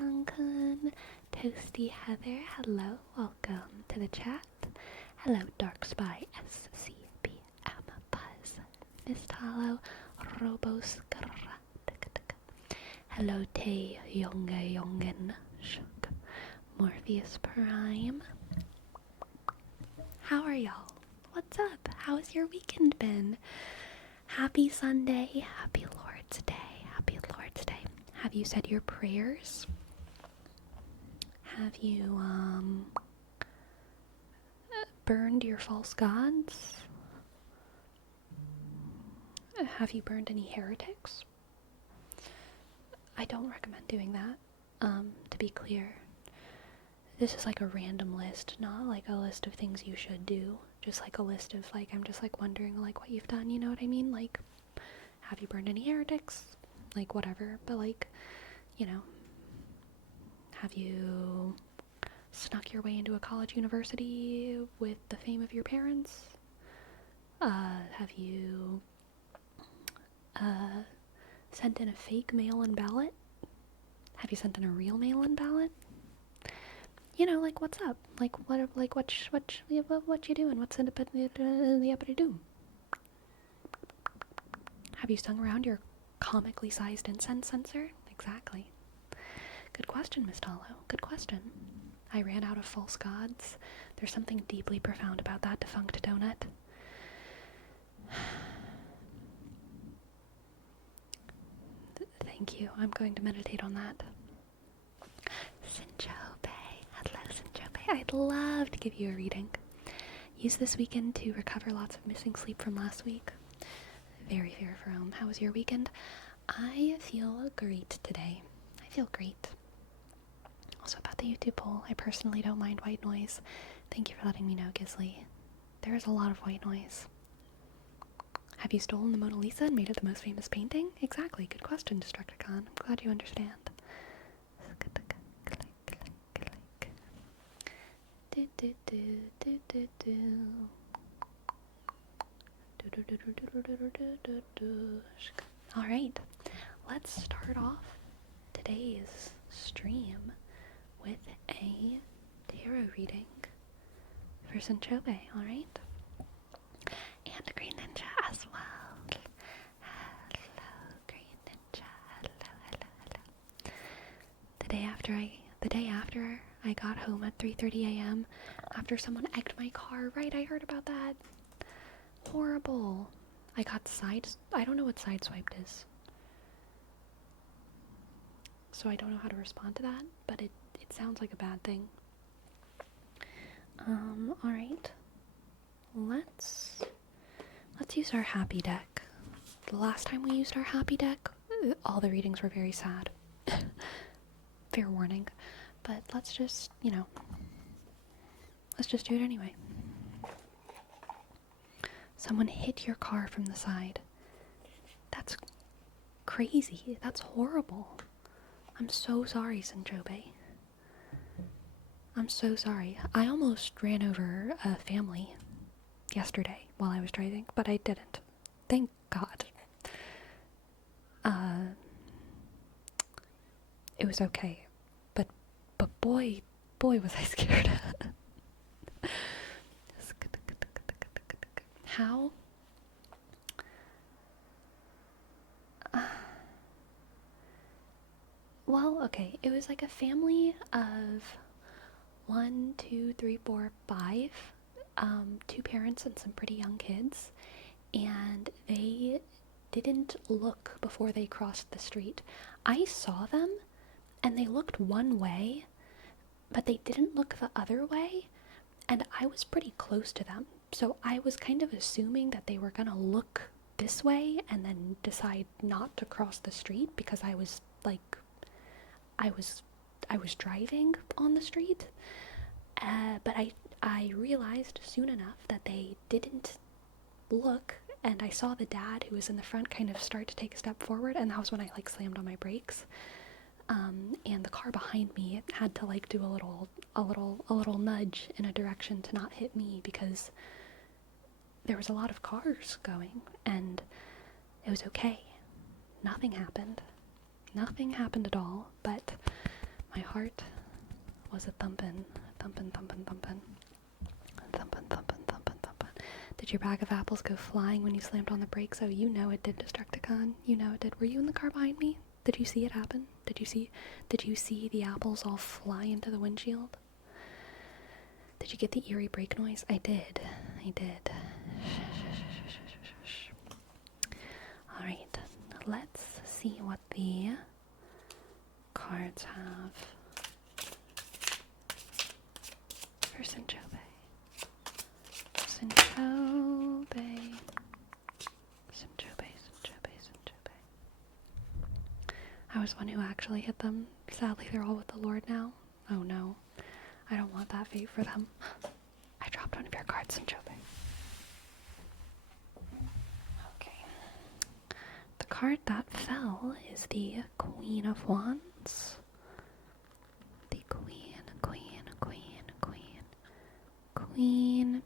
Cancun. Toasty Heather, hello, welcome to the chat. Hello, Dark Spy SCPM Buzz. Miss Talo, Roboskara. Hello, Tay Yongen Shuk. Morpheus Prime. How are y'all? What's up? How has your weekend been? Happy Sunday. Happy Lord's Day. Happy Lord's Day. Have you said your prayers? Have you, burned your false gods? Have you burned any heretics? I don't recommend doing that. To be clear, this is like a random list, not like a list of things you should do. Just like a list of, like, I'm just like wondering like what you've done, you know what I mean? Like, have you burned any heretics? Like, whatever. But like, you know, have you snuck your way into a college university with the fame of your parents? Have you sent in a fake mail-in ballot? Have you sent in a real mail-in ballot? You know, like, what's up? Like, what you doing? What's in the up to do? Have you sung around your comically sized incense censer? Exactly. Good question, Miss Talo. Good question. I ran out of false gods. There's something deeply profound about that defunct donut. Thank you. I'm going to meditate on that. Sinchobe. Hello, Sinchobe. I'd love to give you a reading. Use this weekend to recover lots of missing sleep from last week. Very fair, Fome. How was your weekend? I feel great today. I feel great. Also, about the YouTube poll, I personally don't mind white noise. Thank you for letting me know, Gisley. There is a lot of white noise. Have you stolen the Mona Lisa and made it the most famous painting? Exactly. Good question, Destructicon. I'm glad you understand. Alright, let's start off today's stream with a tarot reading for Sinchobe, alright? And Green Ninja as well. Hello, Green Ninja. Hello. The day after I got home at 3:30 a.m. after someone egged my car. Right, I heard about that. Horrible. I got I don't know what sideswiped is. So I don't know how to respond to that, but it sounds like a bad thing. Alright. Let's use our happy deck. The last time we used our happy deck, all the readings were very sad. Fair warning. But let's just, let's just do it anyway. Someone hit your car from the side. That's crazy. That's horrible. I'm so sorry, Sinchobe. I'm so sorry. I almost ran over a family yesterday while I was driving, but I didn't. Thank God. It was okay. But boy was I scared. How? Well, okay, it was like a family of 1, 2, 3, 4, 5, 2 parents and some pretty young kids, and they didn't look before they crossed the street. I saw them, and they looked one way, but they didn't look the other way, and I was pretty close to them, so I was kind of assuming that they were gonna look this way and then decide not to cross the street because I was driving on the street, but I realized soon enough that they didn't look, and I saw the dad who was in the front kind of start to take a step forward, and that was when I slammed on my brakes. And the car behind me had to do a little nudge in a direction to not hit me because there was a lot of cars going, and it was okay. Nothing happened at all, but My heart was a thumping, thumping, thumping, thumping. Thumping, thumping, thumping, thumping. Did your bag of apples go flying when you slammed on the brakes? Oh, you know it did, Destructicon. You know it did. Were you in the car behind me? Did you see it happen? Did you see the apples all fly into the windshield? Did you get the eerie brake noise? I did. Alright, let's see what the cards have for Sinchobe. I was one who actually hit them. Sadly, they're all with the Lord now. Oh no. I don't want that fate for them. I dropped one of your cards, Sinchobe. Okay. The card that fell is the Queen of Wands. The Queen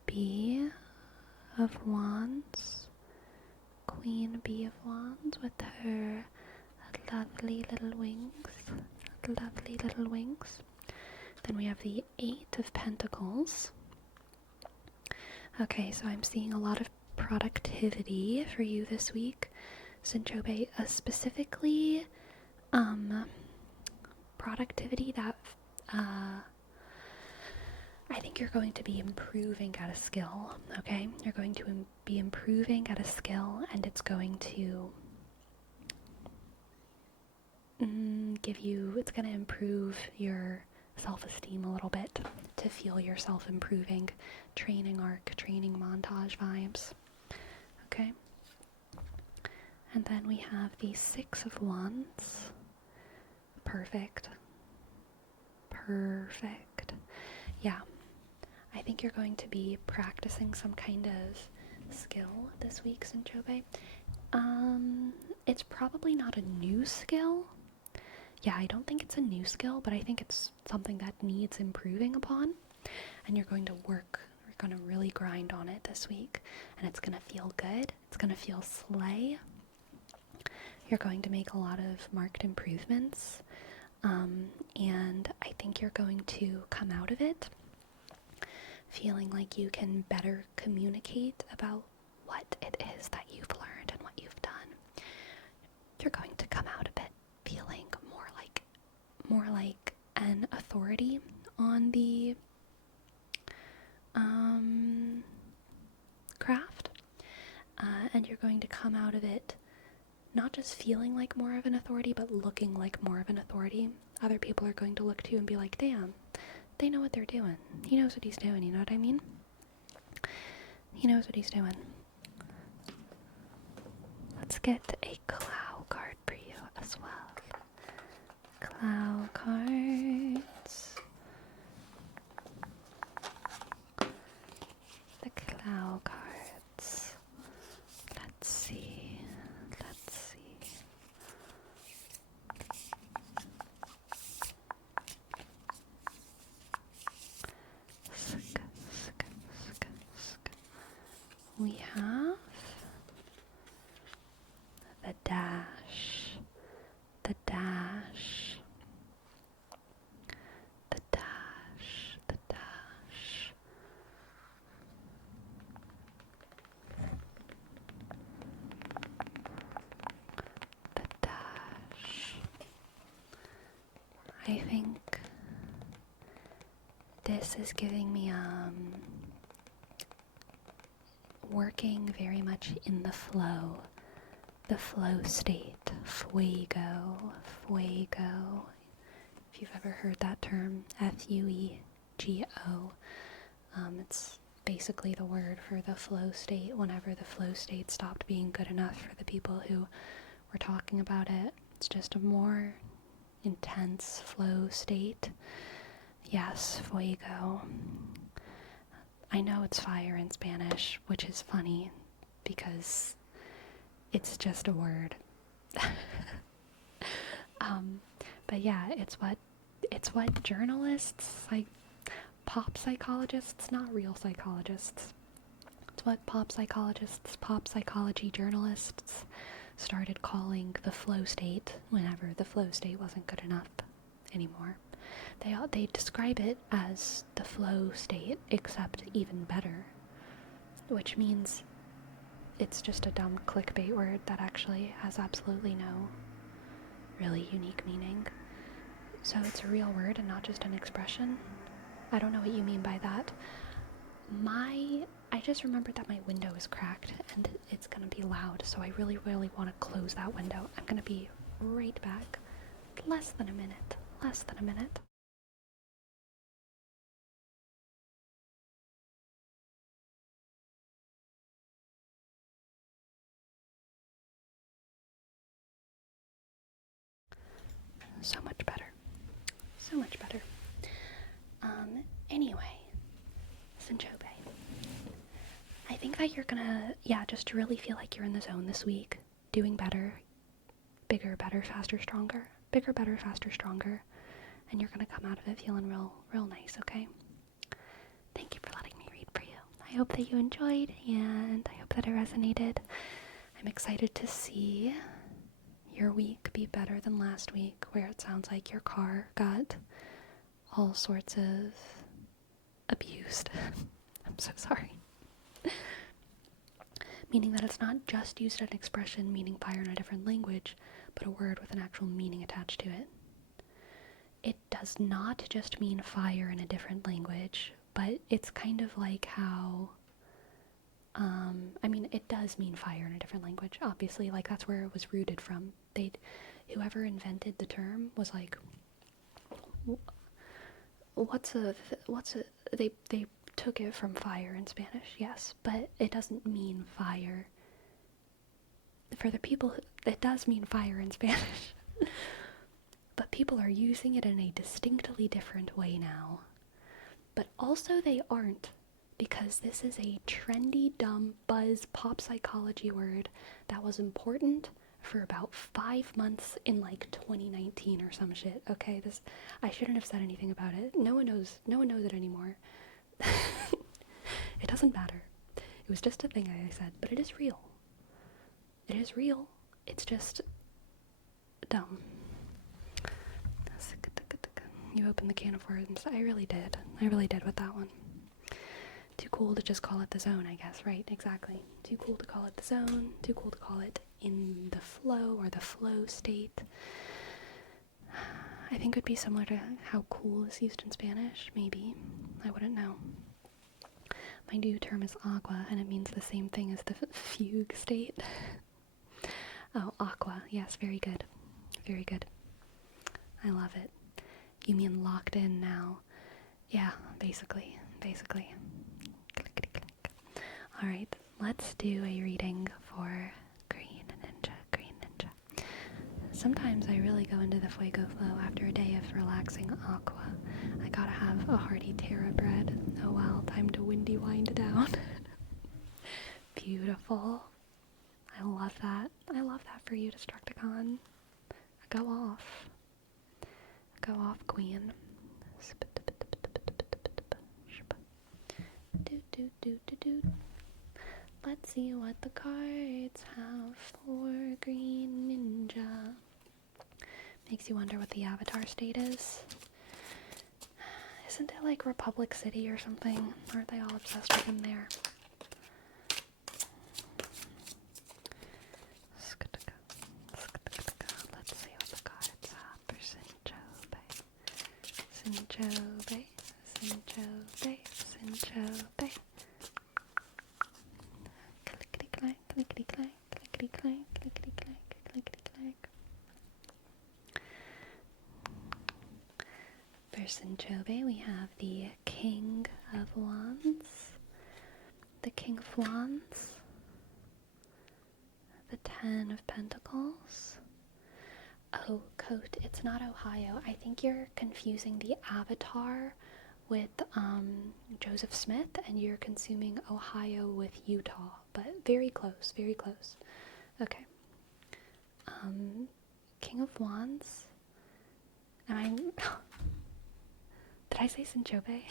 Bee of Wands. Queen Bee of Wands with her lovely little wings. Then we have the Eight of Pentacles. Okay, so I'm seeing a lot of productivity for you this week, Sinchobe, specifically productivity that I think you're going to be improving at a skill, okay? You're going to be improving at a skill, and it's going to it's going to improve your self-esteem a little bit, to feel yourself improving. Training arc, training montage vibes, okay? And then we have the Six of Wands. Perfect. Yeah, I think you're going to be practicing some kind of skill this week, Sinchobe. It's probably not a new skill. Yeah, I don't think it's a new skill, but I think it's something that needs improving upon. And you're going to really grind on it this week. And it's going to feel good. It's going to feel slay. You're going to make a lot of marked improvements. And I think you're going to come out of it feeling like you can better communicate about what it is that you've learned and what you've done. You're going to come out of it feeling more like an authority on the craft. And you're going to come out of it not just feeling like more of an authority, but looking like more of an authority. Other people are going to look to you and be like, damn, they know what they're doing. He knows what he's doing, you know what I mean? He knows what he's doing. Let's get a Clow card for you as well. Clow cards. The Clow cards. Let's see. We have the dash, the dash, the dash, the dash. The dash. I think this is giving me working very much in the flow state. Fuego. If you've ever heard that term, Fuego. It's basically the word for the flow state whenever the flow state stopped being good enough for the people who were talking about it. It's just a more intense flow state. Yes, fuego. I know it's fire in Spanish, which is funny because it's just a word. But yeah, it's what journalists, like pop psychologists, not real psychologists. It's what pop psychologists, pop psychology journalists started calling the flow state whenever the flow state wasn't good enough anymore. They describe it as the flow state, except even better, which means it's just a dumb clickbait word that actually has absolutely no really unique meaning. So it's a real word and not just an expression. I don't know what you mean by that. I just remembered that my window is cracked and it's gonna be loud, so I really, really want to close that window. I'm gonna be right back. Less than a minute. Less than a minute. So much better. So much better. Anyway, Sinchobe. I think that you're gonna, just really feel like you're in the zone this week. Doing better. Bigger, better, faster, stronger. Bigger, better, faster, stronger. And you're gonna come out of it feeling real nice, okay? Thank you for letting me read for you. I hope that you enjoyed, and I hope that it resonated. I'm excited to see your week be better than last week, where it sounds like your car got all sorts of abused. I'm so sorry. Meaning that it's not just used as an expression meaning fire in a different language, but a word with an actual meaning attached to it. It does not just mean fire in a different language, but it's kind of like how, it does mean fire in a different language, obviously, like that's where it was rooted from. Whoever invented the term was like, they took it from fire in Spanish, yes, but it doesn't mean fire. For the people, it does mean fire in Spanish. But people are using it in a distinctly different way now. But also they aren't, because this is a trendy, dumb, buzz, pop psychology word that was important for about 5 months in like 2019 or some shit. Okay, I shouldn't have said anything about it. No one knows it anymore. It doesn't matter. It was just a thing I said, but it is real. It is real. It's just dumb. You opened the can of worms. I really did with that one. Too cool to just call it the zone, I guess, right? Exactly. Too cool to call it the zone. Too cool to call it in the flow or the flow state. I think it would be similar to how cool is used in Spanish, maybe. I wouldn't know. My new term is agua, and it means the same thing as the fugue state. Oh, aqua. Yes, very good. Very good. I love it. You mean locked in now? Yeah, basically. Clickety click. Alright, let's do a reading for Green Ninja. Sometimes I really go into the fuego flow after a day of relaxing aqua. I gotta have a hearty Terra bread. Oh well, time to windy wind down. Beautiful. I love that. I love that for you, Destructicon. Go off. Go off, queen. Let's see what the cards have for Green Ninja. Makes you wonder what the avatar state is. Isn't it like Republic City or something? Aren't they all obsessed with him there? Let's see what the cards have for Sinchobe. Clickety clank, clickety clank, clickety clank, clickety clank, clickety clank. For Sinchobe, we have the King of Wands, the King of Wands, the Ten of Pentacles. Oh, Coat, it's not Ohio. I think you're confusing the avatar with Joseph Smith, and you're consuming Ohio with Utah, but very close, very close. Okay. King of Wands. Did I say Sinchobe?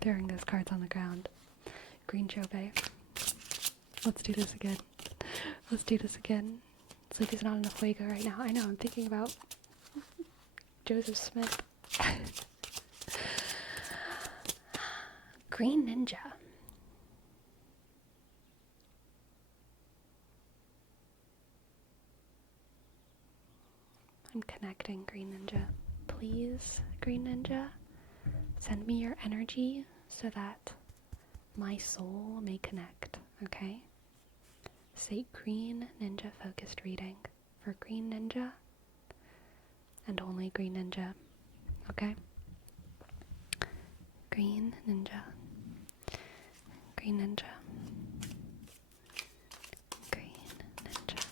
Throwing those cards on the ground. Green Chobe. Let's do this again. It's like he's not in a fuego right now. I know, I'm thinking about Joseph Smith. Green Ninja. I'm connecting, Green Ninja. Please, Green Ninja, send me your energy so that my soul may connect, okay? Say Green Ninja focused reading for Green Ninja and only Green Ninja, okay? Green Ninja. Green Ninja. Green Ninja.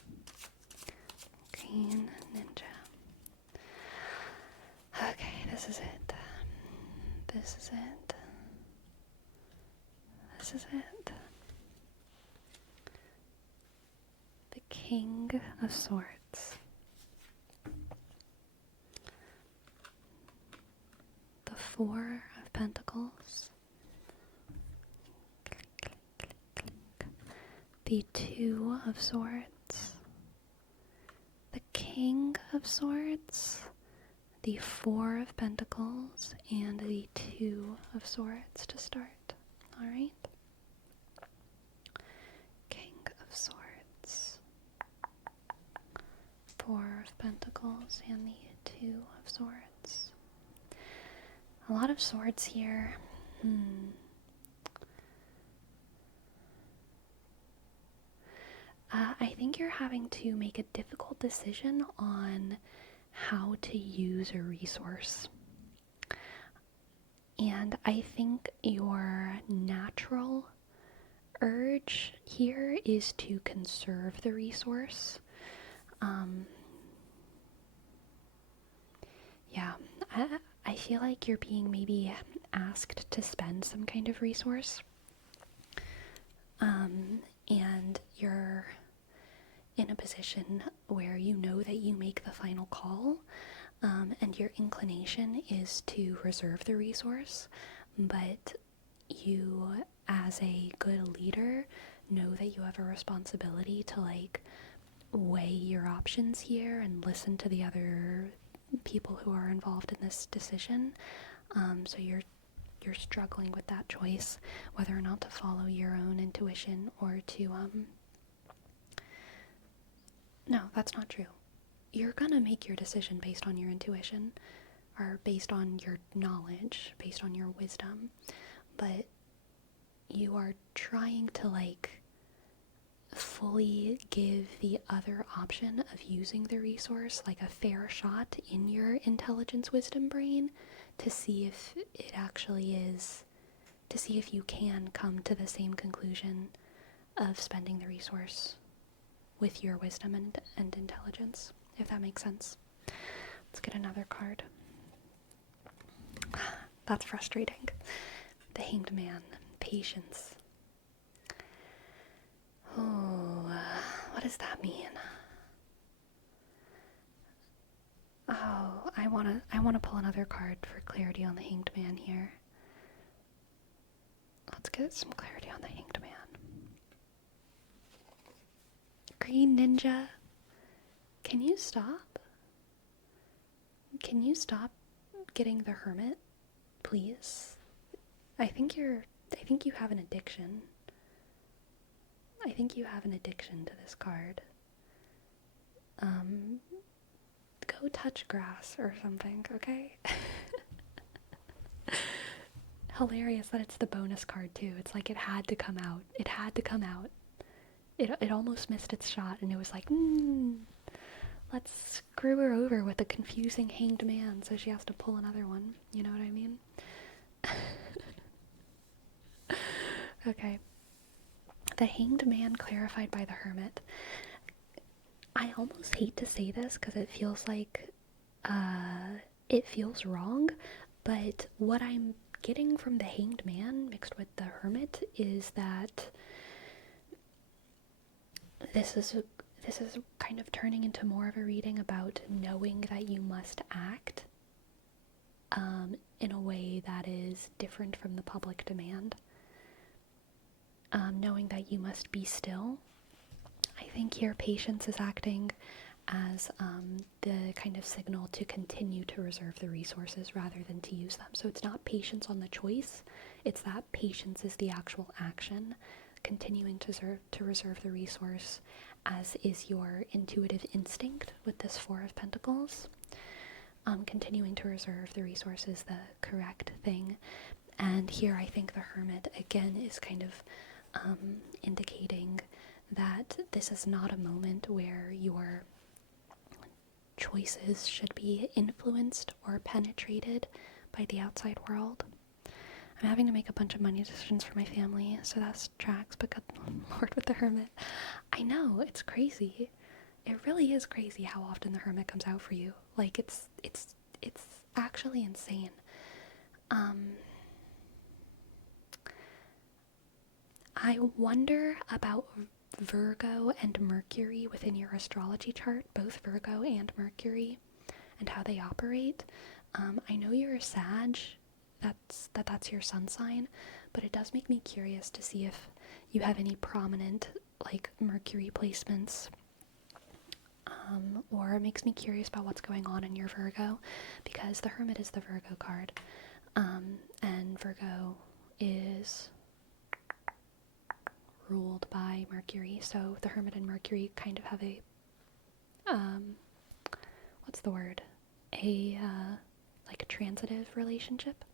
Green Ninja. Okay, this is it. This is it. This is it. The King of Swords. The Four of Pentacles. The Two of Swords. The King of Swords. The Four of Pentacles and the Two of Swords to start. Alright? King of Swords. Four of Pentacles and the Two of Swords. A lot of swords here. I think you're having to make a difficult decision on how to use a resource. And I think your natural urge here is to conserve the resource. I feel like you're being maybe asked to spend some kind of resource. And you're in a position where you know that you make the final call, and your inclination is to reserve the resource, but you, as a good leader, know that you have a responsibility to weigh your options here and listen to the other people who are involved in this decision. So you're struggling with that choice, whether or not to follow your own intuition or to no, that's not true. You're gonna make your decision based on your intuition, or based on your knowledge, based on your wisdom, but you are trying to fully give the other option of using the resource a fair shot in your intelligence wisdom brain to see if it actually is, to see if you can come to the same conclusion of spending the resource with your wisdom and intelligence, if that makes sense. Let's get another card. That's frustrating. The Hanged Man. Patience. Oh, what does that mean? Oh, I wanna pull another card for clarity on the Hanged Man here. Let's get some clarity on the Hanged Man. Green Ninja, can you stop? Can you stop getting the Hermit, please? I think you have an addiction. I think you have an addiction to this card. Go touch grass or something, okay? Hilarious that it's the bonus card too. It's it had to come out. It had to come out. It almost missed its shot, and it was let's screw her over with a confusing Hanged Man so she has to pull another one. You know what I mean? Okay. The Hanged Man clarified by the Hermit. I almost hate to say this because it feels it feels wrong, but what I'm getting from the Hanged Man mixed with the Hermit is that this is kind of turning into more of a reading about knowing that you must act in a way that is different from the public demand. Knowing that you must be still I think here patience is acting as the kind of signal to continue to reserve the resources rather than to use them. So it's not patience on the choice, it's that patience is the actual action, continuing to reserve the resource, as is your intuitive instinct with this Four of Pentacles. Continuing to reserve the resource is the correct thing. And here I think the Hermit, again, is kind of indicating that this is not a moment where your choices should be influenced or penetrated by the outside world. I'm having to make a bunch of money decisions for my family, so that tracks, but good Lord with the Hermit. I know, it's crazy. It really is crazy how often the Hermit comes out for you. Like, it's actually insane. I wonder about Virgo and Mercury within your astrology chart, both Virgo and Mercury, and how they operate. I know you're a Sag, that's your sun sign, but it does make me curious to see if you have any prominent, like, Mercury placements, or it makes me curious about what's going on in your Virgo, because the Hermit is the Virgo card, and Virgo is ruled by Mercury, so the Hermit and Mercury kind of have a, what's the word? Like a transitive relationship.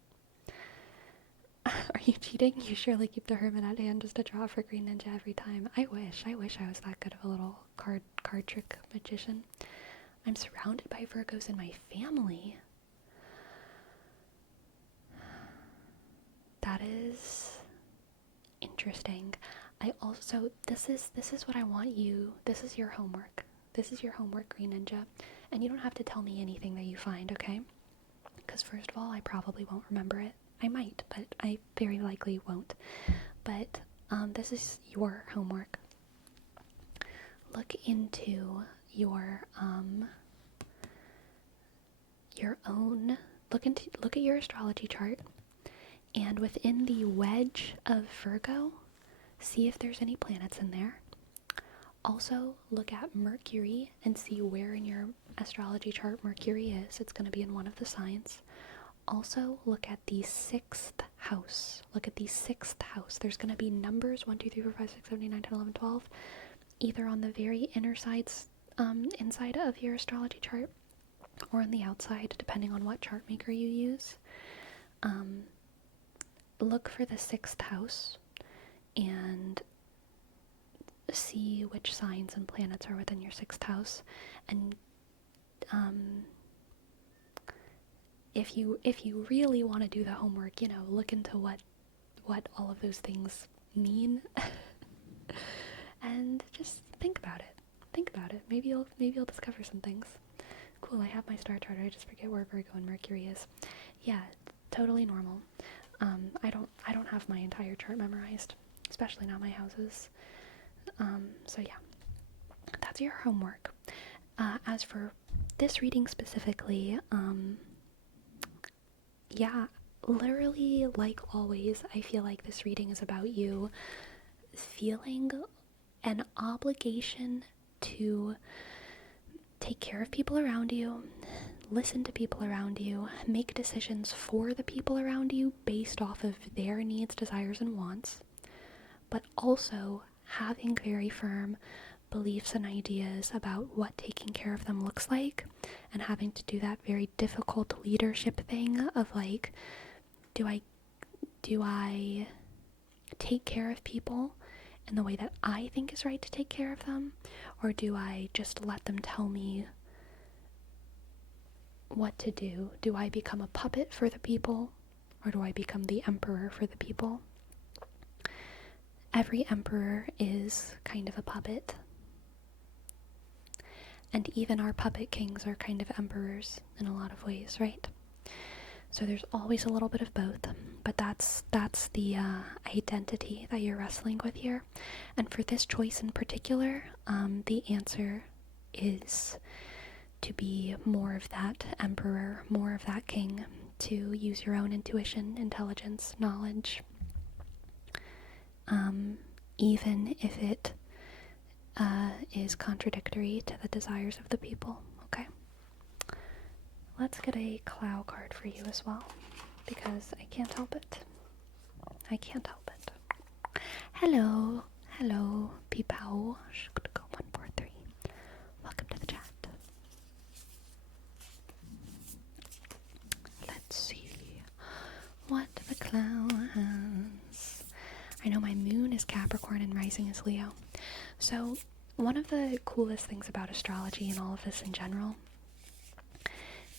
Are you cheating? You surely keep the Hermit at hand just to draw for Green Ninja every time. I wish I was that good of a little card trick magician. I'm surrounded by Virgos in my family. That is interesting. I also, this is what I want you, this is your homework. This is your homework, Green Ninja. And you don't have to tell me anything that you find, okay? Because first of all, I probably won't remember it. I might, but I very likely won't. But this is your homework. Look into your own, look at your astrology chart, and within the wedge of Virgo, see if there's any planets in there. Also, look at Mercury and see where in your astrology chart Mercury is. It's going to be in one of the signs. Also, look at the 6th house. Look at the 6th house. There's going to be numbers 1, 2, 3, 4, 5, 6, 7, 8, 9, 10, 11, 12, either on the very inner sides, inside of your astrology chart, or on the outside, depending on what chart maker you use. Look for the 6th house and see which signs and planets are within your 6th house, and if you really want to do the homework, look into what all of those things mean and just think about it. Maybe you'll discover some things. Cool, I have my star chart. I just forget where Virgo and Mercury is. Yeah, totally normal. I don't have my entire chart memorized, especially not my houses. So yeah, that's your homework. As for this reading specifically, yeah, literally, like always, I feel like this reading is about you feeling an obligation to take care of people around you, listen to people around you, make decisions for the people around you based off of their needs, desires, and wants, but also having very firm beliefs and ideas about what taking care of them looks like, and having to do that very difficult leadership thing of like, do I take care of people in the way that I think is right to take care of them, or do I just let them tell me what to do? Do I become a puppet for the people, or do I become the emperor for the people? Every emperor is kind of a puppet. And even our puppet kings are kind of emperors in a lot of ways, right? So there's always a little bit of both, but that's the identity that you're wrestling with here. And for this choice in particular, the answer is to be more of that emperor, more of that king, to use your own intuition, intelligence, knowledge, even if it is contradictory to the desires of the people. Okay. Let's get a cloud card for you as well, because I can't help it. I can't help it. Hello, hello, Peepow. 143. Welcome to the chat. Let's see what the clown has. I know my moon is Capricorn and rising is Leo. So one of the coolest things about astrology and all of this in general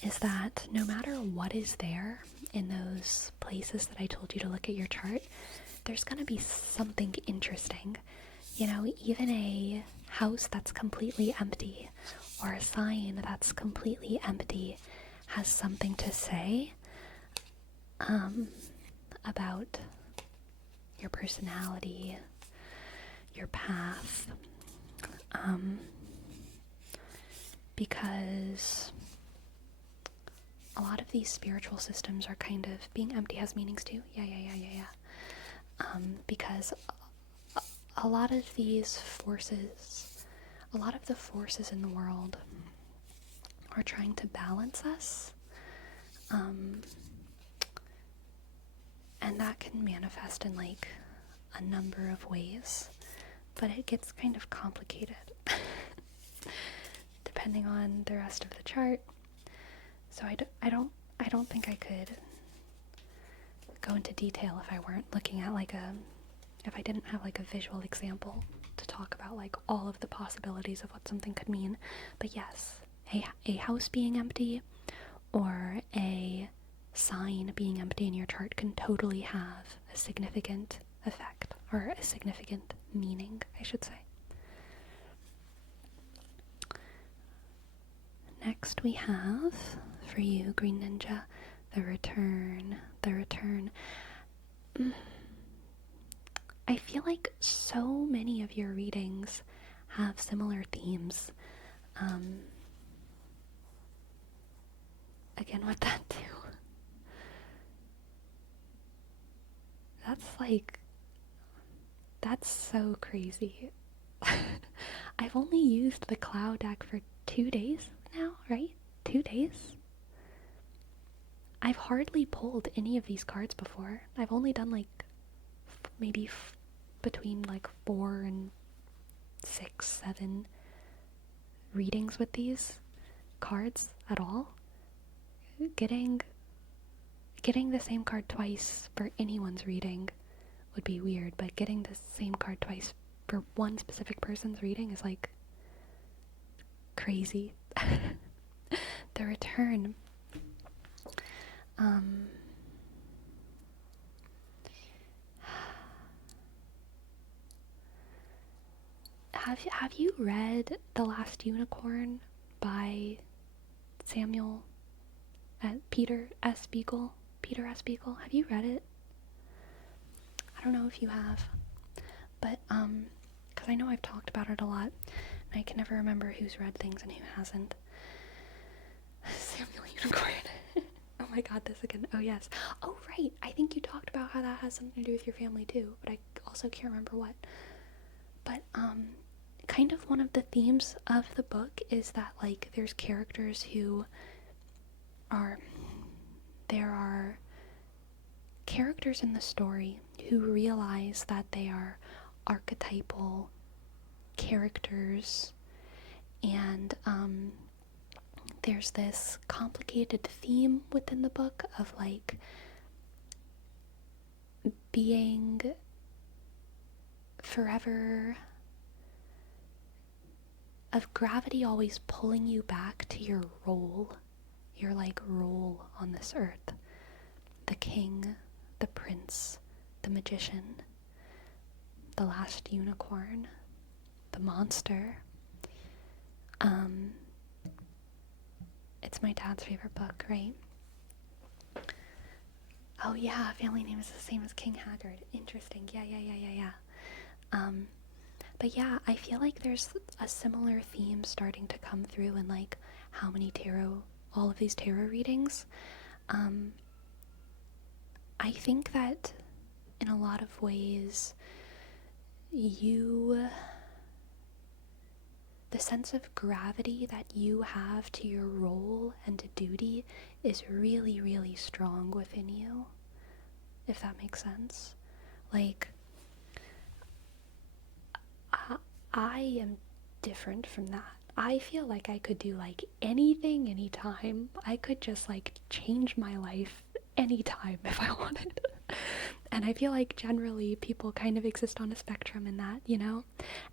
is that no matter what is there in those places that I told you to look at your chart, there's going to be something interesting. You know, even a house that's completely empty or a sign that's completely empty has something to say about your personality, your path, because a lot of these spiritual systems are kind of, being empty has meanings too. Yeah. Because a lot of these forces, a lot of the forces in the world are trying to balance us. And that can manifest in like a number of ways, but it gets kind of complicated depending on the rest of the chart. So I don't think I could go into detail if I weren't looking at if I didn't have like a visual example to talk about like all of the possibilities of what something could mean. But yes, a house being empty or a sign being empty in your chart can totally have a significant effect, or a significant meaning, I should say. Next we have, for you, Green Ninja, the return. I feel like so many of your readings have similar themes. Again, with that too. That's so crazy. I've only used the cloud deck for 2 days now, right? 2 days? I've hardly pulled any of these cards before. I've only done like maybe between like 4 and 6, 7 readings with these cards at all. Getting the same card twice for anyone's reading would be weird, but getting the same card twice for one specific person's reading is like crazy. The return. Have you read The Last Unicorn by Peter S. Beagle? Have you read it? I don't know if you have, but because I know I've talked about it a lot, and I can never remember who's read things and who hasn't. Samuel Unicorn. Oh my god, this again. Oh yes. Oh right, I think you talked about how that has something to do with your family too, but I also can't remember what. But kind of one of the themes of the book is that like there's characters who there are characters in the story who realize that they are archetypal characters, and there's this complicated theme within the book of like being forever, of gravity always pulling you back to your role on this earth. The king, the prince, the magician, the last unicorn, the monster. It's my dad's favorite book, right? Oh yeah, family name is the same as King Haggard. Interesting. Yeah. But yeah, I feel like there's a similar theme starting to come through in like how many all of these tarot readings. I think that in a lot of ways you the sense of gravity that you have to your role and to duty is really, really strong within you, if that makes sense. Like, I am different from that. I feel like I could do like anything, anytime. I could just like change my life anytime if I wanted. And I feel like generally people kind of exist on a spectrum in that, you know?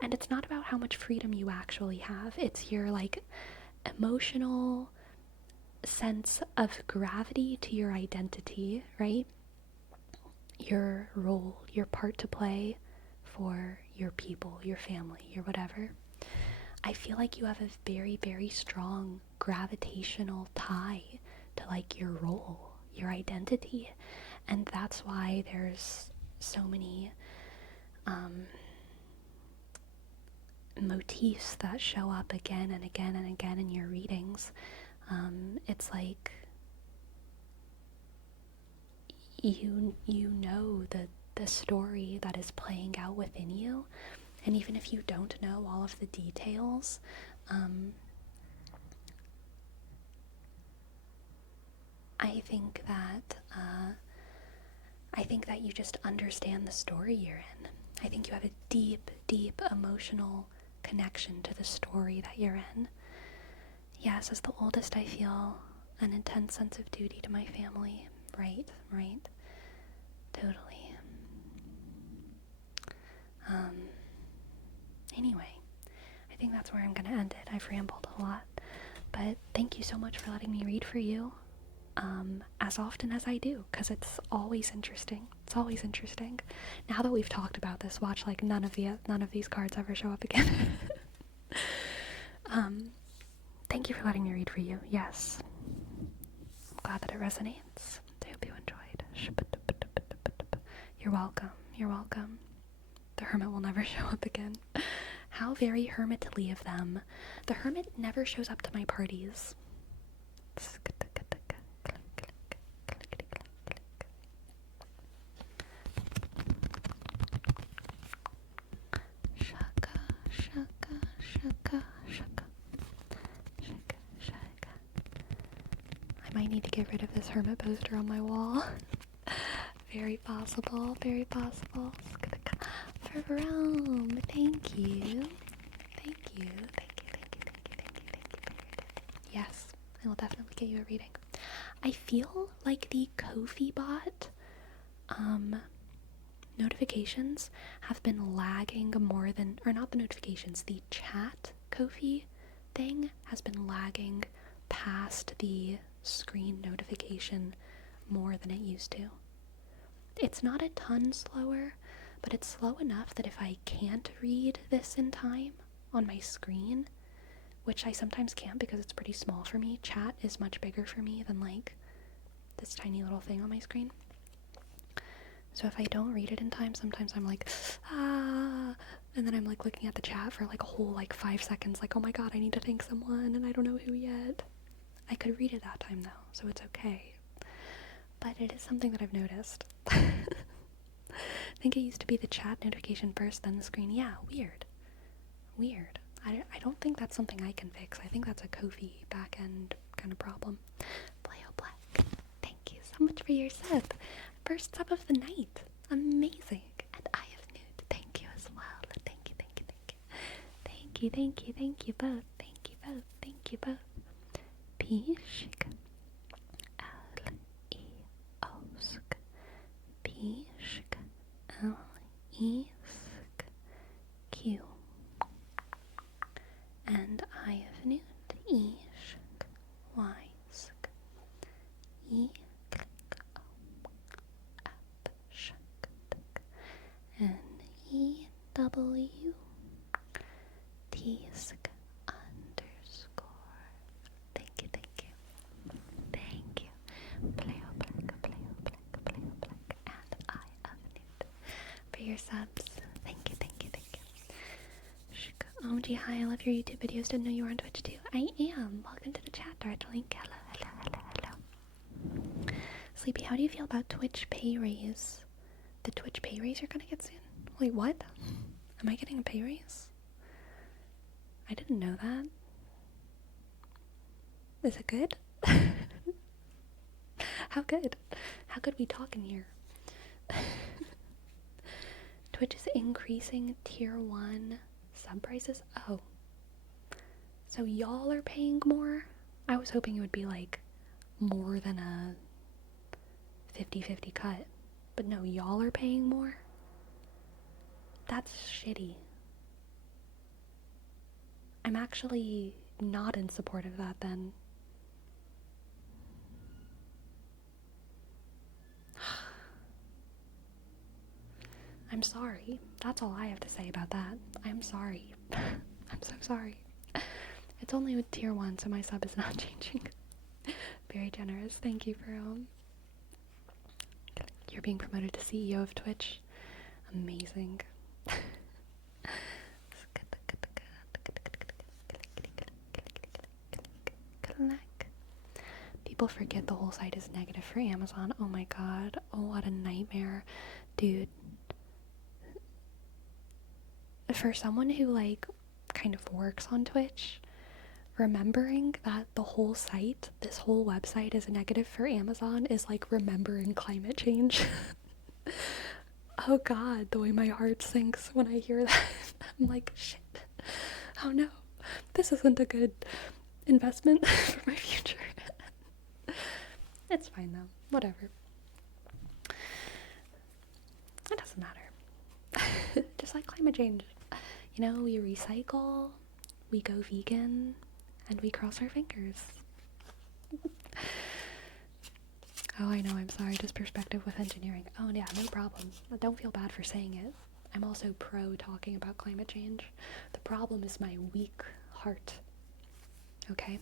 And it's not about how much freedom you actually have, it's your like emotional sense of gravity to your identity, right? Your role, your part to play for your people, your family, your whatever. I feel like you have a very, very strong gravitational tie to like your role, your identity. And that's why there's so many motifs that show up again and again and again in your readings. It's like you know the story that is playing out within you, and even if you don't know all of the details, I think that you just understand the story you're in. I think you have a deep, deep emotional connection to the story that you're in. Yes, as the oldest, I feel an intense sense of duty to my family. Right. Totally. Anyway, I think that's where I'm going to end it. I've rambled a lot. But thank you so much for letting me read for you. As often as I do, because it's always interesting. It's always interesting. Now that we've talked about this, watch like none of these cards ever show up again. Thank you for letting me read for you. Yes, I'm glad that it resonates. I hope you enjoyed. You're welcome. You're welcome. The hermit will never show up again. How very hermitly of them. The hermit never shows up to my parties. I might need to get rid of this hermit poster on my wall. Very possible, very possible. For Rome, thank you. Thank you. Yes, I will definitely get you a reading. I feel like the Ko-fi bot notifications have been lagging more than, or not the notifications, the chat Ko-fi thing has been lagging past the screen notification more than it used to. It's not a ton slower, but it's slow enough that if I can't read this in time on my screen, which I sometimes can't because it's pretty small for me, chat is much bigger for me than like this tiny little thing on my screen. So if I don't read it in time, sometimes I'm like, and then I'm like looking at the chat for like a whole like 5 seconds, like, oh my god, I need to thank someone and I don't know who yet. I could read it that time though, so it's okay. But it is something that I've noticed. I think it used to be the chat notification first, then the screen. Yeah, weird. I don't think that's something I can fix. I think that's a Ko-fi back-end kind of problem. Pleo Black, thank you so much for your sub. First sub of the night. Amazing. And I have nude. Thank you as well. Thank you. Thank you both. Thank you both. Pishk. L-E-O-sk. Pishk. L-E-sk. Q. And I have nude. Ishk. Y-sk. N-E-W T-sk underscore. Thank you. Pleo black. And I have nude for your subs. Thank you. OMG, hi, I love your YouTube videos. Didn't know you were on Twitch too. I am. Welcome to the chat, darling. Hello. Sleepy, how do you feel about Twitch pay raise? The Twitch pay raise you're gonna get soon? Wait, what? Am I getting a pay raise? I didn't know that. Is it good? How good? How could we talk in here? Twitch is increasing tier 1 sub prices? Oh. So y'all are paying more? I was hoping it would be like more than a 50-50 cut. But no, y'all are paying more? That's shitty. I'm actually not in support of that then. I'm sorry. That's all I have to say about that. I'm sorry. I'm so sorry. It's only with tier 1, so my sub is not changing. Very generous. Thank you for you're being promoted to CEO of Twitch. Amazing. People forget the whole site is negative for Amazon. Oh my god. Oh, what a nightmare. Dude. For someone who, like, kind of works on Twitch, remembering that the whole site, this whole website is negative for Amazon is like remembering climate change. Oh god, the way my heart sinks when I hear that. I'm like, shit. Oh no. This isn't a good investment for my future. It's fine though. Whatever. It doesn't matter. Just like climate change. You know, we recycle, we go vegan, and we cross our fingers. Oh, I know, I'm sorry, just perspective with engineering. Oh yeah, no problem. Don't feel bad for saying it. I'm also pro talking about climate change. The problem is my weak heart. Okay?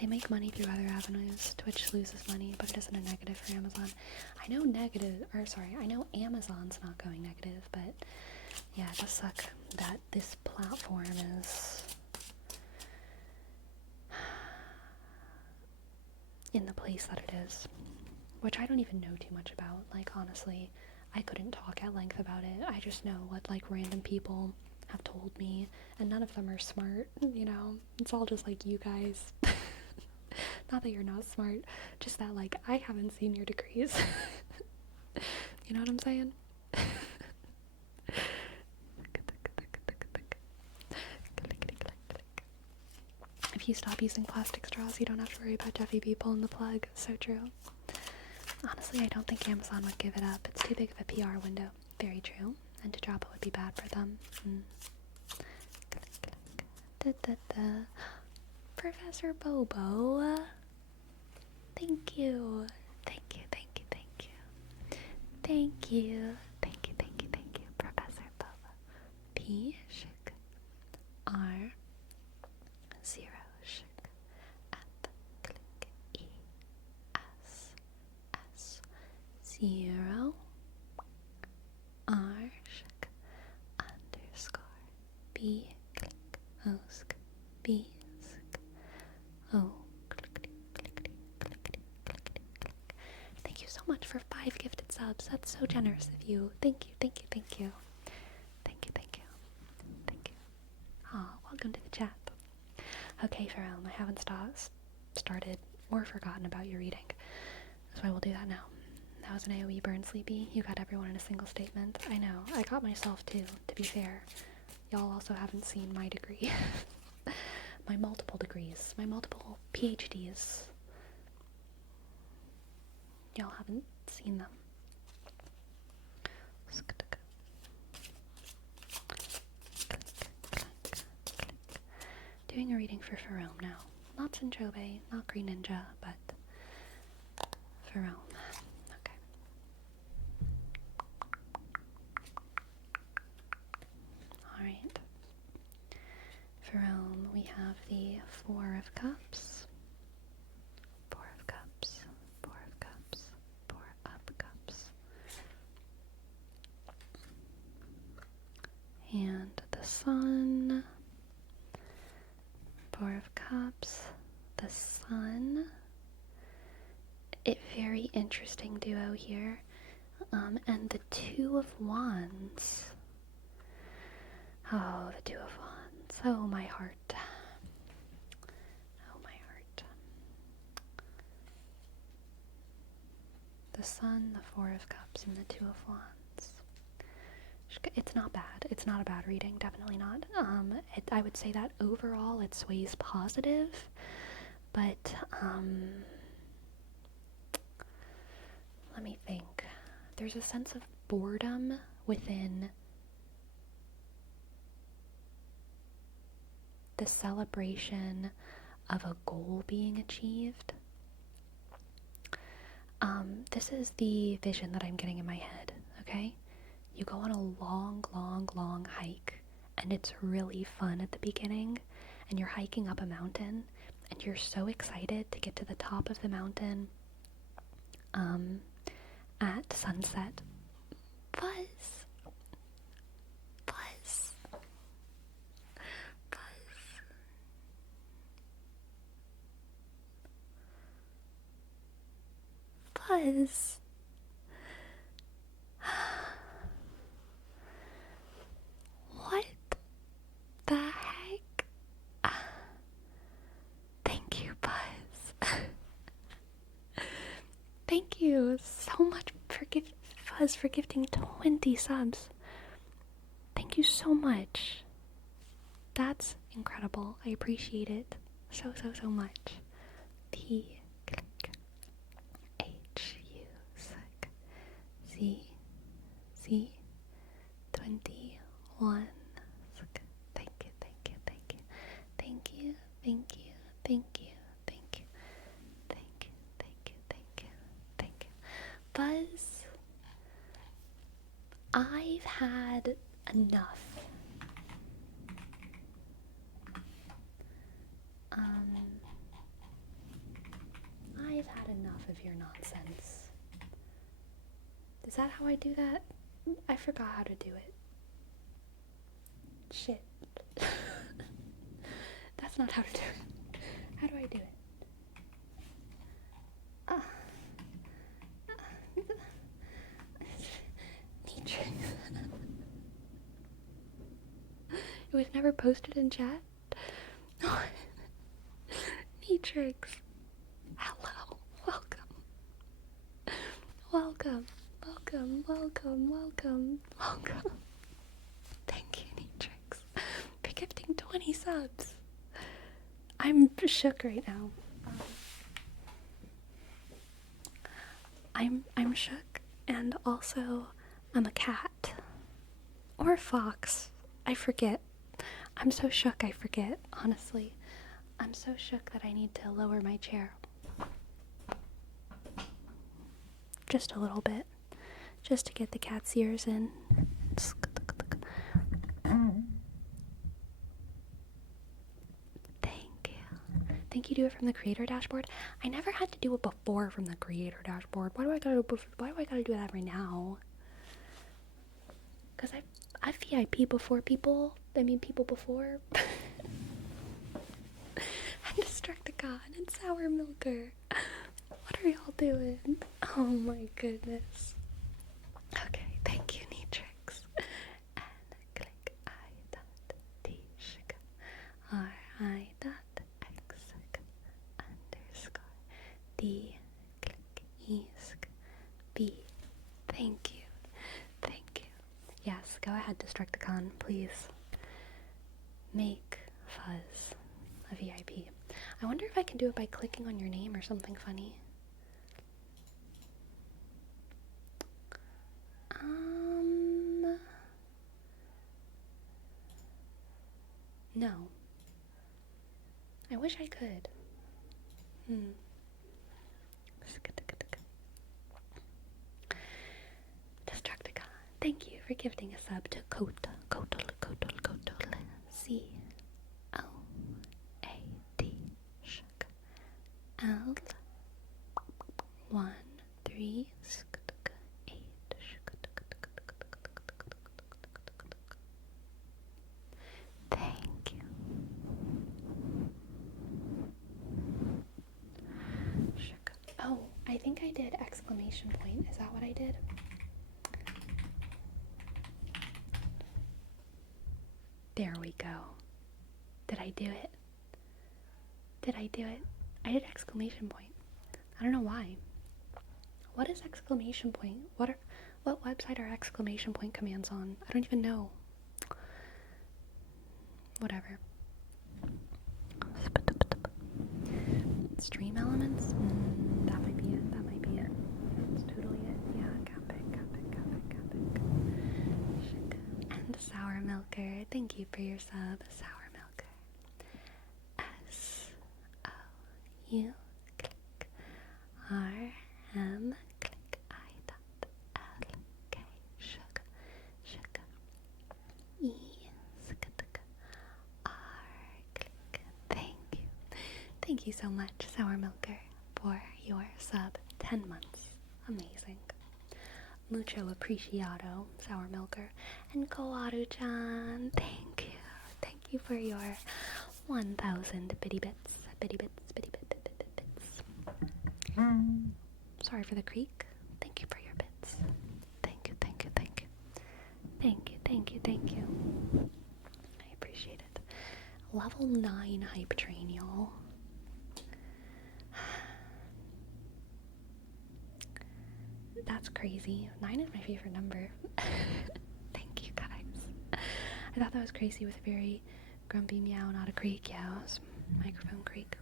They make money through other avenues. Twitch loses money, but it isn't a negative for Amazon. I know I know Amazon's not going negative, but yeah, it does suck that this platform is in the place that it is, which I don't even know too much about. Like, honestly, I couldn't talk at length about it. I just know what, like, random people have told me, and none of them are smart, you know? It's all just, like, you guys. Not that you're not smart, just that, like, I haven't seen your degrees. You know what I'm saying? If you stop using plastic straws, you don't have to worry about deafy people in the plug. So true. Honestly, I don't think Amazon would give it up. It's too big of a PR window. Very true. And to drop it would be bad for them. Professor Bobo. Thank you. Thank you, thank you, thank you. Thank you. Thank you, thank you, thank you, Professor Bobo. P Shik R 0 Shik at click E S S 0 R Shik underscore B click Osk B Sk O clickety clickety clickety clickety click. Thank you so much for 5 gifted subs. That's so generous of you. Thank you, thank you, thank you. Thank you, thank you. Thank you. Aw, welcome to the chat. Okay, Pharrell, I haven't started or forgotten about your reading, so I will do that now. That was an AoE burn, Sleepy. You got everyone in a single statement. I know, I got myself too, to be fair. Y'all also haven't seen my degree. My multiple degrees, my multiple PhDs. Y'all haven't seen them. Doing a reading for Fome now. Not Sinchobe, not Green Ninja, but Fome. Okay. Alright. Fome, we have the 4 of Cups. 4 of Cups. 4 of Cups. 4 of Cups. And the Sun. 4 of Cups, the Sun. A very interesting duo here. And the Two of Wands. Oh, the Two of Wands. Oh, my heart. Oh, my heart. The Sun, the Four of Cups, and the Two of Wands. It's not bad. It's not a bad reading. Definitely not. I would say that overall it sways positive, but let me think. There's a sense of boredom within the celebration of a goal being achieved. This is the vision that I'm getting in my head, okay? You go on a long, long, long hike, and it's really fun at the beginning, and you're hiking up a mountain, and you're so excited to get to the top of the mountain at sunset. Buzz! Buzz! Buzz! Buzz! What the heck? Thank you, Buzz. Thank you so much for Buzz for gifting 20 subs. Thank you so much. That's incredible. I appreciate it so, so, so much. P click H U C C 21. Thank you, thank you, thank you, thank you, thank you, thank you, thank you, thank you, thank you, thank you, thank you. Buzz, I've had enough. I've had enough of your nonsense. Is that how I do that? I forgot how to do it. Shit. That's not how to do it. How do I do it? It was never posted in chat? Neatrix. Hello. Welcome. Welcome. Welcome. Welcome. Welcome. Welcome. Thank you, Neatrix, for gifting 20 subs. I'm shook right now. I'm shook, and also I'm a cat. Or a fox. I forget. I'm so shook I forget, honestly. I'm so shook that I need to lower my chair. Just a little bit. Just to get the cat's ears in. Thank you. Thank you, do it from the creator dashboard. I never had to do it before from the creator dashboard. Why do I gotta do that right now? Because I've VIP before people. People before. And Destructicon and Sour Milker. What are y'all doing? Oh my goodness. Okay, thank you, Neatrix. And click I.T R.I.X underscore D click ESC B. Thank you. Thank you. Yes, go ahead, Destructicon, please. Make Fuzz a VIP. I wonder if I can do it by clicking on your name or something funny. No. I wish I could. Destructicon, thank you for gifting a sub to Kotl C-O-A-T Shk L 1 3 8. Thank you. Oh, I think I did exclamation point. Is that what I did? There we go. Did I do it? Did I do it? I did exclamation point. I don't know why. What is exclamation point? What website are exclamation point commands on? I don't even know. Whatever. Stream elements? That might be it. That might be it. That's totally it. Yeah, Capic. And Sour Milker. Thank you for your sub, Sour Milker. S-O-U click R-M click I.L-K sugar E-R click. Thank you so much, Sour Milker, for your sub. 10 months. Amazing. Mucho apreciado, Sour Milker. And Koaru-chan, thank you. Thank you for your 1,000 bitty bits. Sorry for the creak. Thank you for your bits. Thank you. I appreciate it. Level 9 hype train, y'all. That's crazy. 9 is my favorite number. Thank you, guys. I thought that was crazy with a very grumpy meow, not a creak. Yeah, it was microphone creak.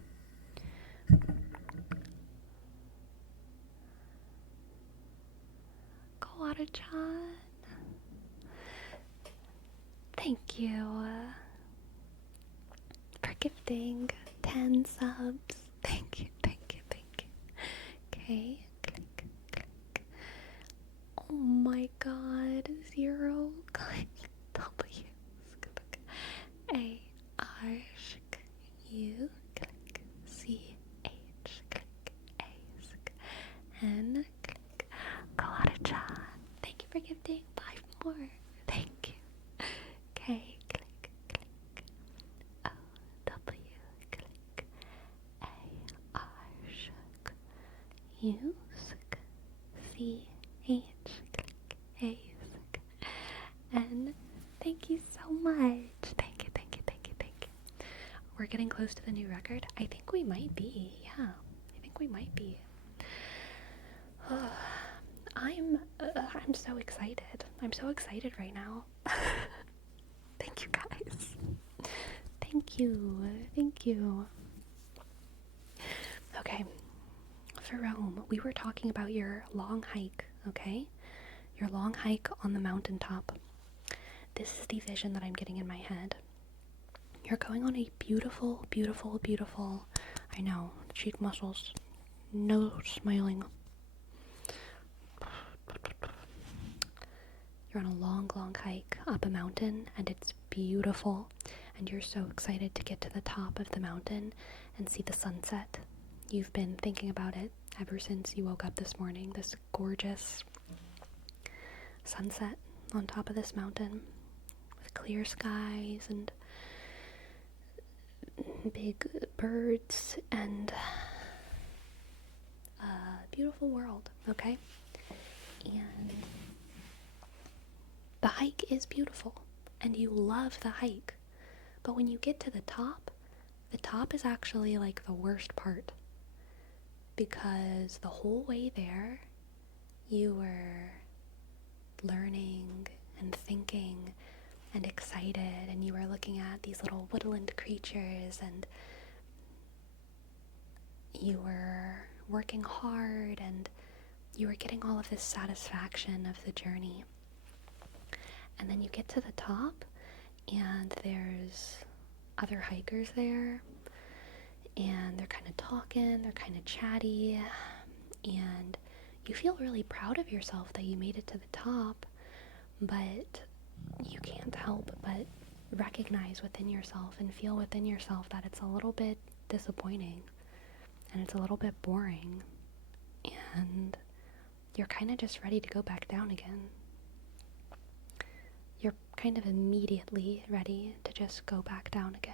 Koala-chan. Thank you for gifting 10 subs. Thank you. Okay, click. Oh my god, 0, click, W, A, R, U, click, C, H, click, A, N, click, Koala-chan. Thank you for gifting 5 more. Thank you. K, click, O, W, click, A, R, U, C, H, click, A, N. Thank you so much. Thank you. We're getting close to the new record. I think we might be. Yeah, I think we might be. I'm so excited. I'm so excited right now. Thank you, guys. Thank you. Okay, for Rome, we were talking about your long hike, okay? Your long hike on the mountaintop. This is the vision that I'm getting in my head. You're going on a beautiful, I know, cheek muscles, no smiling. You're on a long hike up a mountain, and it's beautiful, and you're so excited to get to the top of the mountain and see the sunset. You've been thinking about it ever since you woke up this morning, this gorgeous sunset on top of this mountain with clear skies and big birds and a beautiful world, okay? And the hike is beautiful, and you love the hike, but when you get to the top is actually like the worst part, because the whole way there you were learning and thinking and excited, and you were looking at these little woodland creatures, and you were working hard, and you were getting all of this satisfaction of the journey. And then you get to the top, and there's other hikers there, and they're kind of talking, they're kind of chatty, and you feel really proud of yourself that you made it to the top, but you can't help but recognize within yourself and feel within yourself that it's a little bit disappointing, and it's a little bit boring, and you're kind of just ready to go back down again. You're kind of immediately ready to just go back down again.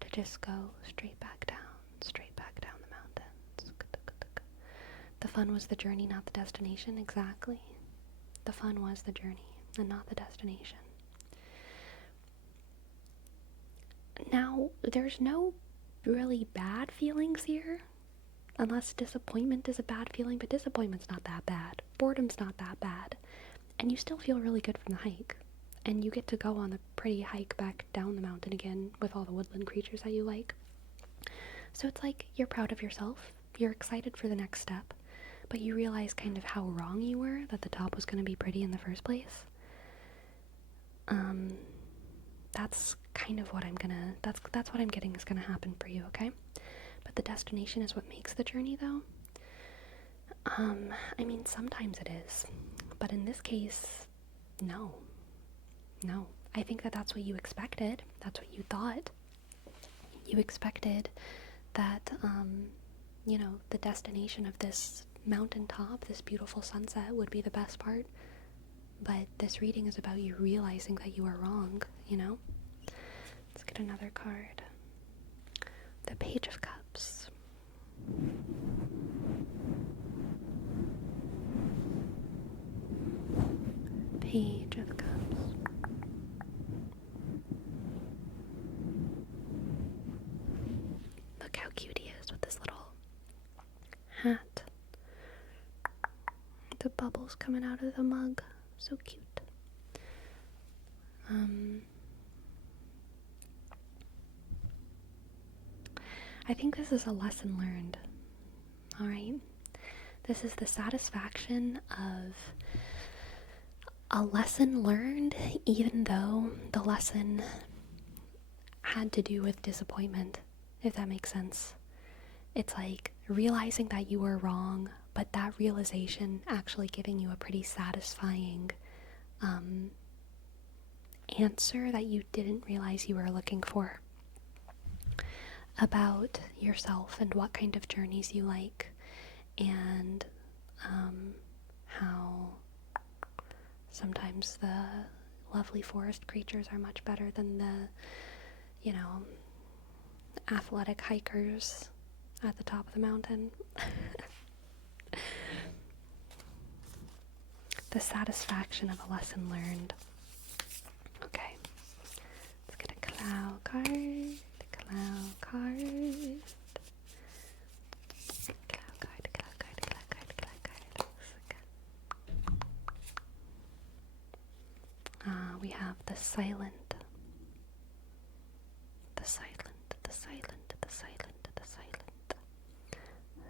To just go straight back down the mountains. The fun was the journey, not the destination. Exactly. The fun was the journey and not the destination. there's no really bad feelings here, unless disappointment is a bad feeling, but disappointment's not that bad. Boredom's not that bad. And you still feel really good from the hike. And you get to go on a pretty hike back down the mountain again with all the woodland creatures that you like. So it's like you're proud of yourself, you're excited for the next step, but you realize kind of how wrong you were, that the top was going to be pretty in the first place. That's kind of what that's what I'm getting is gonna happen for you, okay? But the destination is what makes the journey, though. I mean, sometimes it is, but in this case, no. I think that that's what you expected. That's what you thought. You expected that, the destination of this mountaintop, this beautiful sunset, would be the best part. But this reading is about you realizing that you are wrong, Let's get another card. The Page of Cups. Page of Cups. Look how cute he is with this little hat. The bubbles coming out of the mug. So cute. I think this is a lesson learned. Alright? This is the satisfaction of a lesson learned, even though the lesson had to do with disappointment, if that makes sense. It's like realizing that you were wrong, but that realization actually giving you a pretty satisfying answer that you didn't realize you were looking for about yourself and what kind of journeys you like, and how sometimes the lovely forest creatures are much better than the, athletic hikers at the top of the mountain. The satisfaction of a lesson learned. Okay, let's get a cloud card. Cloud card. We have the silent. The silent. The silent. The silent. The silent.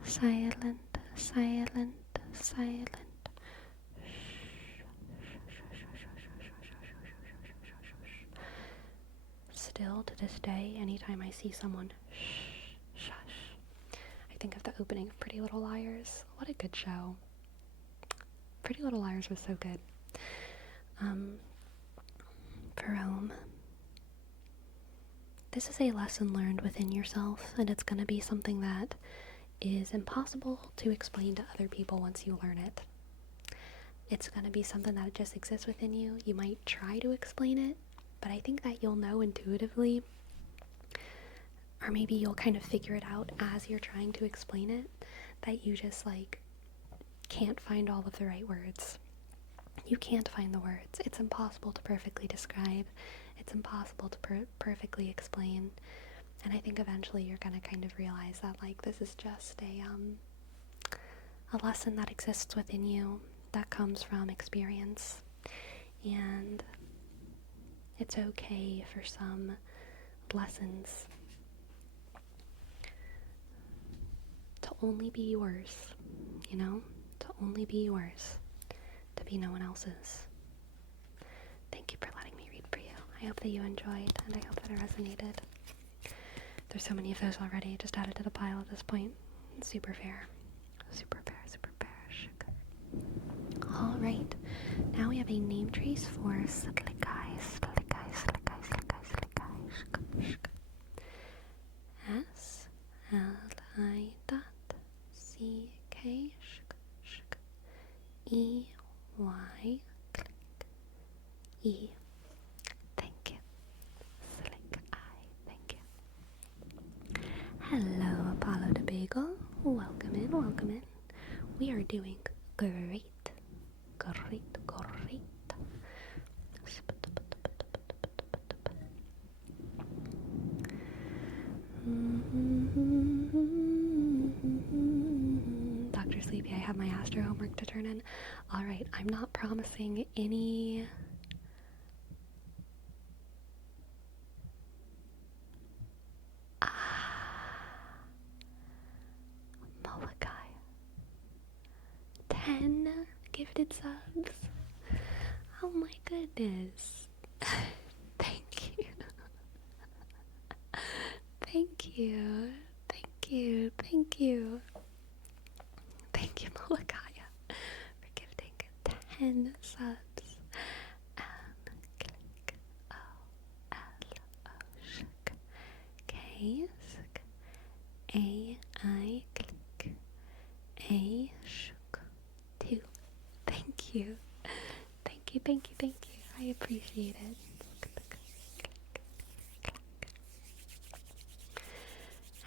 Silent. Silent. Silent. Still to this day, anytime I see someone shush, I think of the opening of Pretty Little Liars. What a good show. Pretty Little Liars was so good. Fome. This is a lesson learned within yourself, and it's going to be something that is impossible to explain to other people once you learn it. It's going to be something that just exists within you. You might try to explain it, but I think that you'll know intuitively, or maybe you'll kind of figure it out as you're trying to explain it, that you just can't find all of the right words. You can't find the words. It's impossible to perfectly describe. It's impossible to perfectly explain. And I think eventually you're going to kind of realize that this is just a lesson that exists within you, that comes from experience. And it's okay for some lessons to only be yours, to only be yours, to be no one else's. Thank you for letting me read for you. I hope that you enjoyed, and I hope that it resonated. There's so many of those already, just added to the pile at this point. It's super fair. Super fair, super fair. Alright, now we have a name trace for Slikai. S-L-I-C-K E. Thank you. Slikai, thank you. Hello, Apollo the Bagel. Welcome in, welcome in. We are doing great. have my astro homework to turn in. Alright, I'm not promising any... Molokai. 10 gifted subs. Oh my goodness. Thank you. Thank you. Thank you. Thank you. Thank you, Malakaya, for gifting 10 subs. And click O-L-O-Shk. K-Sk. A-I click. A-Shk. 2. Thank you. Thank you, thank you, thank you. I appreciate it.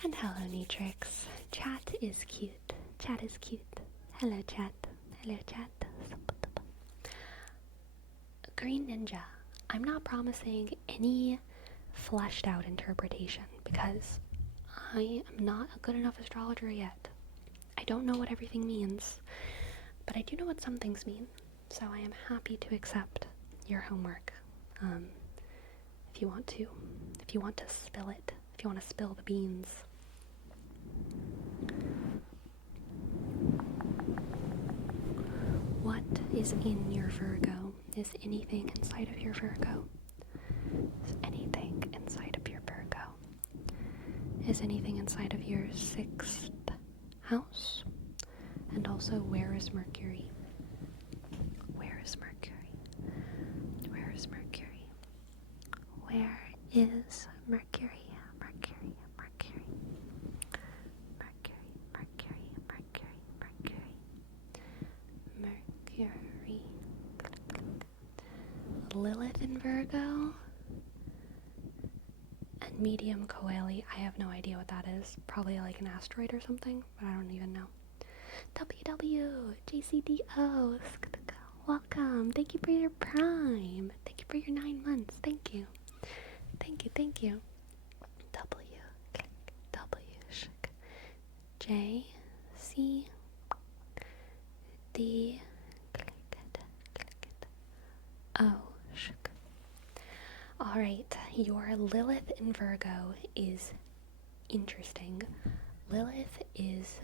And hello, Neatrix. Chat is cute. Chat is cute. Hello, chat. Hello, chat. Green Ninja. I'm not promising any fleshed out interpretation because I am not a good enough astrologer yet. I don't know what everything means, but I do know what some things mean. So I am happy to accept your homework. If you want to. If you want to spill it. If you want to spill the beans. What is in your Virgo? Is anything inside of your Virgo? Is anything inside of your Virgo? Is anything inside of your 6th house? And also, where is Mercury? Where is Mercury? Where is Mercury? Where is Mercury? Mercury, Mercury. Mercury, Mercury, Mercury, Mercury. Mercury. Lilith in Virgo. And medium Coeli. I have no idea what that is. Probably like an asteroid or something, but I don't even know. WW, JCDO, welcome. Thank you for your prime. Thank you for your 9 months. Thank you. Thank you, thank you. W, click, W, shk. J, C, D, click it, O, shk. Alright, your Lilith in Virgo is interesting. Lilith is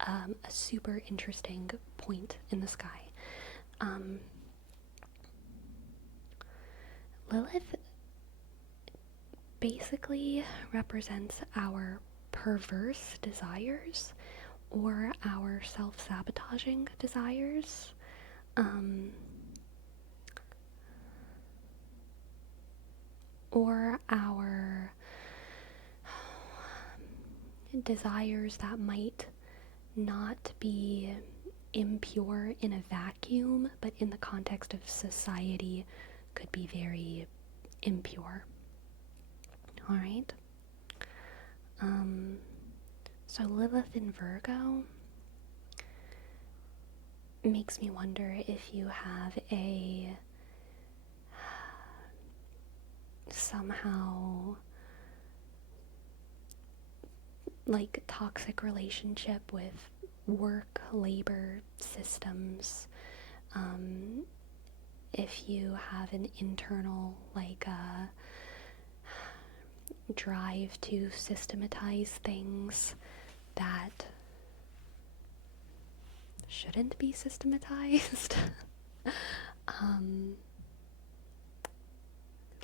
a super interesting point in the sky. Lilith basically represents our perverse desires or our self-sabotaging desires. Or our desires that might not be impure in a vacuum, but in the context of society could be very impure. Alright? So Lilith in Virgo makes me wonder if you have a somehow like toxic relationship with work, labor, systems. If you have an internal like drive to systematize things that shouldn't be systematized.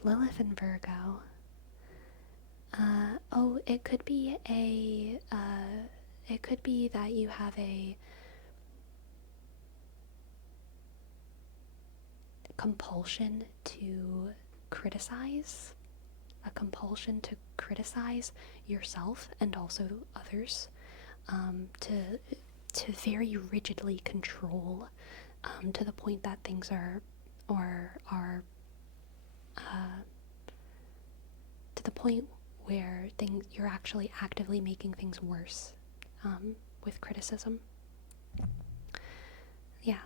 Lilith and Virgo. It could be it could be that you have a compulsion to criticize, yourself and also others, to very rigidly control, to the point that things are to the point where you're actually actively making things worse, with criticism. Yeah.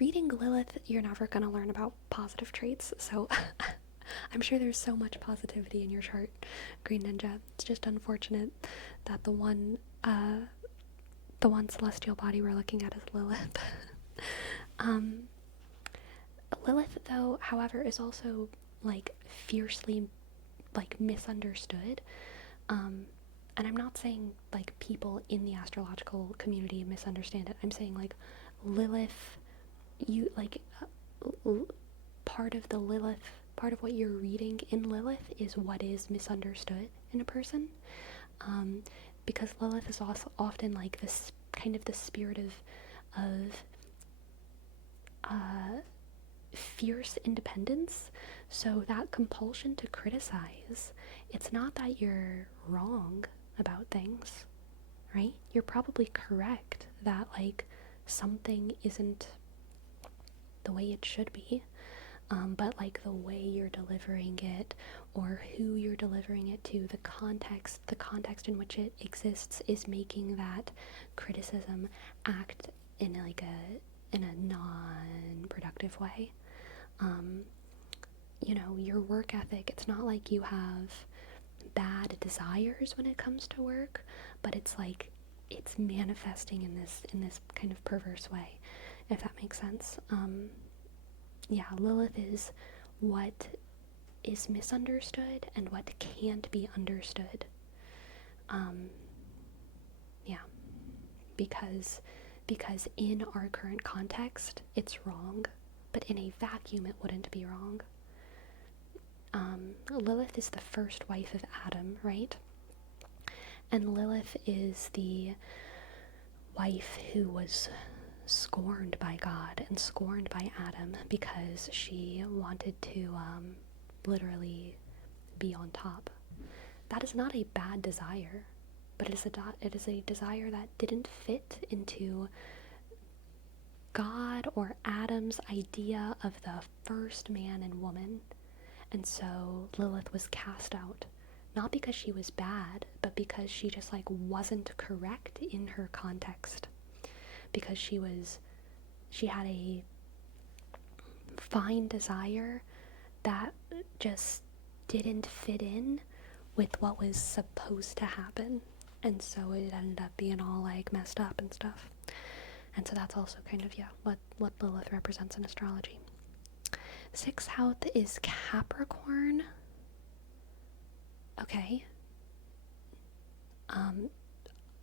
Reading Lilith, you're never gonna learn about positive traits, so I'm sure there's so much positivity in your chart, Green Ninja. It's just unfortunate that the one the one celestial body we're looking at is Lilith. um, Lilith, though, however, is also like fiercely like misunderstood. And I'm not saying like people in the astrological community misunderstand it. I'm saying like Lilith, you like part of the Lilith, part of what you're reading in Lilith is what is misunderstood in a person. Because Lilith is also often like this kind of the spirit of fierce independence. So that compulsion to criticize, it's not that you're wrong about things, right? You're probably correct that like something isn't the way it should be, but like the way you're delivering it or who you're delivering it to, the context in which it exists is making that criticism act in like in a non-productive way. You know, your work ethic, it's not like you have bad desires when it comes to work, but it's like it's manifesting in this kind of perverse way, if that makes sense. Yeah, Lilith is what is misunderstood and what can't be understood. Yeah, because in our current context it's wrong, but in a vacuum it wouldn't be wrong. Lilith is the first wife of Adam, right? And Lilith is the wife who was scorned by God and scorned by Adam because she wanted to literally be on top. That is not a bad desire, but it is a desire that didn't fit into God or Adam's idea of the first man and woman. And so Lilith was cast out, not because she was bad, but because she just like wasn't correct in her context. Because she had a fine desire that just didn't fit in with what was supposed to happen. And so it ended up being all like messed up and stuff. And so that's also kind of, yeah, what Lilith represents in astrology. Sixth house is Capricorn. Okay.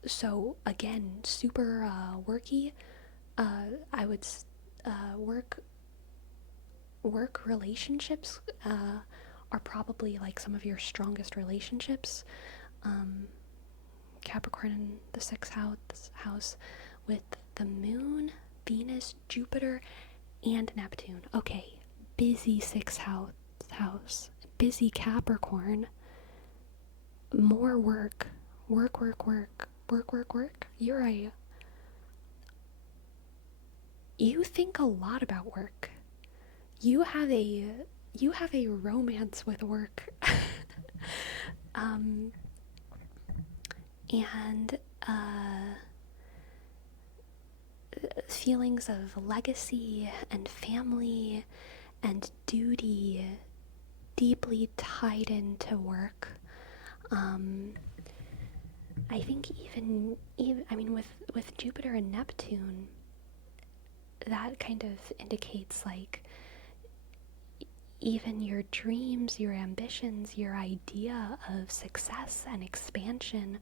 So again, super worky. I would work relationships are probably like some of your strongest relationships. Capricorn in the sixth house with the moon, Venus, Jupiter, and Neptune. Okay, busy sixth house, busy Capricorn, more work. You think a lot about work. You have a romance with work. And feelings of legacy and family and duty deeply tied into work. I think even I mean with Jupiter and Neptune, that kind of indicates like even your dreams, your ambitions, your idea of success and expansion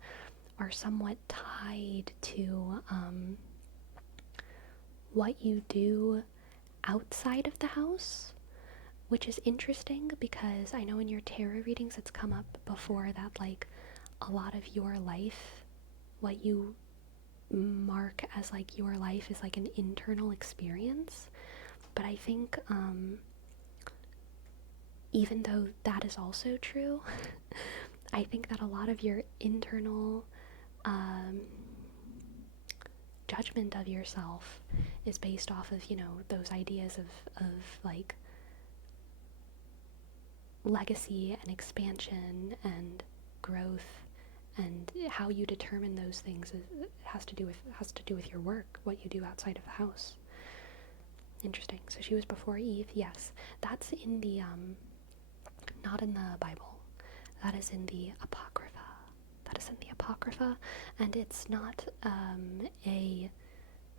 are somewhat tied to what you do outside of the house, which is interesting because I know in your tarot readings it's come up before that like a lot of your life, what you mark as like your life is like an internal experience. But I think even though that is also true, I think that a lot of your internal judgment of yourself is based off of, you know, those ideas of like legacy and expansion and growth, and how you determine those things has to do with your work, what you do outside of the house. Interesting. So she was before Eve. Yes, that's in the not in the Bible. That is in the Apocrypha. that is in the Apocrypha, and it's not a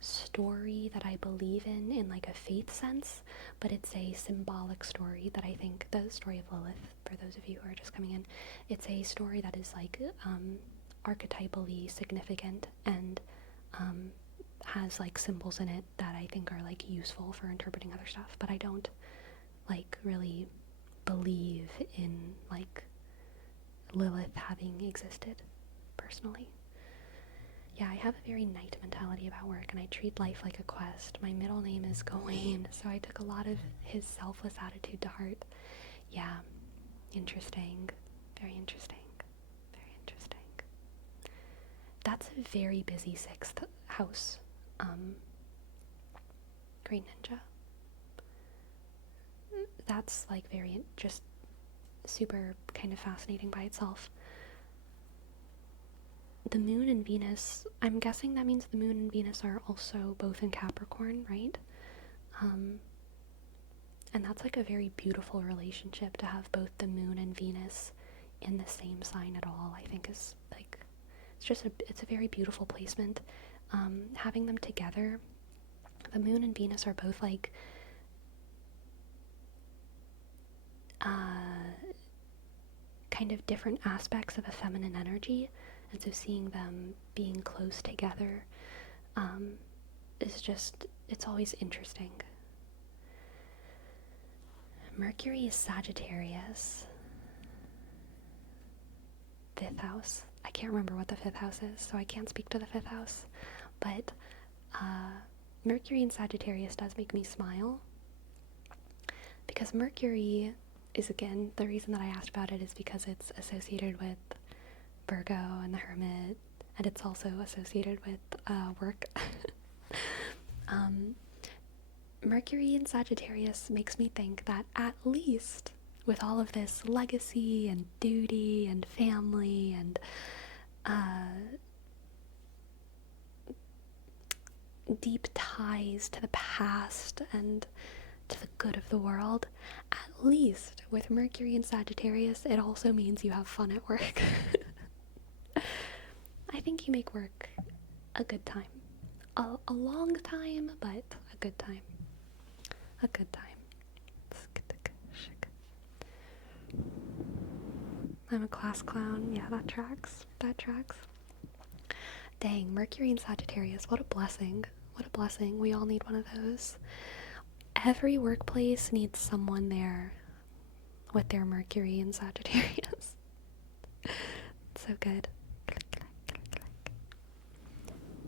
story that I believe in like a faith sense, but it's a symbolic story that I think, the story of Lilith, for those of you who are just coming in, it's a story that is like archetypally significant and has like symbols in it that I think are like useful for interpreting other stuff, but I don't like really believe in like Lilith having existed personally. Yeah, I have a very knight mentality about work, and I treat life like a quest. My middle name is Gawain, so I took a lot of his selfless attitude to heart. Yeah, interesting. Very interesting. Very interesting. That's a very busy 6th house. Green Ninja. That's like very just super kind of fascinating by itself. The moon and Venus, I'm guessing that means the moon and Venus are also both in Capricorn, right? And that's like a very beautiful relationship to have both the moon and Venus in the same sign at all. I think is like, it's a very beautiful placement. Having them together, the moon and Venus are both like kind of different aspects of a feminine energy, and so seeing them being close together is just, it's always interesting. Mercury is Sagittarius. 5th house. I can't remember what the 5th house is, so I can't speak to the 5th house, but Mercury in Sagittarius does make me smile, because Mercury is, again, the reason that I asked about it is because it's associated with Virgo and the Hermit, and it's also associated with work. Mercury in Sagittarius makes me think that at least with all of this legacy and duty and family and deep ties to the past and to the good of the world, at least with Mercury in Sagittarius, it also means you have fun at work. I think you make work a good time. A long time, but a good time. A good time. I'm a class clown. Yeah, that tracks. That tracks. Dang, Mercury in Sagittarius. What a blessing. What a blessing. We all need one of those. Every workplace needs someone there with their Mercury in Sagittarius. So good. Click, click, click, click.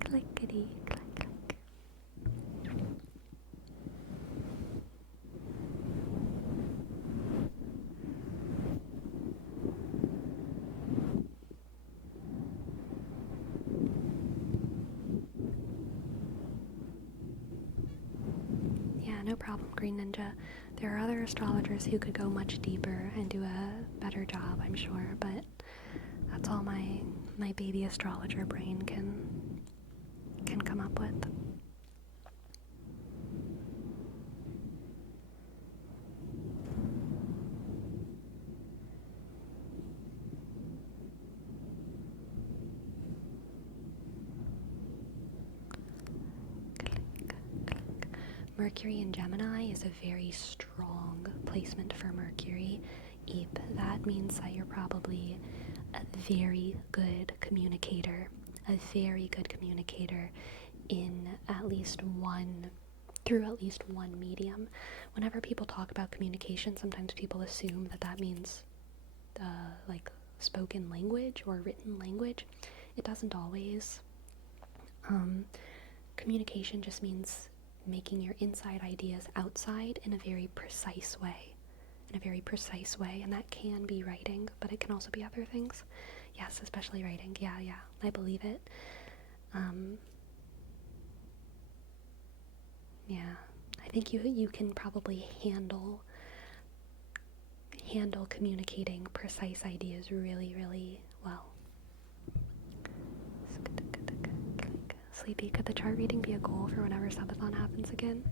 Clickety, click, click. Yeah, no problem, Green Ninja. There are other astrologers who could go much deeper and do a better job, I'm sure, but that's all my baby astrologer brain can come up with. Mercury in Gemini is a very strong placement for Mercury. That means that you're probably a very good communicator, in through at least one medium. Whenever people talk about communication, sometimes people assume that means like spoken language or written language. It doesn't always. Communication just means making your inside ideas outside in a very precise way. And that can be writing, but it can also be other things. Yes, especially writing. Yeah, I believe it. Yeah, I think you can probably handle communicating precise ideas really, really well. Sleepy, could the chart reading be a goal for whenever subathon happens again?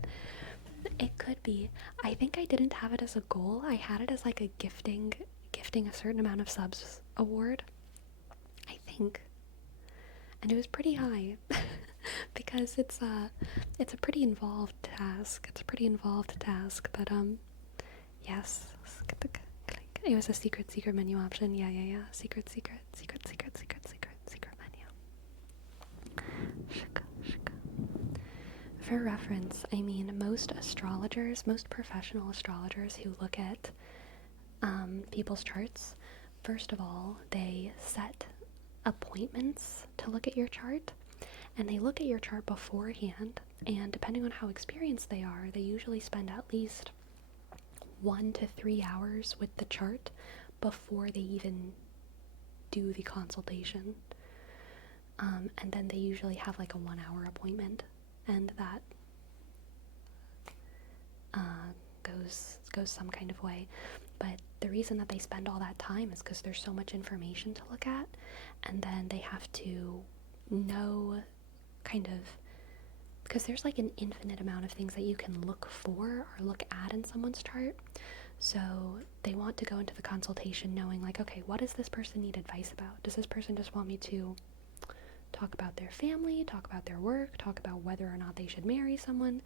It could be. I think I didn't have it as a goal. I had it as like a gifting a certain amount of subs award. I think. And it was pretty high because it's a pretty involved task. But yes. It was a secret menu option. Yeah. Secret menu. For reference, I mean, most professional astrologers who look at people's charts, first of all, they set appointments to look at your chart, and they look at your chart beforehand, and depending on how experienced they are, they usually spend at least 1 to 3 hours with the chart before they even do the consultation. And then they usually have like a 1-hour appointment, and that goes some kind of way. But the reason that they spend all that time is because there's so much information to look at, and then they have to know kind of, because there's like an infinite amount of things that you can look for or look at in someone's chart. So they want to go into the consultation knowing like, okay, what does this person need advice about? Does this person just want me to talk about their family, talk about their work, talk about whether or not they should marry someone,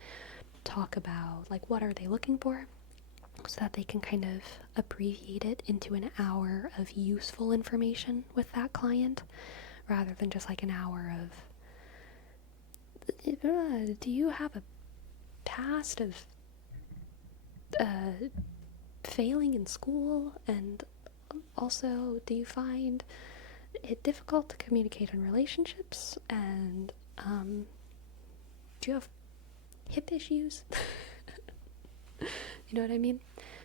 talk about like what are they looking for, so that they can kind of abbreviate it into an hour of useful information with that client, rather than just like an hour of do you have a past of failing in school, and also do you find it difficult to communicate in relationships, and do you have hip issues? You know what I mean?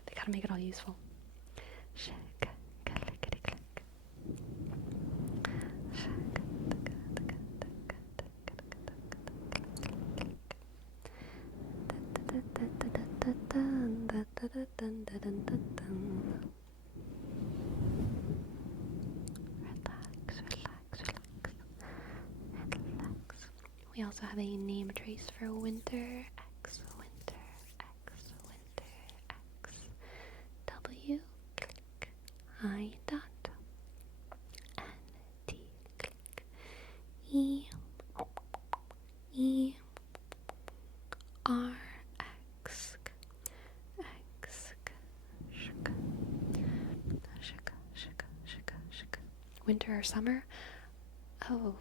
They gotta make it all useful. We also have a name trace for winter. X, winter, X, winter, X. W, click. I, dot. N, T, click. E, E, R, X, X, shk, shk, shk, shk, shk. Winter or summer? Oh,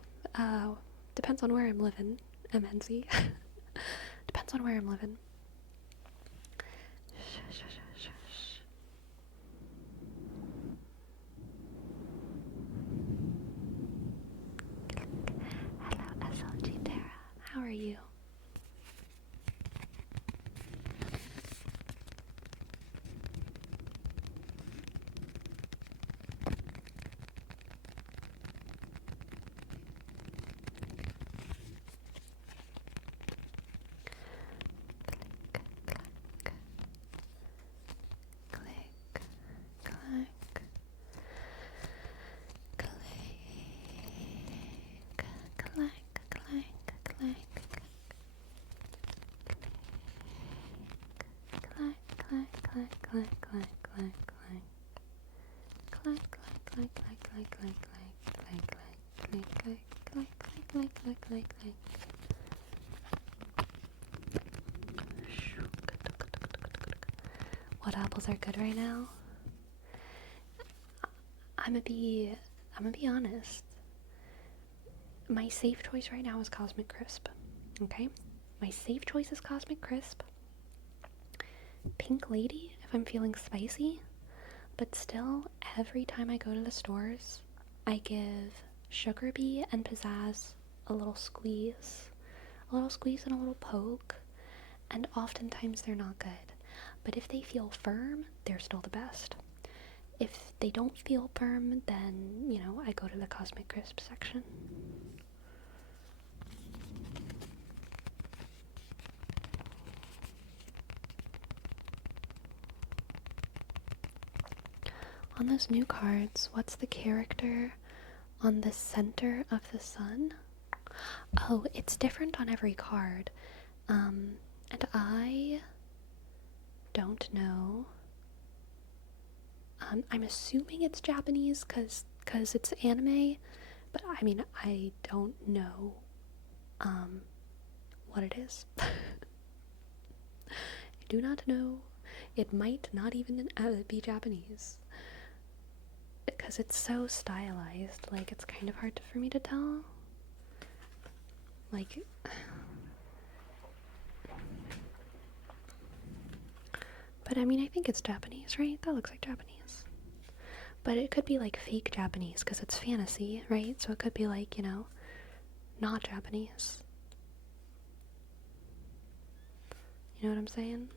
depends on where I'm living. MNC. Depends on where I'm living. Hello, Astrology Tara. How are you? What apples are good right now? I'm gonna be honest. My safe choice right now is Cosmic Crisp. Okay? My safe choice is Cosmic Crisp. Pink Lady, if I'm feeling spicy. But still, every time I go to the stores, I give Sugar Bee and Pizzazz a little squeeze. A little squeeze and a little poke. And oftentimes they're not good. But if they feel firm, they're still the best. If they don't feel firm, then, you know, I go to the Cosmic Crisp section. On those new cards, what's the character on the center of the sun? Oh, it's different on every card. And I don't know. I'm assuming it's Japanese because it's anime, but I mean, I don't know what it is. I do not know. It might not even be Japanese because it's so stylized. Like, it's kind of hard for me to tell. Like, but I mean, I think it's Japanese, right? That looks like Japanese. But it could be like fake Japanese because it's fantasy, right? So it could be like, you know, not Japanese. You know what I'm saying?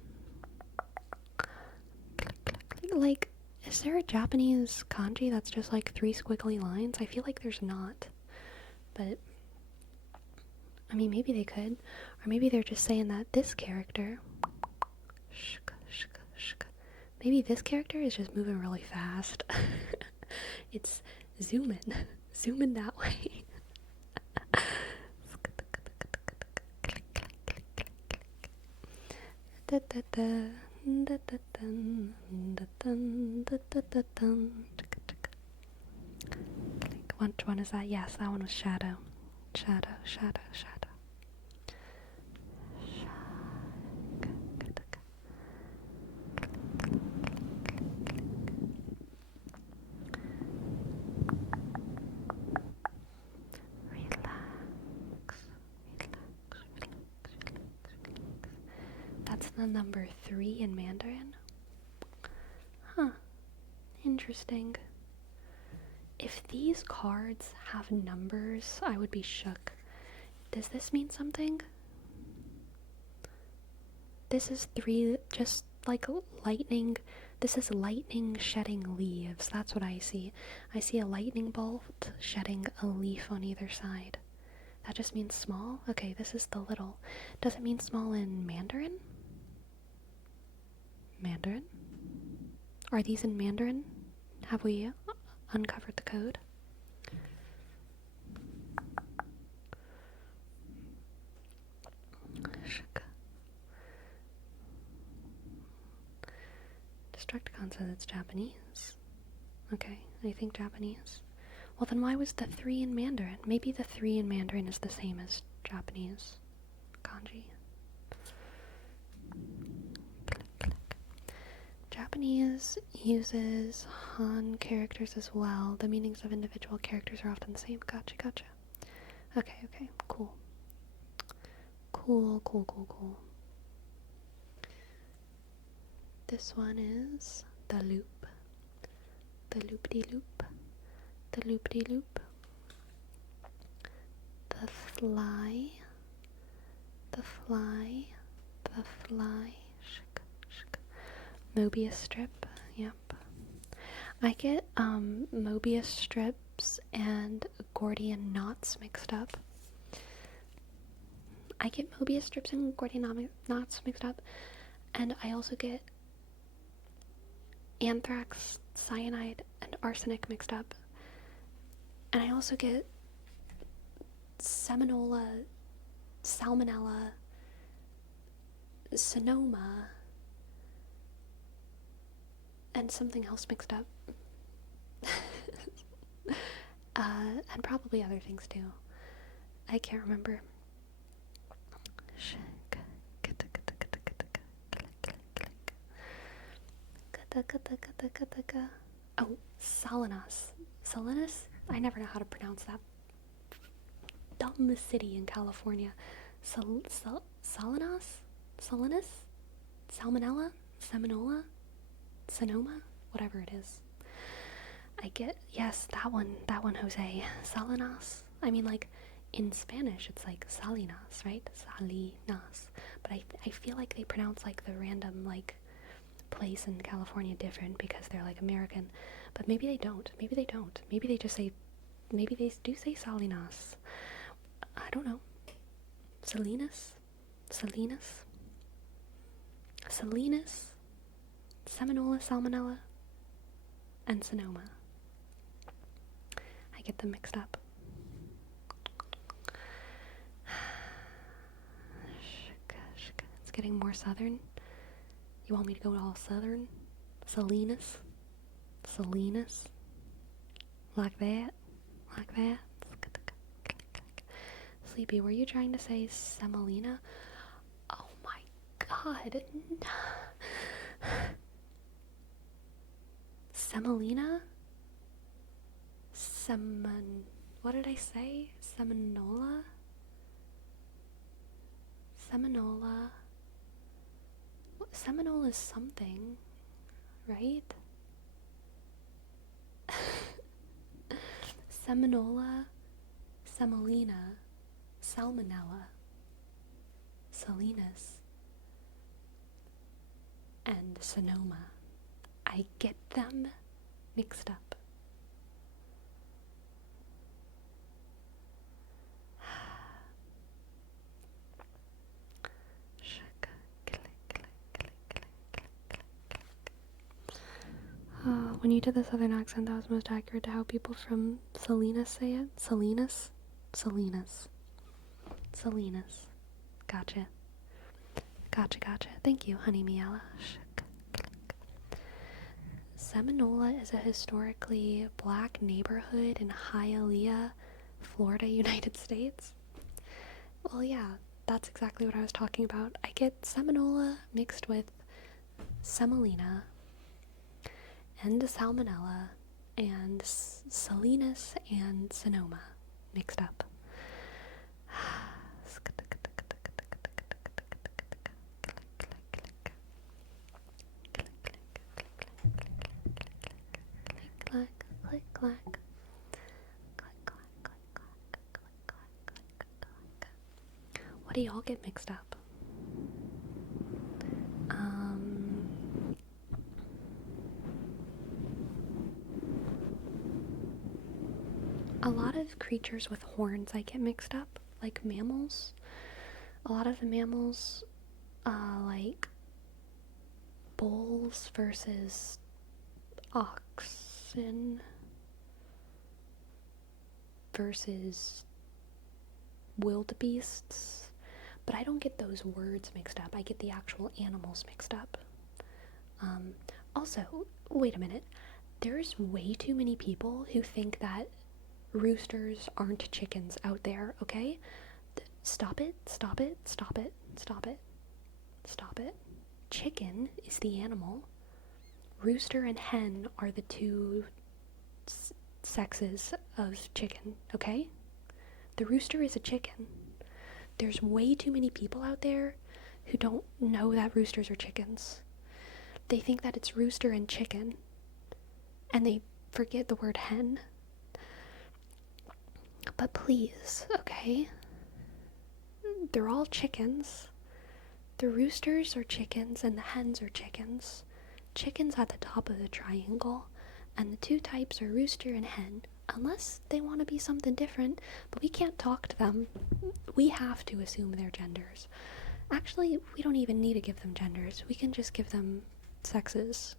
Like, is there a Japanese kanji that's just like 3 squiggly lines? I feel like there's not. But, I mean, maybe they could. Or maybe they're just saying that this character... Maybe this character is just moving really fast. It's zooming. Zooming that way. Which one is that? Yes, that one was Shadow. Shadow. That's the number 3 in Mandarin? Huh. Interesting. If these cards have numbers, I would be shook. Does this mean something? This is 3, just like lightning. This is lightning shedding leaves. That's what I see. I see a lightning bolt shedding a leaf on either side. That just means small? Okay, this is the little. Does it mean small in Mandarin? Mandarin? Are these in Mandarin? Have we uncovered the code? Destructicon says it's Japanese. Okay, I think Japanese. Well, then why was the 3 in Mandarin? Maybe the 3 in Mandarin is the same as Japanese kanji. Japanese uses Han characters as well. The meanings of individual characters are often the same. Gotcha. Okay, cool. Cool. This one is the loop. The loop-de-loop. The loop-de-loop. The fly. The fly. Mobius strip. Yep. I get Mobius strips and Gordian knots mixed up. And I also get anthrax, cyanide, and arsenic mixed up. And I also get salmonella, sonoma, and something else mixed up. And probably other things too. I can't remember. Oh, Salinas. Salinas? I never know how to pronounce that dumb city in California. Salinas? Salinas? Salmonella? Seminola? Sonoma? Whatever it is. I get, yes, that one, Jose. Salinas. I mean, like, in Spanish, it's like Salinas, right? Salinas. But I feel like they pronounce, like, the random, like, place in California different because they're, like, American. But maybe they don't. Maybe they just say, maybe they do say Salinas. I don't know. Salinas? Seminola, Salmonella, and Sonoma. I get them mixed up. It's getting more southern. You want me to go all southern? Salinas? Like that? Sleepy, were you trying to say semolina? Oh my god. Semolina? What did I say? Seminola? Seminola. Seminole is something, right? Seminola, semolina, salmonella, salinas, and Sonoma. I get them mixed up. When you did the southern accent, that was most accurate to how people from Salinas say it. Salinas? Salinas. Salinas. Gotcha. Gotcha. Thank you, Honey Miela. Seminole is a historically black neighborhood in Hialeah, Florida, United States. Well, yeah, that's exactly what I was talking about. I get Seminola mixed with semolina and salmonella and Salinas and Sonoma mixed up. Click, click, click. What do y'all get mixed up? A lot of creatures with horns I get mixed up, like mammals. A lot of the mammals, like bulls versus oxen versus wildebeests. But I don't get those words mixed up. I get the actual animals mixed up. Also, wait a minute. There's way too many people who think that roosters aren't chickens out there, okay? Stop it. Chicken is the animal. Rooster and hen are the two sexes of chicken, okay? The rooster is a chicken. There's way too many people out there who don't know that roosters are chickens. They think that it's rooster and chicken, and they forget the word hen. But please, okay? They're all chickens. The roosters are chickens and the hens are chickens. Chicken's at the top of the triangle, and the two types are rooster and hen, unless they want to be something different, but we can't talk to them. We have to assume their genders. Actually, we don't even need to give them genders. We can just give them sexes,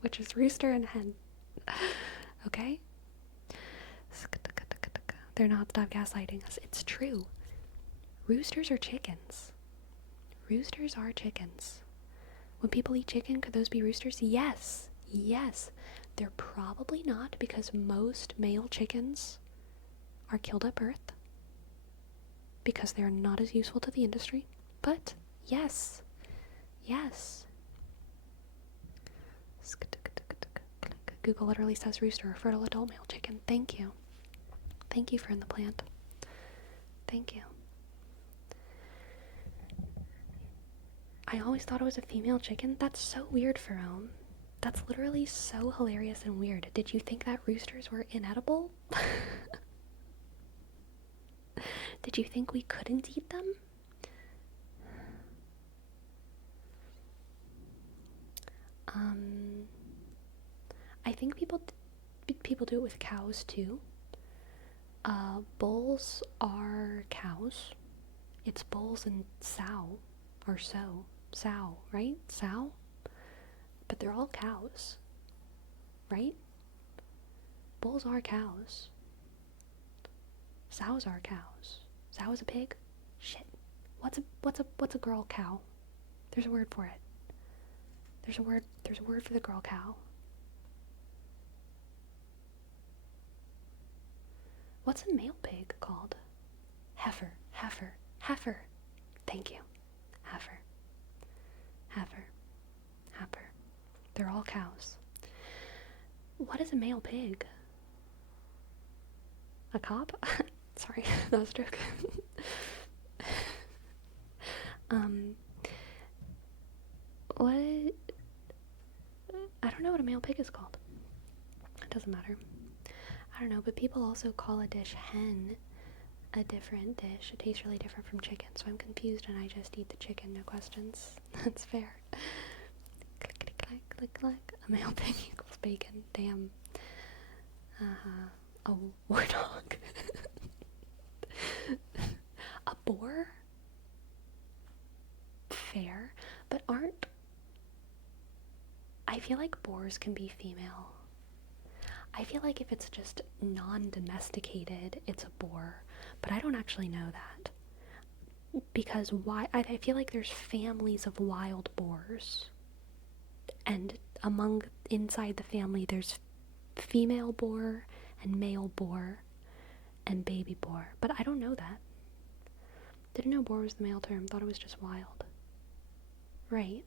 which is rooster and hen. Okay? They're not. Stop gaslighting us. It's true. Roosters are chickens. Roosters are chickens. When people eat chicken, could those be roosters? Yes. They're probably not, because most male chickens are killed at birth because they're not as useful to the industry. But yes. Google literally says rooster, a fertile adult male chicken. Thank you for in the plant. Thank you. I always thought it was a female chicken. That's so weird, Fome. That's literally so hilarious and weird. Did you think that roosters were inedible? Did you think we couldn't eat them? I think people do it with cows too. Bulls are cows. It's bulls and sow, or sow, right? Sow? But they're all cows, right? Bulls are cows. Sows are cows. Sow is a pig? Shit. What's a girl cow? There's a word for it. There's a word for the girl cow. What's a male pig called? Heifer. Thank you. Heifer. Heifer. Heifer. They're all cows. What is a male pig? A cop? Sorry, that was a joke. What? I don't know what a male pig is called. It doesn't matter. I don't know, but people also call a dish hen a different dish. It tastes really different from chicken, so I'm confused and I just eat the chicken, no questions. That's fair. Clickety clack, click clack. A male pig equals bacon. Damn. A warthog. A boar? Fair, but aren't... I feel like boars can be female. I feel like if it's just non-domesticated, it's a boar, but I don't actually know that. Because I feel like there's families of wild boars, and inside the family there's female boar and male boar and baby boar, but I don't know that. Didn't know boar was the male term, thought it was just wild. Right.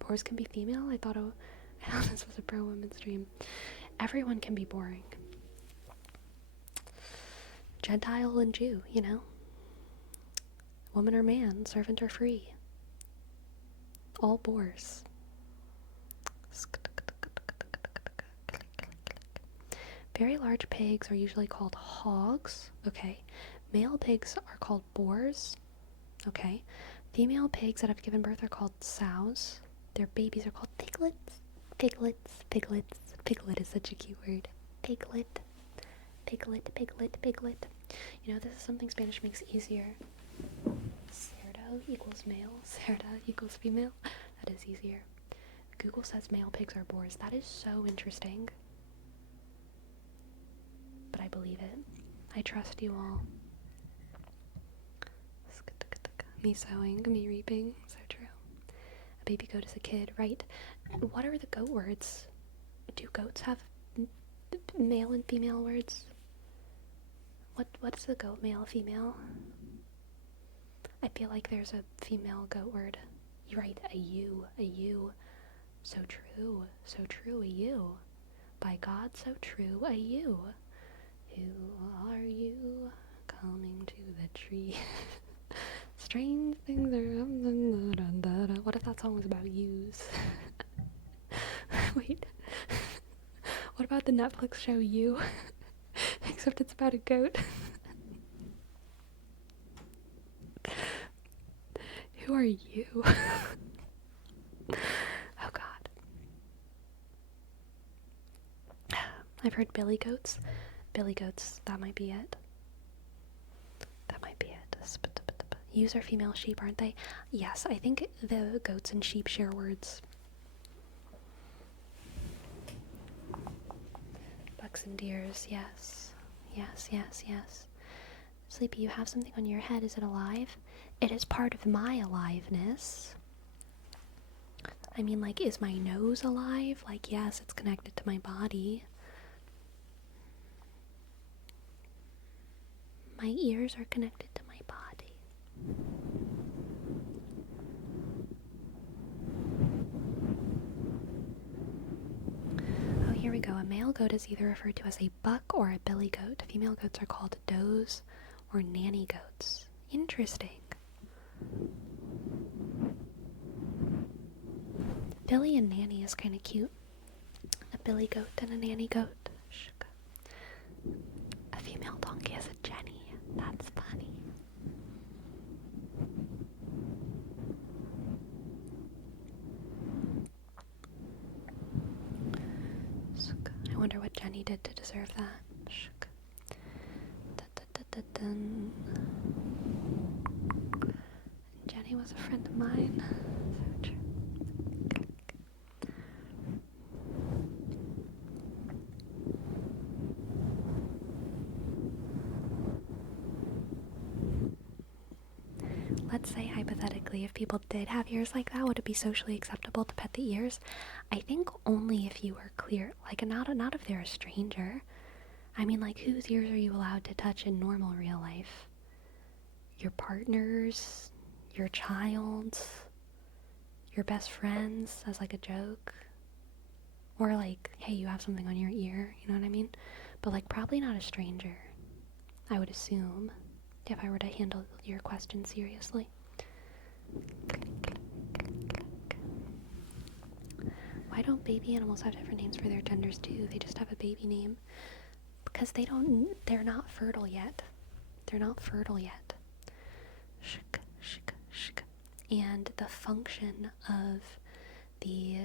Boars can be female? I thought this was a pro-women stream. Everyone can be boring. Gentile and Jew, you know? Woman or man, servant or free. All boars. Very large pigs are usually called hogs. Okay. Male pigs are called boars. Okay. Female pigs that have given birth are called sows. Their babies are called piglets. Piglets. Piglet is such a cute word. Piglet. You know, this is something Spanish makes easier. Cerdo equals male. Cerda equals female. That is easier. Google says male pigs are boars. That is so interesting. But I believe it. I trust you all. Me sowing, me reaping. So true. A baby goat is a kid, right? What are the goat words? Do goats have male and female words? What's the goat, male, female? I feel like there's a female goat word. You're right, a ewe. So true, a ewe. By God, so true, a ewe. Who are you coming to the tree? Strange things are... What if that song was about ewes? Wait. What about the Netflix show You? Except it's about a goat. Who are you? Oh god. I've heard billy goats. Billy goats, that might be it. Ewes are female sheep, aren't they? Yes, I think the goats and sheep share words. Bucks and deers, yes. Sleepy, you have something on your head. Is it alive? It is part of my aliveness. I mean, like, is my nose alive? Like, yes, it's connected to my body. My ears are connected to my body. Oh, here we go. A male goat is either referred to as a buck or a billy goat. Female goats are called does or nanny goats. Interesting. Billy and nanny is kind of cute. A billy goat and a nanny goat. A female donkey is a Jenny. That's funny. I wonder what Jenny did to deserve that. Jenny was a friend of mine. So true. Let's say hypothetically, if people did have ears like that, would it be socially acceptable to pet the ears? I think only if you were clear, like not if they're a stranger. I mean, like, whose ears are you allowed to touch in normal real life? your partners, your child, your best friends as like a joke. Or like, hey, you have something on your ear, you know what I mean? But like probably not a stranger, I would assume, if I were to handle your question seriously. Why don't baby animals have different names for their genders too? They just have a baby name. Because they're not fertile yet. They're not fertile yet. Shk, shk, shk. And the function of the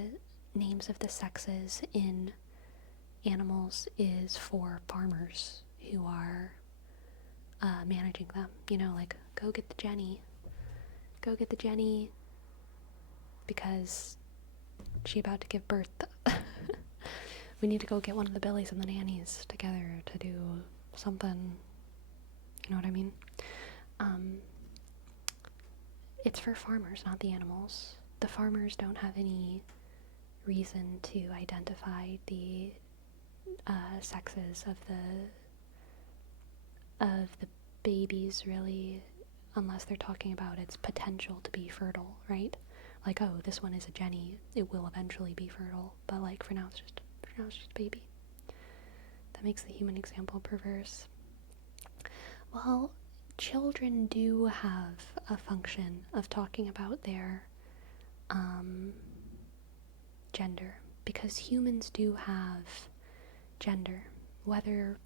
names of the sexes in animals is for farmers who are managing them. You know, like, go get the Jenny. Go get the Jenny because she about to give birth. We need to go get one of the Billies and the nannies together to do something. You know what I mean? It's for farmers, not the animals. The farmers don't have any reason to identify the sexes of the babies, really, unless they're talking about its potential to be fertile, right? Like, oh, this one is a Jenny, it will eventually be fertile, but like for now it's just baby. That makes the human example perverse. Well, children do have a function of talking about their gender, because humans do have gender, whether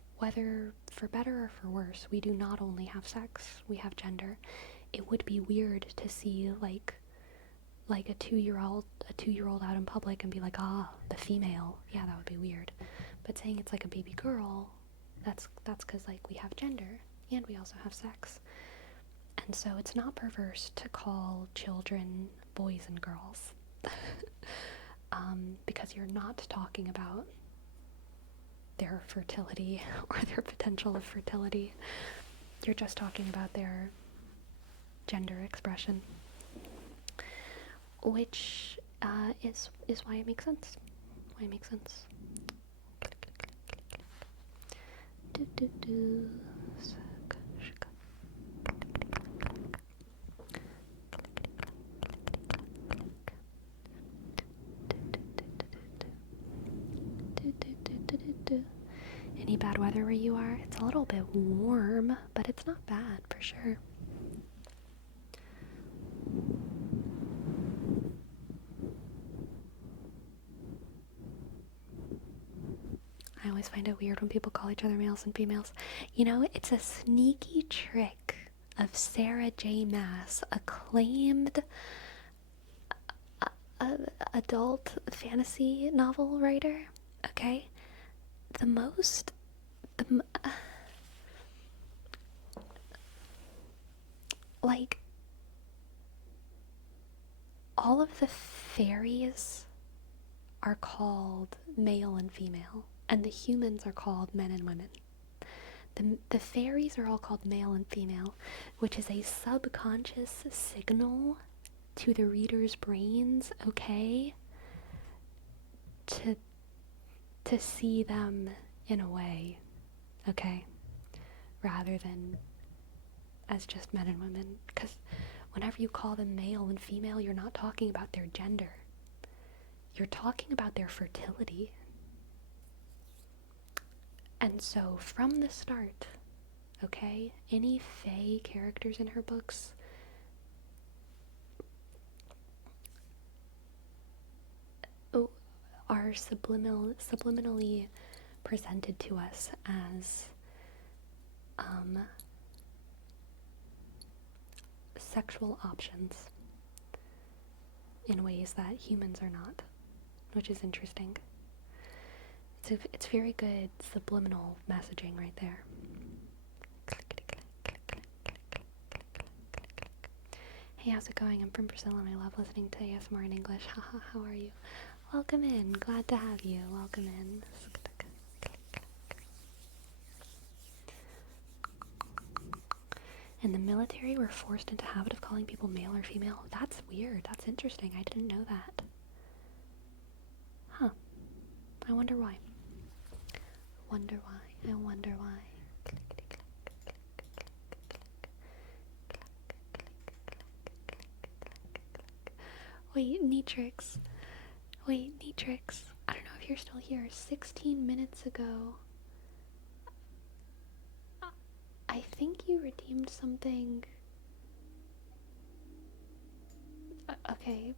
for better or for worse. We do not only have sex, we have gender. It would be weird to see like a 2-year-old out in public and be like, the female. Yeah, that would be weird. But saying it's like a baby girl, that's because like we have gender and we also have sex. And so it's not perverse to call children boys and girls. Because you're not talking about their fertility or their potential of fertility. You're just talking about their gender expression, which is why it makes sense. Any bad weather where you are? It's a little bit warm, but it's not bad for sure. I always find it weird when people call each other males and females. You know, it's a sneaky trick of Sarah J. Maas, acclaimed adult fantasy novel writer. Okay? Like, all of the fairies are called male and female, and the humans are called men and women. The fairies are all called male and female, which is a subconscious signal to the reader's brains, okay, to see them in a way, okay, rather than as just men and women. Because whenever you call them male and female, you're not talking about their gender. You're talking about their fertility. And so from the start, okay, any fae characters in her books are subliminally presented to us as sexual options in ways that humans are not, which is interesting. It's very good subliminal messaging right there. Hey, how's it going? I'm from Brazil and I love listening to ASMR in English. Haha, how are you? Welcome in. Glad to have you. Welcome in. In the military, we're forced into habit of calling people male or female. That's weird. That's interesting. I didn't know that. Huh. I wonder why. I wonder why. Wait, Neatrix. I don't know if you're still here. 16 minutes ago, I think you redeemed something. Okay.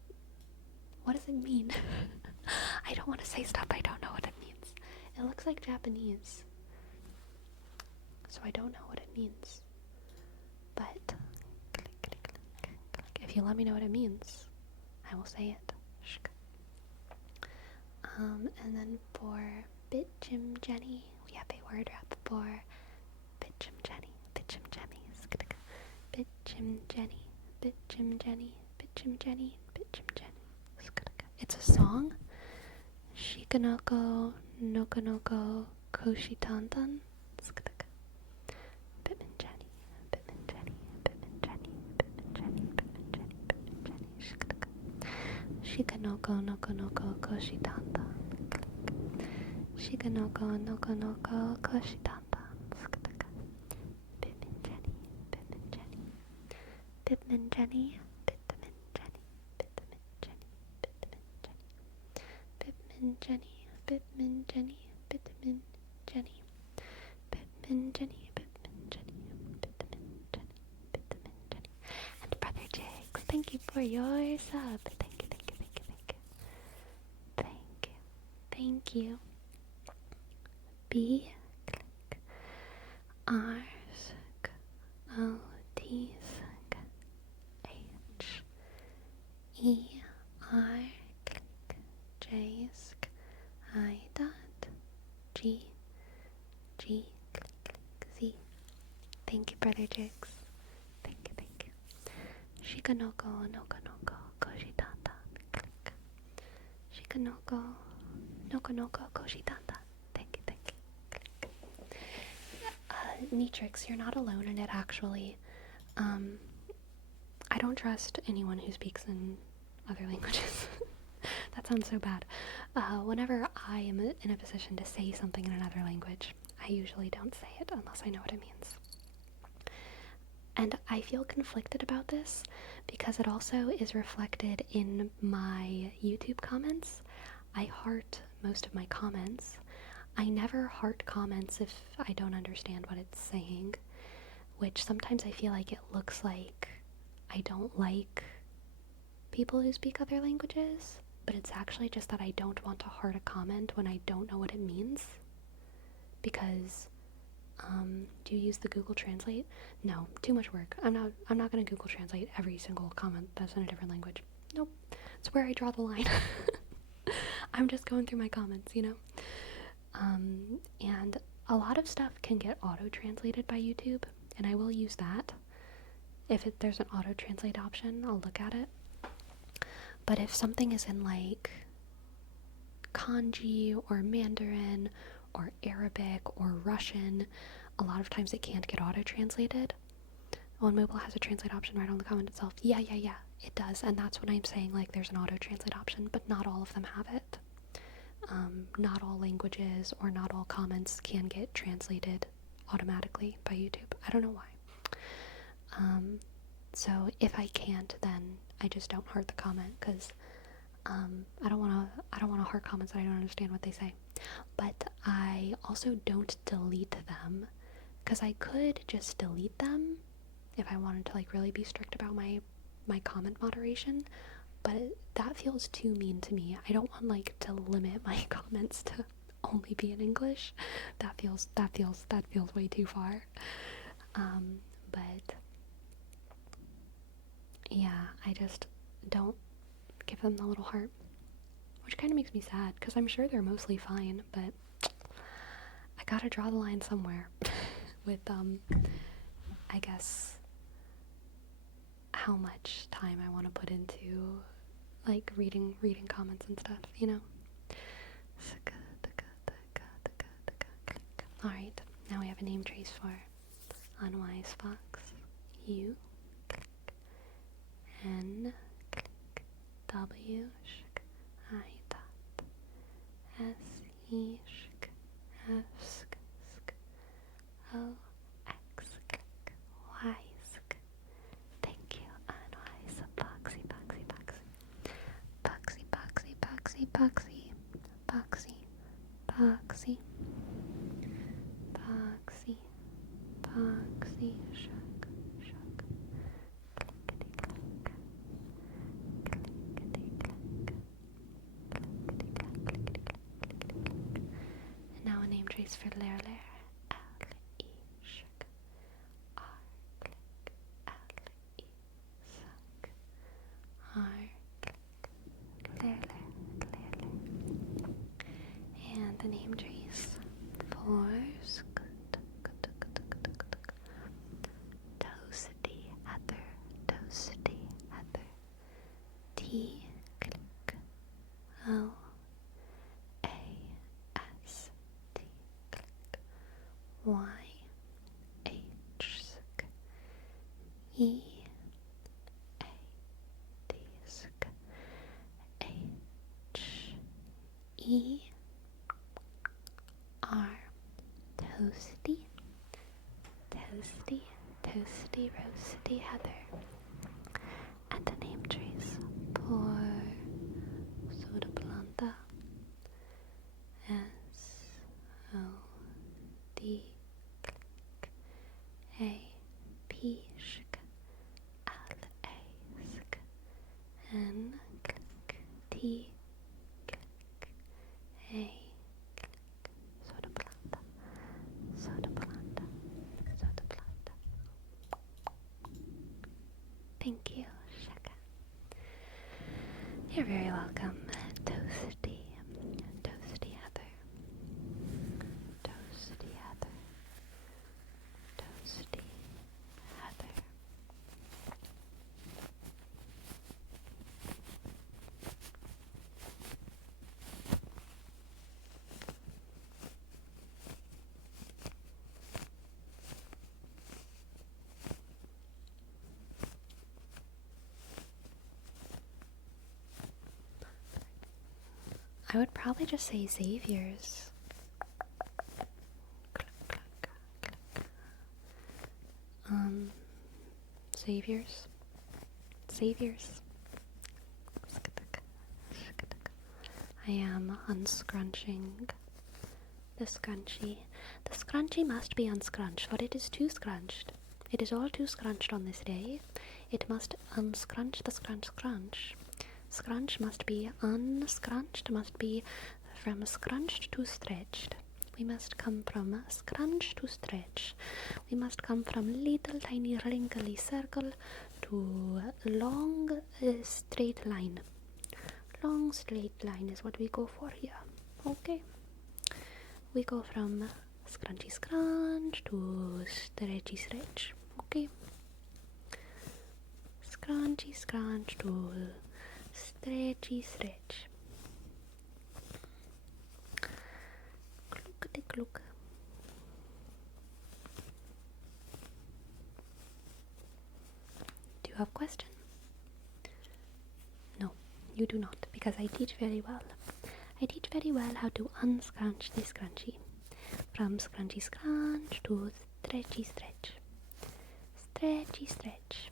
What does it mean? I don't want to say stuff I don't know what it means. It looks like Japanese, so I don't know what it means. But if you let me know what it means, I will say it. And then for Bitchim Jenny, we have a word wrap for Bitchim Jenny. Bitchim Jenny. Bitchim Jenny. Bitchim Jenny. Bitchim Jenny. Bitchim Jenny. It's a song. Shikanoko Nokonoko Koshitantan. Bitman Jenny. Bitman Jenny. Bitman Jenny. Bitman Jenny. Bitman Jenny. Bitman Jenny. Shikanoko Nokonoko Koshitanta. Shikanoko Nokonoko Koshitanta. Bitman Jenny. Bitman Jenny. Bitman Jenny. Bitman Jenny. Bitman Jenny. Bitman Jenny. Bitman Jenny. Bitman Jenny. Bitman Jenny. Bitman Jenny. And Brother Jigs, thank you for your sub. Thank you. Thank you. B click R sk O T sk H E R click J sk I dot G G click Z. Thank you, Brother Jigs. Thank you. Shikanoko Nokonoko Koshitata click. Shikanoko Nokonoko Koshitata. Thank you. Click. Neatrix, you're not alone in it, actually. I don't trust anyone who speaks in other languages. That sounds so bad. Whenever I am in a position to say something in another language, I usually don't say it unless I know what it means. And I feel conflicted about this because it also is reflected in my YouTube comments. I heart most of my comments. I never heart comments if I don't understand what it's saying, which sometimes I feel like it looks like I don't like people who speak other languages, but it's actually just that I don't want to heart a comment when I don't know what it means. Because, do you use the Google Translate? No, too much work. I'm not going to Google Translate every single comment that's in a different language. Nope, it's where I draw the line. I'm just going through my comments, you know? And a lot of stuff can get auto-translated by YouTube, and I will use that. If there's an auto-translate option, I'll look at it. But if something is in, like, kanji or Mandarin or Arabic or Russian, a lot of times it can't get auto-translated. On mobile has a translate option right on the comment itself. Yeah, it does, and that's what I'm saying, like, there's an auto-translate option, but not all of them have it. Not all languages or not all comments can get translated automatically by YouTube. I don't know why. So if I can't, then I just don't heart the comment, because I don't want to heart comments that I don't understand what they say. But I also don't delete them, because I could just delete them if I wanted to, like, really be strict about my comment moderation, but that feels too mean to me. I don't want, like, to limit my comments to only be in English. That feels way too far. But yeah, I just don't give them the little heart, which kind of makes me sad, because I'm sure they're mostly fine, but I gotta draw the line somewhere with, I guess, how much time I want to put into, like, reading comments and stuff, you know? Alright, now we have a name trace for Unwise Fox. U, click, N, click, W, sh, I, dot, S, E, sh, F, sk, O, X, click, Y, sk. Thank you, Unwise Foxy. Boxy, boxy, boxy, boxy, boxy, shuck, shuck, clickety clack, clickety clack, clickety clack, clickety clack, clickety clack. And now a name trace for Lair Lair. L-E, shuck, R-click, L-E, suck, R-click, Lair Lair. And the name trace for Toasty Heather, Toasty Heather, T click L A S T click Y H sk E A T sk H E R Toasty, Toasty, Toasty, Roasty Heather. And the name trace for Soda Planta S O D click A P sk L A sk N click T click A Soda Planta, Soda Planta, Soda Planta. Thank you, Shaka. You're very welcome, Toasty, Toasty Heather, Toasty Heather, Toasty Heather. I would probably just say Xavier's. Click, click, click. Xavier's. Xavier's. I am unscrunching the scrunchie. The scrunchie must be unscrunched, for it is too scrunched. It is all too scrunched on this day. It must unscrunch the scrunch scrunch. Scrunch must be unscrunched, must be from scrunched to stretched. We must come from scrunch to stretch. We must come from little tiny wrinkly circle to long straight line. Long straight line is what we go for here. Okay. We go from scrunchy scrunch to stretchy stretch. Okay. Scrunchy scrunch to stretchy stretch. Cluckety cluck. Do you have a question? No, you do not, because I teach very well. I teach very well how to unscrunch the scrunchie. From scrunchy scrunch to stretchy stretch. Stretchy stretch.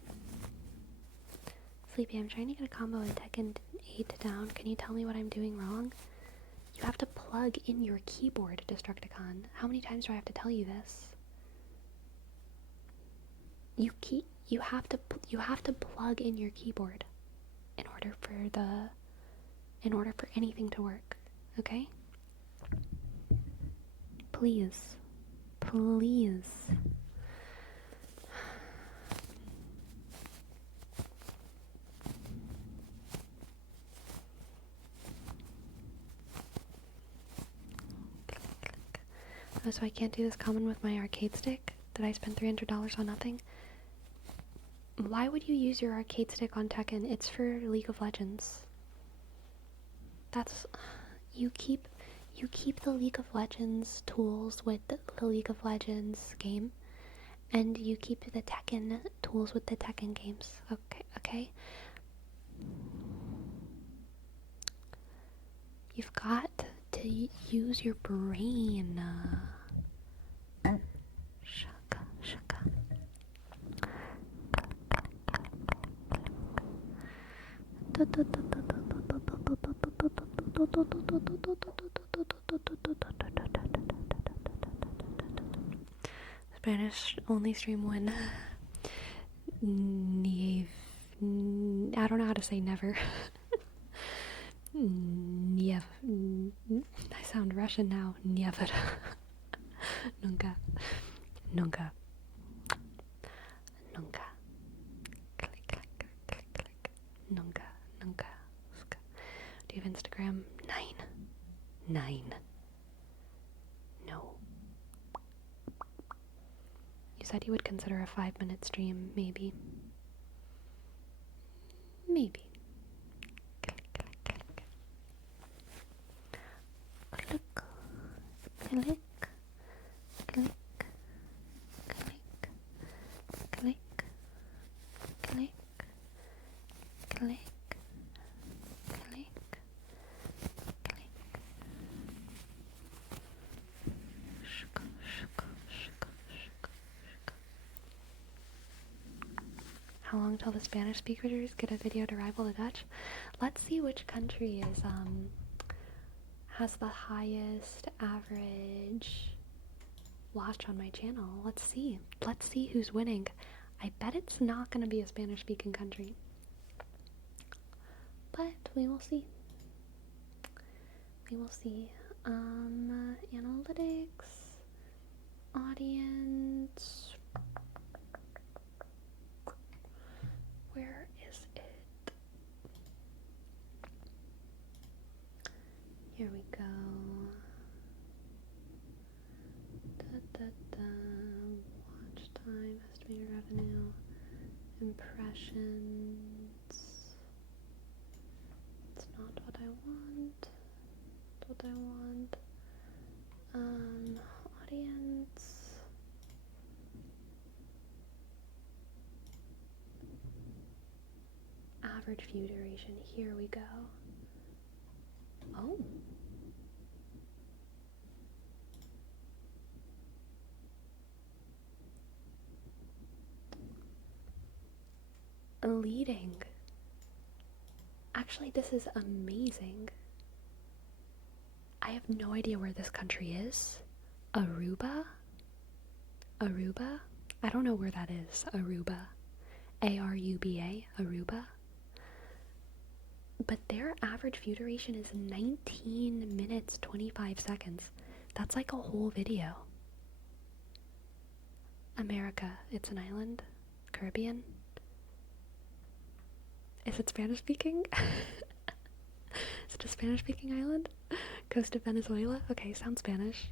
Sleepy, I'm trying to get a combo in Tekken 8 down. Can you tell me what I'm doing wrong? You have to plug in your keyboard, Destructicon. How many times do I have to tell you this? You have to plug in your keyboard in order for anything to work. Okay? Please. Please. Oh, so I can't do this common with my arcade stick? Did I spend $300 on nothing? Why would you use your arcade stick on Tekken? It's for League of Legends. That's... You keep the League of Legends tools with the League of Legends game, and you keep the Tekken tools with the Tekken games. Okay? You've got to use your brain. Shaka. Spanish only stream when I don't know how to say never. I sound Russian now. Never. Nunca. Nunca. Nunca. Click, click, click, click. Nunca. Nunca. Do you have Instagram? 9. No. You said you would consider a 5-minute stream, maybe. Maybe. Click, click, click. Click. Click. Click. Click. Click. Click. Click. Click. Click. How long till the Spanish speakers get a video to rival the Dutch? Let's see which country has the highest average watch on my channel. Let's see who's winning. I bet it's not going to be a Spanish speaking country, but we will see. Analytics, audience, where is it? Here we go. Watch time, estimated revenue, impressions. It's not what I want. Audience. Average view duration. Here we go. Oh. Leading. Actually, this is amazing. I have no idea where this country is. Aruba? I don't know where that is. Aruba. Aruba. Aruba. But their average view duration is 19 minutes, 25 seconds. That's like a whole video. America. It's an island. Caribbean. Is it Spanish speaking? Is it a Spanish speaking island? Coast of Venezuela? Okay, sounds Spanish.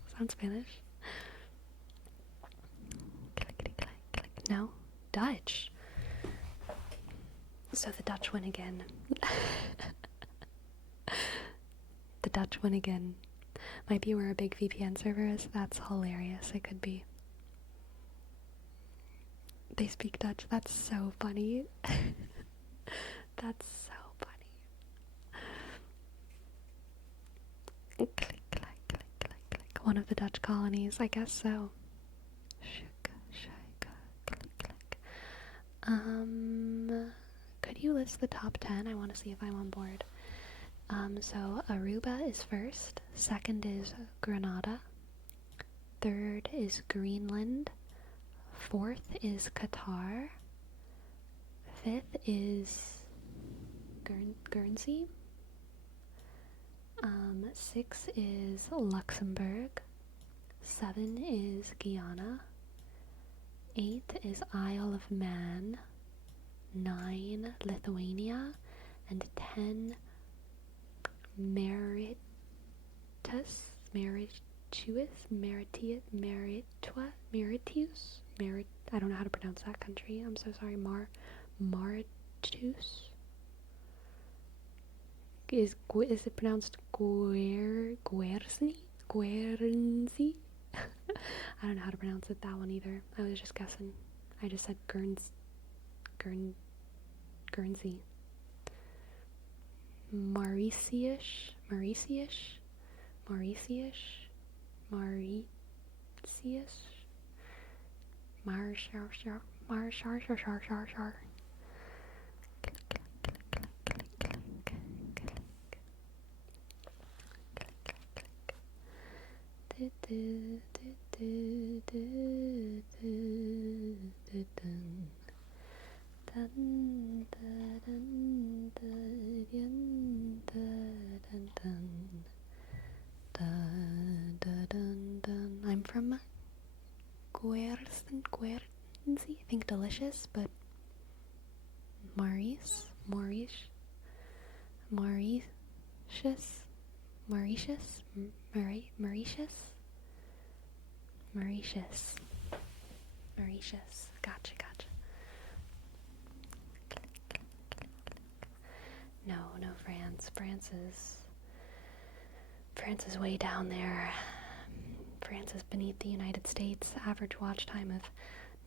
Clickety click, click. No? Dutch. So the Dutch win again. The Dutch win again. Might be where a big VPN server is. That's hilarious. It could be. They speak Dutch. That's so funny. That's so funny. Click, click, click, click, click. One of the Dutch colonies, I guess so. Shake, click, click. Could you list the top 10? I want to see if I'm on board. So Aruba is first. Second is Grenada. Third is Greenland. Fourth is Qatar. Fifth is Guernsey. 6 is Luxembourg. 7 is Guyana. 8 is Isle of Man. 9 Lithuania. And 10 Mauritius. I don't know how to pronounce that country. I'm so sorry. Mauritius. Is it pronounced Guernsey? Guernsey? I don't know how to pronounce it, that one either. I was just guessing. I just said Guernsey. Mauritius. I'm from Guernsey, I think delicious, but Mauritius, gotcha. No, France is way down there. France is beneath the United States. Average watch time of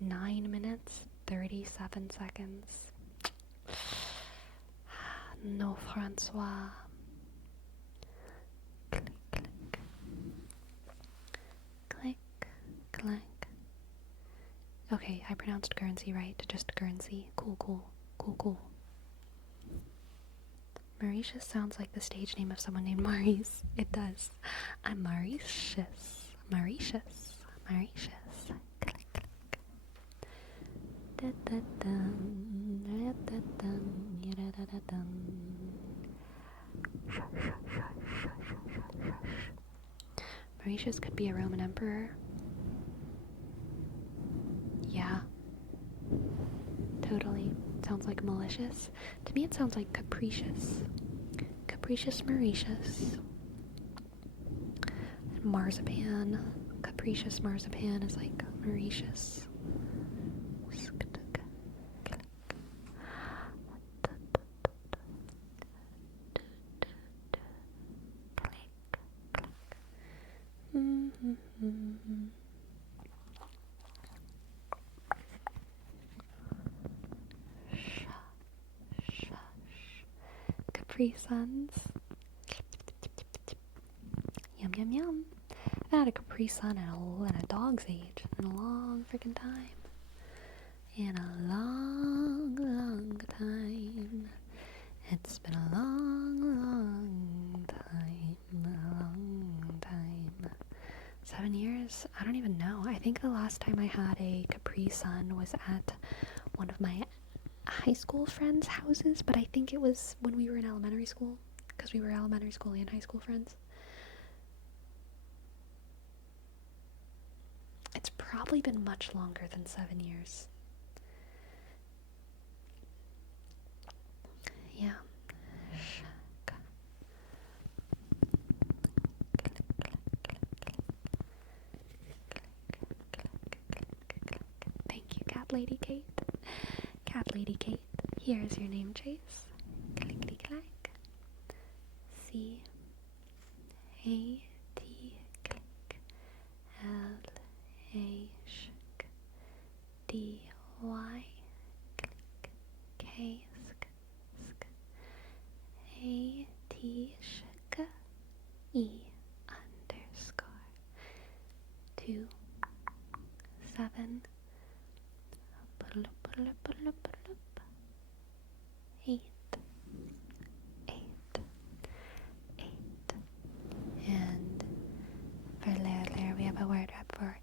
9 minutes, 37 seconds. No, Francois. Click. Okay, I pronounced Guernsey right. Just Guernsey. Cool. Mauritius sounds like the stage name of someone named Maurice. It does. I'm Mauritius. Mauritius could be a Roman emperor. Yeah. Totally. Sounds like malicious. To me it sounds like capricious. Capricious Mauritius. And marzipan. Capricious marzipan is like Mauritius. Capri Suns. Yum. I've had a Capri Sun in a dog's age in a long freaking time. In a long time. It's been a long time. 7 years? I don't even know. I think the last time I had a Capri Sun was at one of my high school friends' houses, but I think it was when we were in elementary school, because we were elementary school and high school friends. It's probably been much longer than 7 years. Yeah. Thank you, Cat Lady Kate. Cat Lady Kate, here is your name, Chase. Clickety clack. C A T click L A sh D Y click K sk A T sh E underscore 2 7 8 and for later we have a word up for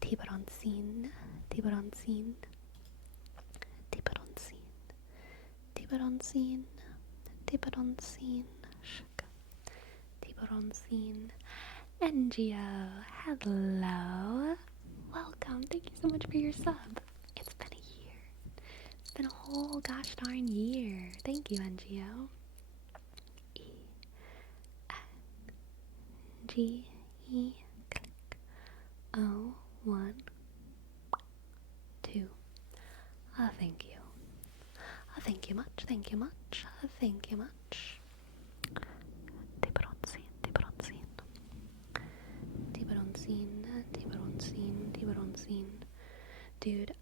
Tiburoncine. NGO, hello, welcome, thank you so much for your sub. It's been a year. It's been a whole gosh darn year. Thank you, NGO. ENGE click 1 2. Thank you. Thank you much. Tiburoncine. Dude,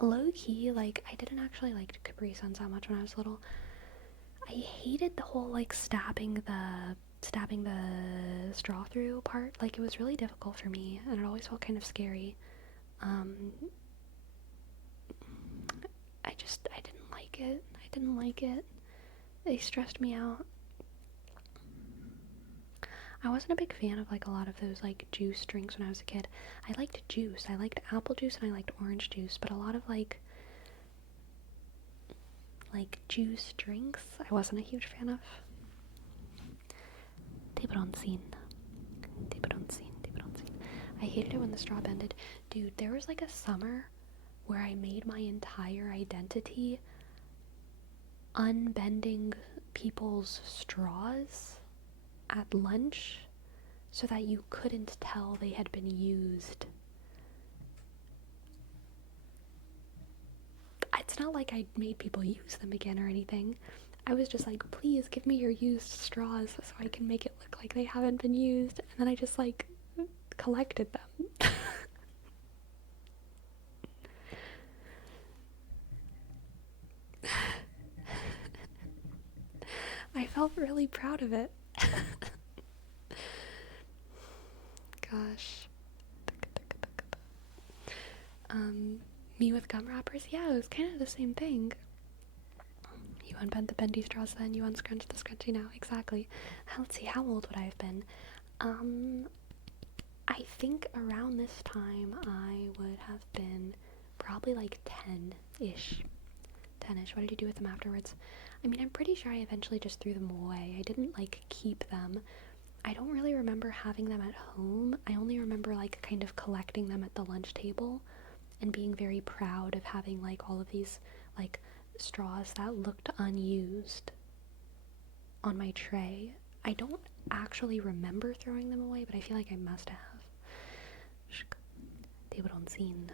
low-key, like, I didn't actually like Capri Suns that much when I was little. I hated the whole, like, stabbing the straw through part. Like, it was really difficult for me, and it always felt kind of scary. I didn't like it. They stressed me out. I wasn't a big fan of like a lot of those like juice drinks when I was a kid. I liked juice. I liked apple juice and I liked orange juice, but a lot of like juice drinks I wasn't a huge fan of. Tiburoncine. Tiburoncine. Tiburoncine. I hated it when the straw bended. Dude, there was like a summer where I made my entire identity unbending people's straws at lunch so that you couldn't tell they had been used. It's not like I made people use them again or anything. I was just like, please give me your used straws so I can make it look like they haven't been used. And then I just like collected them. I felt really proud of it. Gosh. Me with gum wrappers, yeah, it was kind of the same thing. You unbent the bendy straws then, you unscrunched the scrunchy now, exactly. Let's see, how old would I have been? I think around this time I would have been probably like 10-ish. 10-ish. What did you do with them afterwards? I mean, I'm pretty sure I eventually just threw them away. I didn't like keep them. I don't really remember having them at home. I only remember like kind of collecting them at the lunch table and being very proud of having like all of these like straws that looked unused on my tray. I don't actually remember throwing them away, but I feel like I must have. Tiburoncine.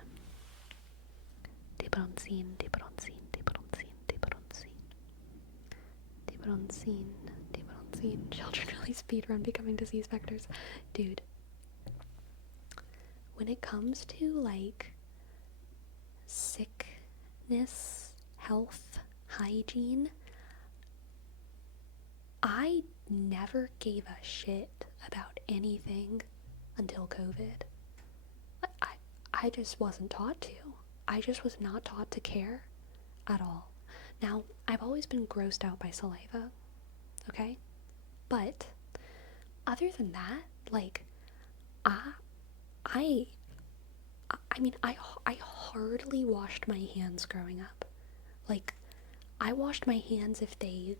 Tiburoncine, Tiburoncine, Tiburoncine, Tiburoncine. Tiburoncine, Tiburoncine. Children really speedrun becoming disease vectors. Dude. When it comes to like sickness, health, hygiene, I never gave a shit about anything until COVID. I just wasn't taught to. I just was not taught to care at all. Now, I've always been grossed out by saliva, okay? But other than that, like, I mean, I hardly washed my hands growing up. Like, I washed my hands if they,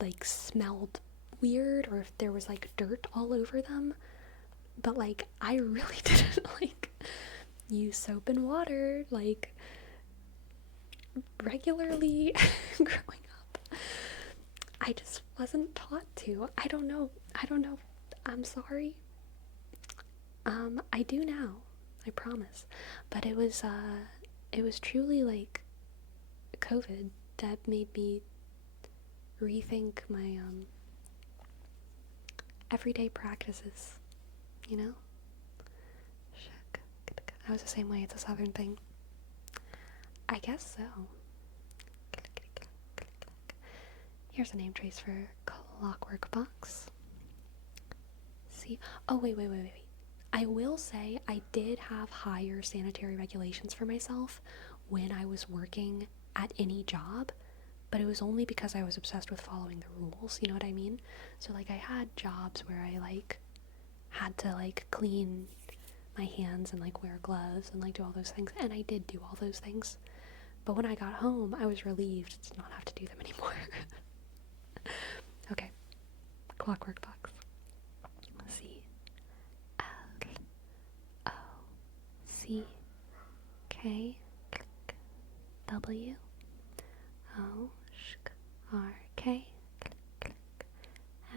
like, smelled weird or if there was, like, dirt all over them. But, like, I really didn't, like, use soap and water, like, regularly growing up. I just wasn't taught to. I don't know. I'm sorry. I do now. I promise. But it was truly like COVID that made me rethink my everyday practices, you know? I was the same way. It's a southern thing. I guess so. Here's a name trace for Clockwork Box. See? Oh, wait. I will say I did have higher sanitary regulations for myself when I was working at any job, but it was only because I was obsessed with following the rules, you know what I mean? So, like, I had jobs where I, like, had to, like, clean my hands and, like, wear gloves and, like, do all those things, and I did do all those things. But when I got home, I was relieved to not have to do them anymore. Okay. Clockwork Box. C-L-O-C-K W O sh R K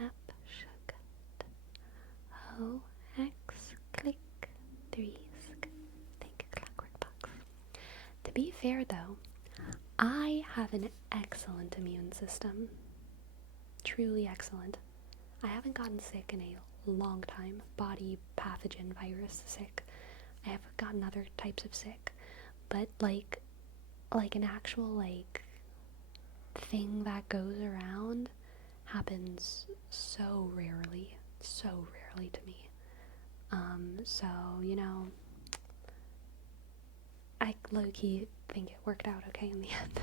app sh O X click 3 sk. Think Clockwork Box. To be fair though, I have an excellent immune system. Truly excellent. I haven't gotten sick in a long time. Body pathogen virus sick. I have gotten other types of sick. But like an actual like thing that goes around happens so rarely to me. So, you know, I low-key think it worked out okay in the end.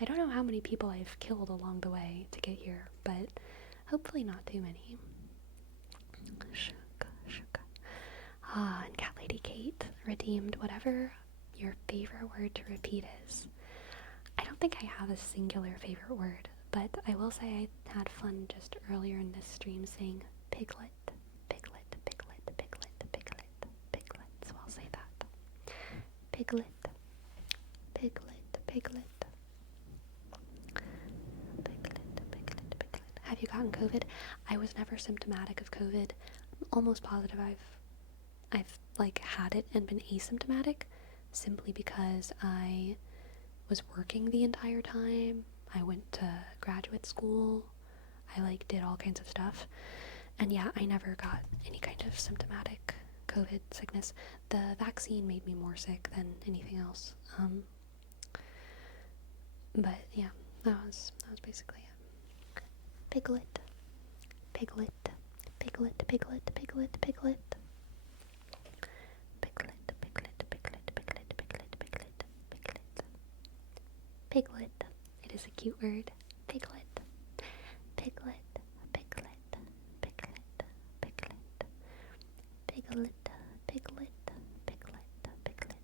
I don't know how many people I've killed along the way to get here, but hopefully not too many. And Cat Lady Kate redeemed whatever your favorite word to repeat is. I don't think I have a singular favorite word, but I will say I had fun just earlier in this stream saying piglet, piglet, piglet, piglet, piglet, piglet. So I'll say that. Piglet, piglet, piglet. Piglet, piglet, piglet. Have you gotten COVID? I was never symptomatic of COVID. I'm almost positive I've like had it and been asymptomatic simply because I was working the entire time. I went to graduate school. I like did all kinds of stuff. And yeah, I never got any kind of symptomatic COVID sickness. The vaccine made me more sick than anything else. But yeah, that was basically it. Piglet, piglet, piglet, piglet, piglet, piglet. Piglet, piglet, piglet, piglet, piglet, piglet, piglet. Piglet. It is a cute word. Piglet. Piglet. Piglet. Piglet. Piglet. Piglet. Piglet. Piglet. Piglet. Piglet.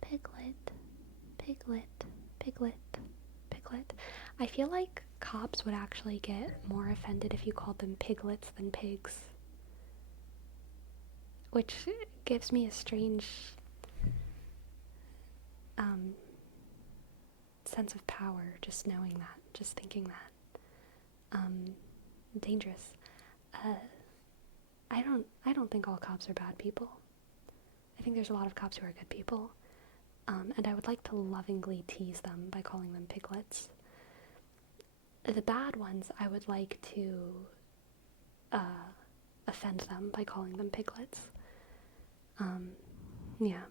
Piglet. Piglet. Piglet. Piglet. Piglet. I feel like cops would actually get more offended if you called them piglets than pigs. Which gives me a strange sense of power just knowing that, just thinking that. Dangerous. I don't think all cops are bad people. I think there's a lot of cops who are good people. And I would like to lovingly tease them by calling them piglets. The bad ones, I would like to offend them by calling them piglets. Yeah.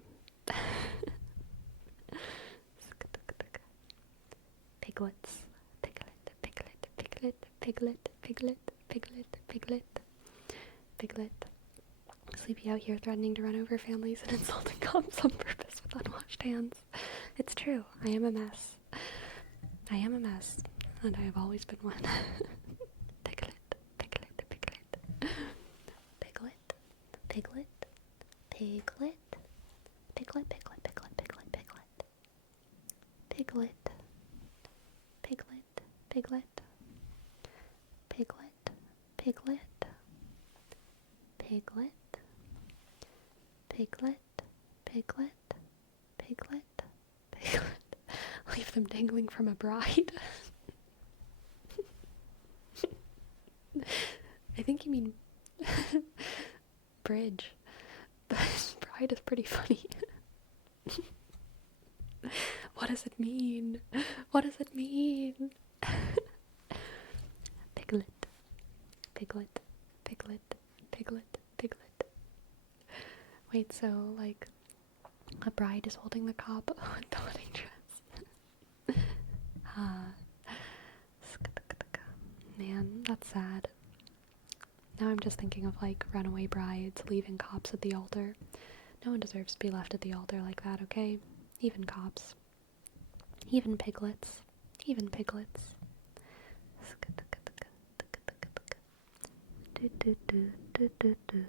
Piglets. Piglet, piglet, piglet, piglet, piglet, piglet, piglet, piglet. Sleepy out here threatening to run over families and insulting cops on purpose with unwashed hands. It's true. I am a mess. I am a mess. And I have always been one. Piglet, piglet, piglet. Piglet, piglet, piglet. Piglet, piglet, piglet, piglet, piglet. Piglet. Piglet, piglet. Piglet, piglet. Piglet. Piglet, piglet, piglet, piglet. Leave them dangling from a bride. I think you mean bridge. But bride is pretty funny. What does it mean? What does it mean? Piglet. Piglet. Piglet. Piglet. Piglet. Wait, so, like, a bride is holding the cop on the wedding dress. Man, that's sad. Now I'm just thinking of, like, runaway brides leaving cops at the altar. No one deserves to be left at the altar like that, okay? Even cops. Even piglets. Even piglets. Click, click, click. Click, click, click. Click, click, click, click, click.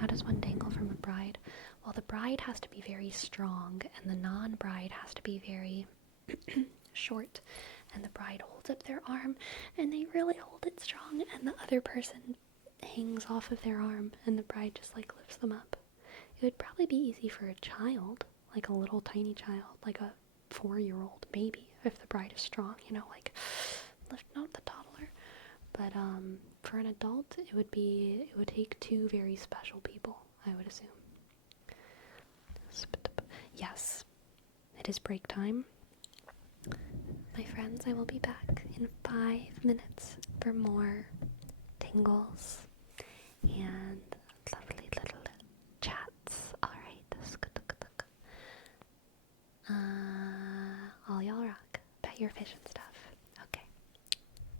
How does one dangle from a bride? Well, the bride has to be very strong, and the non-bride has to be very short. And the bride holds up their arm, and they really hold it strong, and the other person hangs off of their arm, and the bride just, like, lifts them up. It would probably be easy for a child, like a little tiny child, like a 4-year-old maybe, if the bride is strong, you know, like, lift out the toddler. But for an adult, it would take two very special people, I would assume. Yes, it is break time. My friends, I will be back in 5 minutes for more tingles and lovely little chats. Alright. All y'all rock. Pet your fish and stuff. Okay.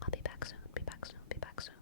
I'll be back soon. Be back soon. Be back soon.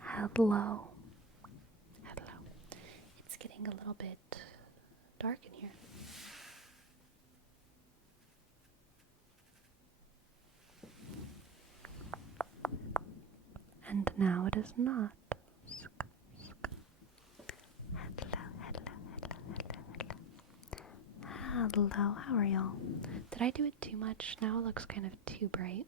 Hello. Hello. It's getting a little bit dark in here. And now it is not. Hello, how are y'all? Did I do it too much? Now it looks kind of too bright.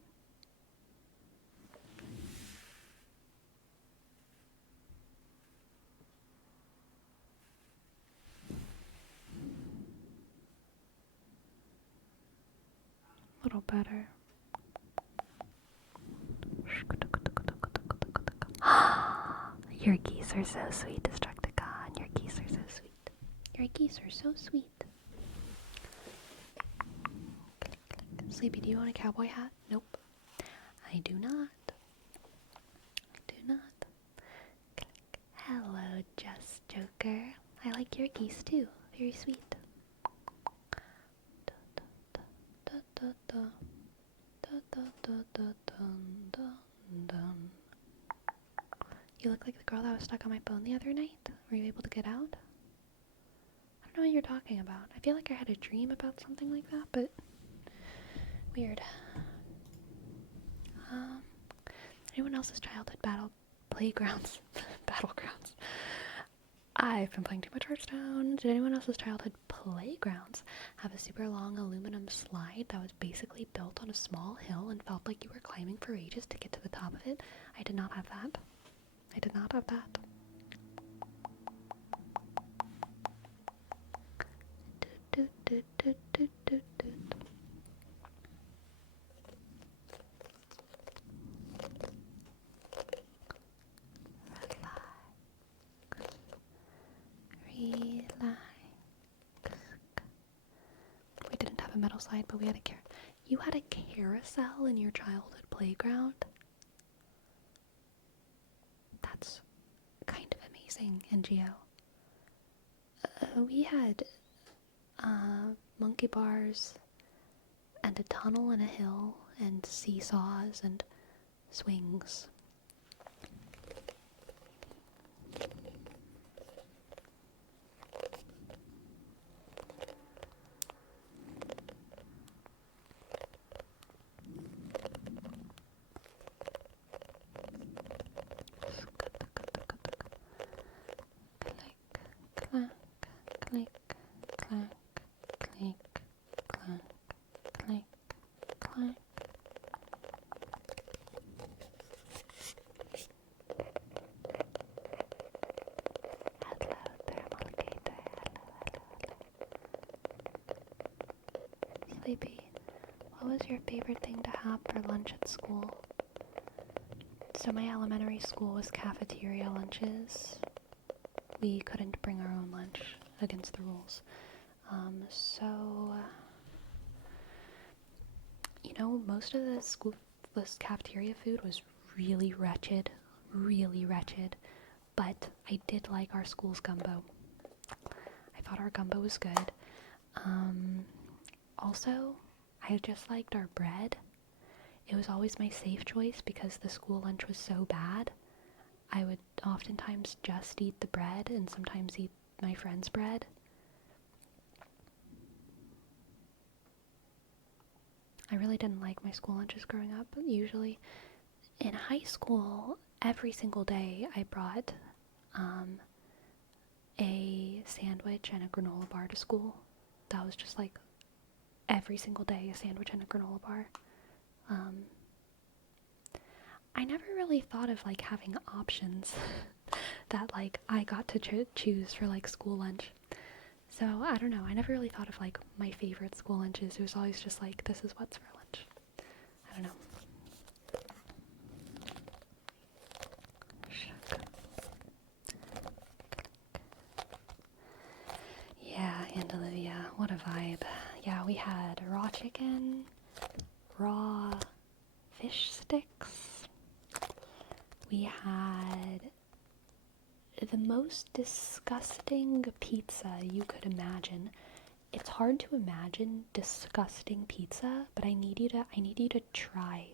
A little better. Your geese are so sweet, Destructicon. Your geese are so sweet. Your geese are so sweet. Sleepy, do you want a cowboy hat? Nope. I do not. I do not. Hello, Just Joker. I like your geese too. Very sweet. You look like the girl that was stuck on my phone the other night. Were you able to get out? I don't know what you're talking about. I feel like I had a dream about something like that, but weird. Anyone else's childhood playgrounds? Battlegrounds. I've been playing too much Hearthstone. Did anyone else's childhood playgrounds have a super long aluminum slide that was basically built on a small hill and felt like you were climbing for ages to get to the top of it? I did not have that. I did not have that. Relax. We didn't have a metal slide, but we had a You had a carousel in your childhood playground? That's kind of amazing, NGO. We had monkey bars and a tunnel and a hill and seesaws and swings. Click, click, clack, click, clack, click, clack. Hello, thermal gator. Hello. Sleepy, what was your favorite thing to have for lunch at school? So my elementary school was cafeteria lunches. We couldn't bring our own lunch against the rules. Most of this cafeteria food was really wretched, but I did like our school's gumbo. I thought our gumbo was good. Also, I just liked our bread. It was always my safe choice because the school lunch was so bad. I would oftentimes just eat the bread and sometimes eat my friend's bread. I really didn't like my school lunches growing up. Usually in high school, every single day I brought a sandwich and a granola bar to school. That was just like every single day, a sandwich and a granola bar. I never really thought of like having options that like I got to choose for like school lunch. So I don't know, I never really thought of like my favorite school lunches. It was always just like, this is what's for lunch. I don't know. Yeah, and Olivia, what a vibe. Yeah, we had raw chicken, raw fish sticks. We had the most disgusting pizza you could imagine. It's hard to imagine disgusting pizza, but I need you to try.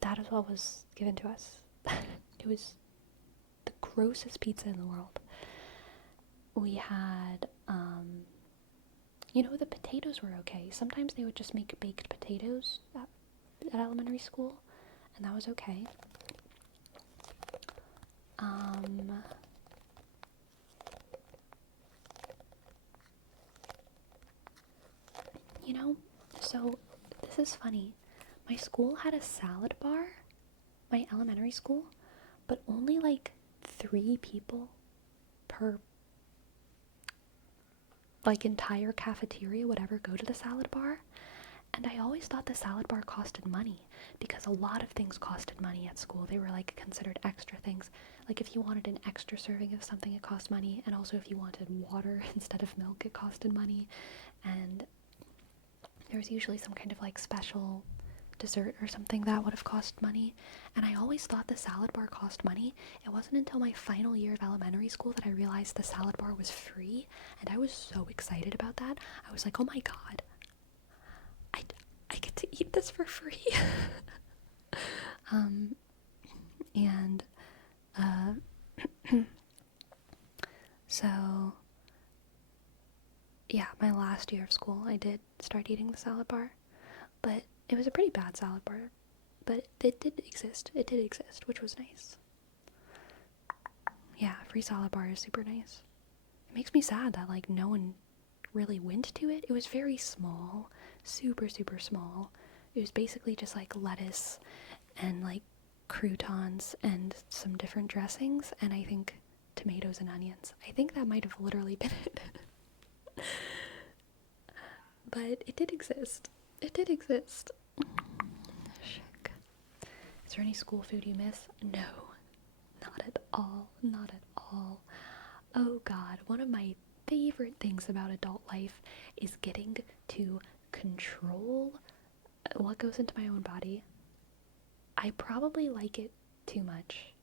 That is what was given to us. It was the grossest pizza in the world. we had, the potatoes were okay. Sometimes they would just make baked potatoes at elementary school, and that was okay. So this is funny. My school had a salad bar, my elementary school, but only like 3 people per like entire cafeteria would ever go to the salad bar. And I always thought the salad bar costed money, because a lot of things costed money at school. They were like considered extra things. Like if you wanted an extra serving of something, it cost money. And also if you wanted water instead of milk, it costed money. And there was usually some kind of like special dessert or something that would have cost money. And I always thought the salad bar cost money. It wasn't until my final year of elementary school that I realized the salad bar was free. And I was so excited about that. I was like, oh my god, I get to eat this for free. And so yeah, my last year of school I did start eating the salad bar, but it was a pretty bad salad bar, but it did exist, which was nice. Yeah, free salad bar is super nice. It makes me sad that like no one really went to it. It was very small, super small. It was basically just like lettuce and like croutons and some different dressings, and I think tomatoes and onions. I think that might have literally been it. But it did exist. Shick. Is there any school food you miss? No, not at all. Oh god, one of my favorite things about adult life is getting to control what goes into my own body. I probably like it too much.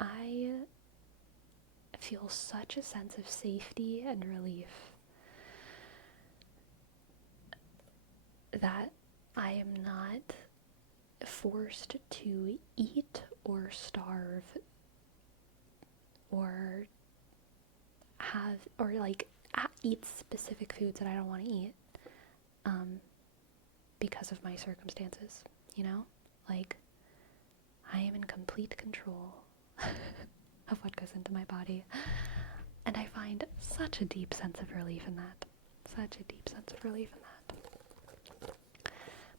I feel such a sense of safety and relief that I am not forced to eat or starve or eat specific foods that I don't want to eat because of my circumstances, like I am in complete control of what goes into my body, and I find such a deep sense of relief in that.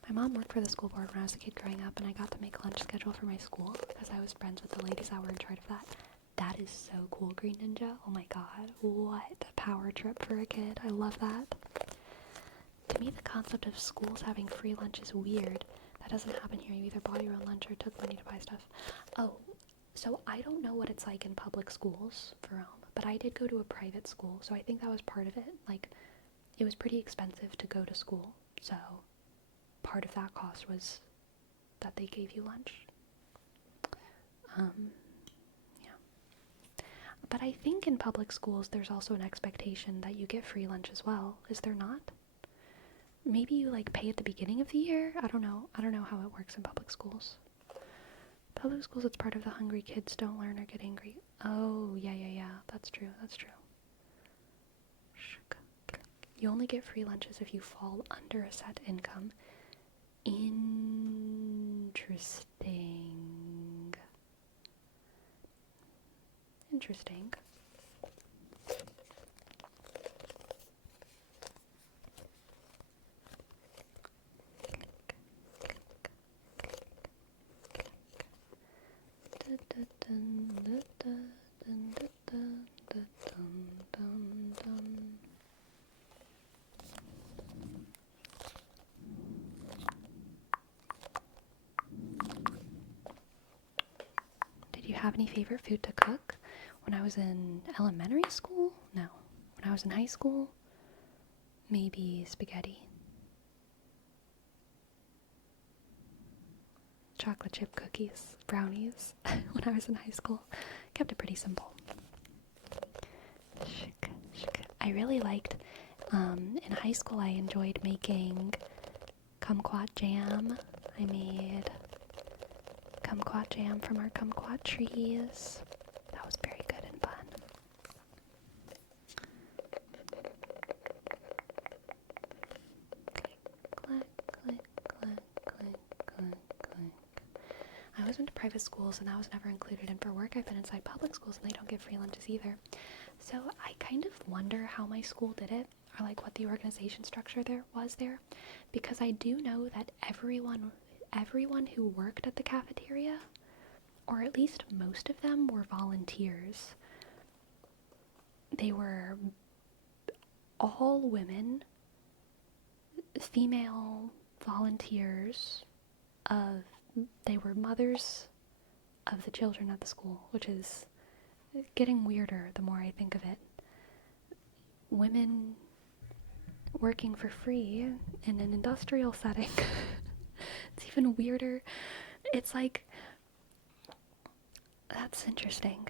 My mom worked for the school board when I was a kid growing up, and I got to make lunch schedule for my school because I was friends with the ladies that were in charge of that. That is so cool, Green Ninja. Oh my god, what a power trip for a kid. I love that. To me, the concept of schools having free lunch is weird. That doesn't happen here. You either bought your own lunch or took money to buy stuff. Oh, so I don't know what it's like in public schools for Rome, but I did go to a private school, so I think that was part of it. Like, it was pretty expensive to go to school, so part of that cost was that they gave you lunch. Yeah. But I think in public schools there's also an expectation that you get free lunch as well. Is there not? Maybe you like pay at the beginning of the year? I don't know how it works in public schools. Public schools, it's part of the hungry kids don't learn or get angry. Oh, yeah. That's true. You only get free lunches if you fall under a set income. Interesting. Did you have any favorite food to cook? When I was in elementary school? No. When I was in high school? Maybe spaghetti. Chocolate chip cookies, brownies. When I was in high school, kept it pretty simple. I really liked, in high school I enjoyed making kumquat jam. I made kumquat jam from our kumquat trees. That was very good and fun. I was into private schools and that was never included. And for work, I've been inside public schools and they don't give free lunches either. So I kind of wonder how my school did it, or like what the organization structure there was there, because I do know that everyone who worked at the cafeteria, or at least most of them, were volunteers. They were all women, female volunteers they were mothers of the children at the school, which is getting weirder the more I think of it. Women working for free in an industrial setting. It's even weirder. It's like, that's interesting.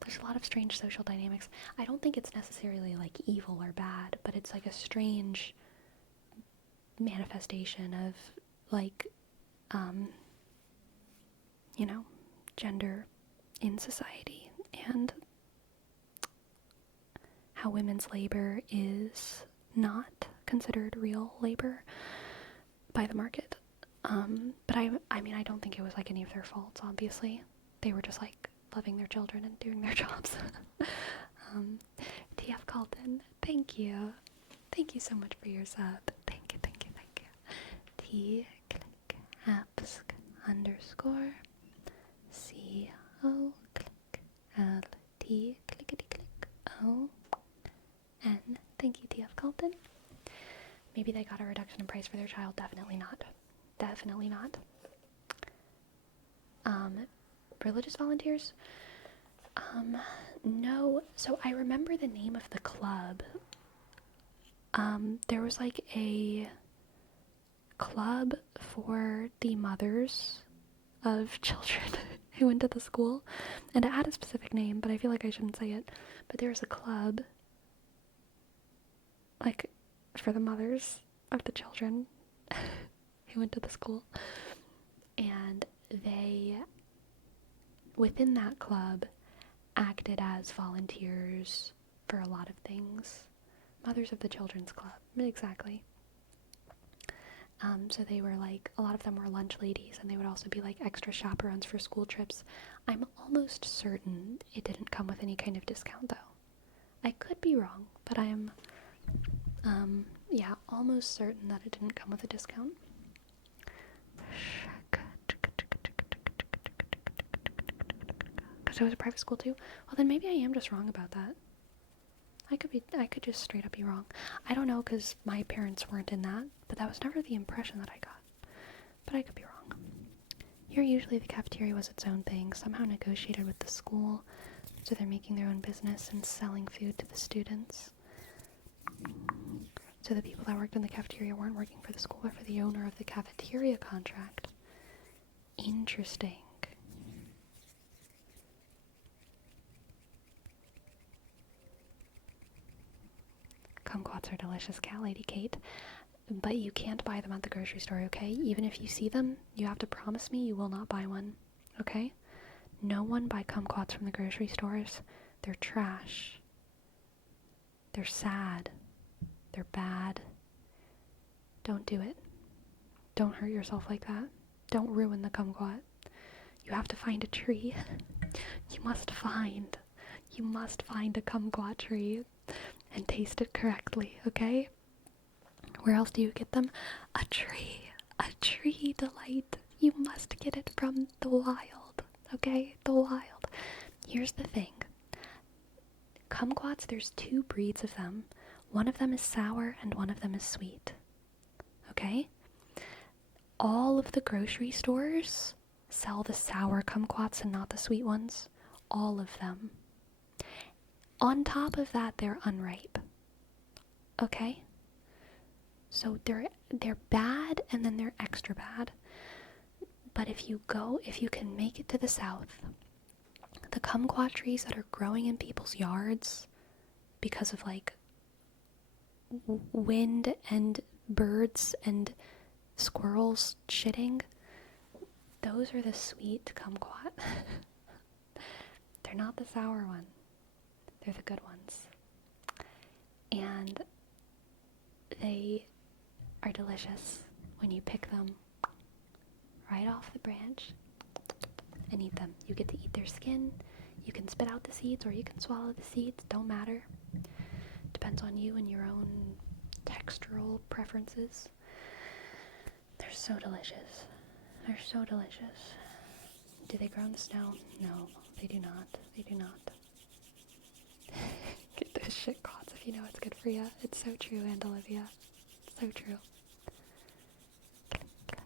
There's a lot of strange social dynamics. I don't think it's necessarily like evil or bad, but it's like a strange manifestation of like, gender in society and how women's labor is not considered real labor by the market. But I mean, I don't think it was like any of their faults, obviously. They were just like loving their children and doing their jobs. TF Calton, thank you. Thank you so much for your sub. Thank you. T click apps underscore CO click L T clickety click O N. Thank you, TF Calton. Maybe they got a reduction in price for their child. Definitely not. Religious volunteers? No. So I remember the name of the club. There was like a club for the mothers of children who went to the school, and it had a specific name, but I feel like I shouldn't say it. But there was a club like for the mothers of the children who went to the school, and they, within that club, acted as volunteers for a lot of things. Mothers of the Children's Club, exactly. So they were like, a lot of them were lunch ladies, and they would also be like extra chaperones for school trips. I'm almost certain it didn't come with any kind of discount though. I could be wrong, but I am, almost certain that it didn't come with a discount. Because it was a private school too? Well, then maybe I am just wrong about that. I could just straight up be wrong. I don't know, because my parents weren't in that, but that was never the impression that I got. But I could be wrong. Here, usually the cafeteria was its own thing, somehow negotiated with the school, so they're making their own business and selling food to the students. So the people that worked in the cafeteria weren't working for the school, but for the owner of the cafeteria contract. Interesting. Kumquats are delicious, Cat Lady Kate. But you can't buy them at the grocery store, okay? Even if you see them, you have to promise me you will not buy one, okay? No one buy kumquats from the grocery stores. They're trash. They're sad. They're bad. Don't do it. Don't hurt yourself like that. Don't ruin the kumquat. You have to find a tree. You must find a kumquat tree and taste it correctly, okay? Where else do you get them? A tree delight. You must get it from the wild, okay? The wild. Here's the thing. Kumquats, there's 2 breeds of them. One of them is sour and one of them is sweet, okay? All of the grocery stores sell the sour kumquats and not the sweet ones. All of them. On top of that, they're unripe. Okay? So they're bad, and then they're extra bad. But if you can make it to the south, the kumquat trees that are growing in people's yards because of like wind and birds and squirrels shitting, those are the sweet kumquat. They're not the sour one. They're the good ones. And they are delicious when you pick them right off the branch. and eat them. You get to eat their skin. You can spit out the seeds or you can swallow the seeds. Don't matter. Depends on you and your own textural preferences. They're so delicious. They're so delicious. Do they grow in the snow? No, they do not. They do not. Get those shit cots if you know it's good for you. It's so true, Aunt Olivia. It's so true. Click, click,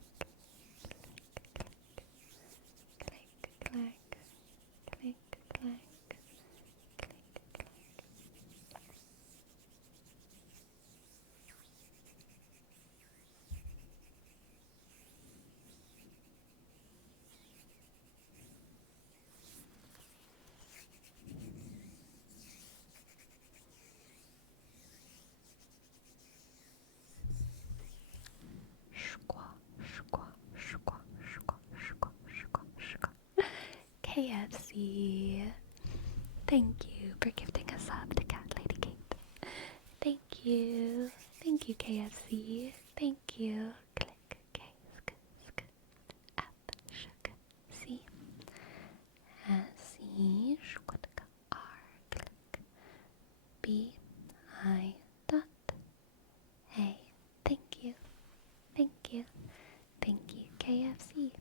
click, click, click, click. KFC. Thank you for gifting a sub to Cat Lady Kate. Thank you. Thank you, KFC. Thank you. Click, K, sk, sk, F, shuk, C, S, E, shuk, R, click, B, I, dot, A. Thank you. Thank you. Thank you, KFC.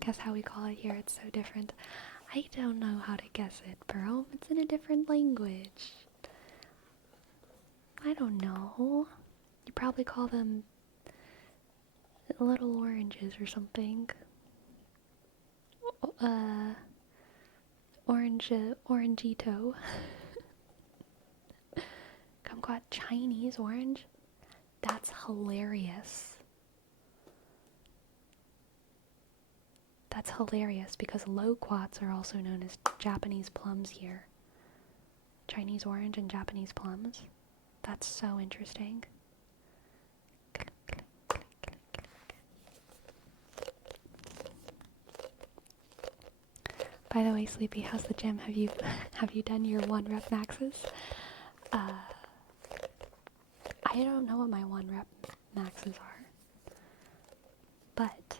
Guess how we call it here, it's so different. I don't know how to guess it, bro. It's in a different language. I don't know. You probably call them little oranges or something. Orangito. Kumquat Chinese orange? That's hilarious. That's hilarious because loquats are also known as Japanese plums here. Chinese orange and Japanese plums. That's so interesting. Click, click, click, click, click. By the way, Sleepy, how's the gym? Have you done your 1 rep maxes? I don't know what my 1 rep maxes are, but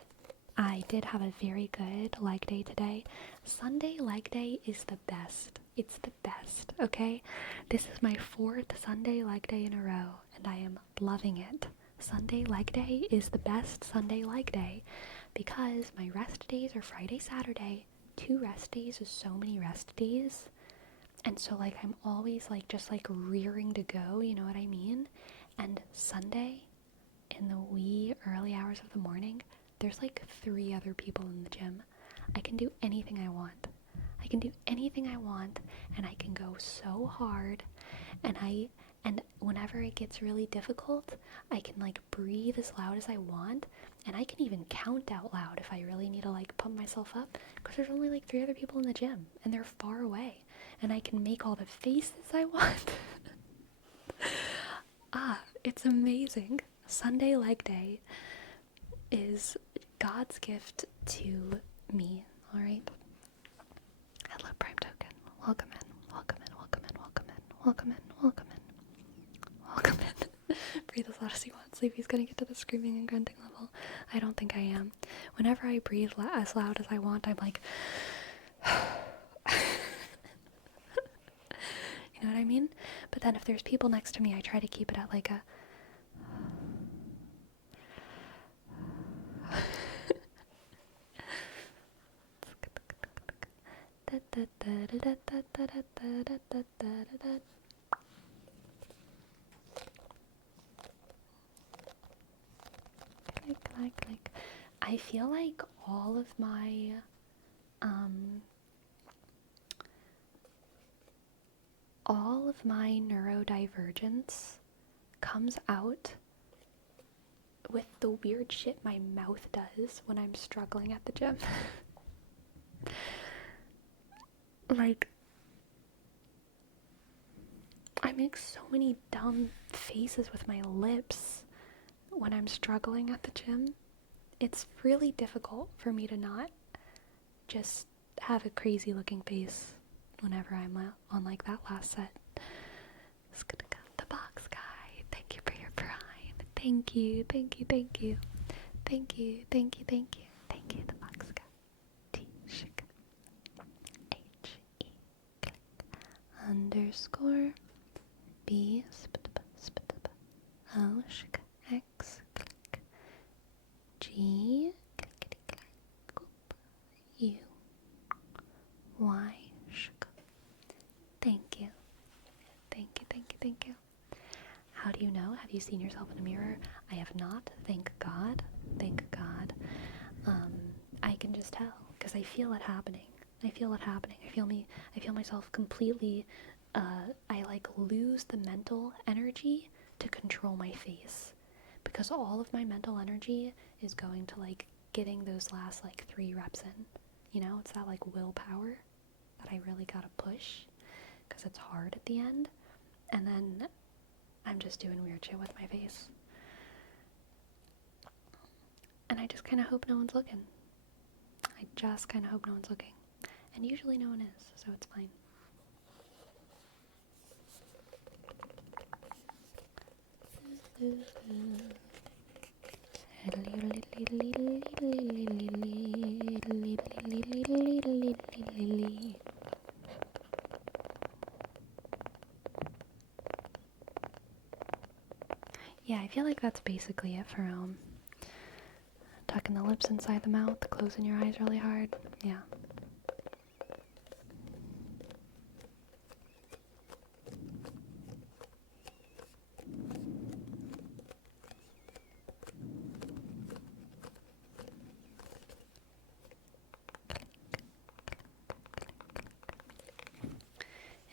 I did have a very good leg day today. Sunday leg day is the best. It's the best, okay? This is my 4th Sunday leg day in a row, and I am loving it. Sunday leg day is the best Sunday leg day because my rest days are Friday, Saturday. 2 rest days is so many rest days. And so, like, I'm always, like, just, like, rearing to go, you know what I mean? And Sunday, in the wee early hours of the morning, there's, like, 3 other people in the gym. I can do anything I want. I can do anything I want, and I can go so hard, and whenever it gets really difficult, I can, like, breathe as loud as I want, and I can even count out loud if I really need to, like, pump myself up, because there's only, like, 3 other people in the gym, and they're far away, and I can make all the faces I want. It's amazing. Sunday leg day is God's gift to me, alright? Hello, Prime Token. Welcome in, welcome in, welcome in, welcome in, welcome in, welcome in, welcome in. Breathe as loud as you want. Sleepy's gonna get to the screaming and grunting level. I don't think I am. Whenever I breathe as loud as I want, I'm like... You know what I mean? But then if there's people next to me, I try to keep it at like a... Like, I feel like all of my neurodivergence comes out with the weird shit my mouth does when I'm struggling at the gym. Like, I make so many dumb faces with my lips when I'm struggling at the gym. It's really difficult for me to not just have a crazy looking face whenever I'm on like that last set. The box guy, thank you for your prime. Thank you, thank you, thank you. Thank you, thank you, thank you. Thank you, the box cat. T-shik. H-E. Click. Underscore. B. Spitaba, spitaba. O. Shik. X. Click. G. Clickety clack. U. Y. Shik. Thank you. Thank you, thank you, thank you. How do you know? Have you seen yourself in a mirror? I have not. Thank God. Thank God. I can just tell because I feel it happening. I feel myself completely. I like lose the mental energy to control my face because all of my mental energy is going to like getting those last like 3 reps in. You know, it's that like willpower that I really gotta push because it's hard at the end. And then I'm just doing weird shit with my face. And I just kind of hope no one's looking. I just kind of hope no one's looking. And usually no one is, so it's fine. Yeah, I feel like that's basically it for tucking the lips inside the mouth, closing your eyes really hard. Yeah.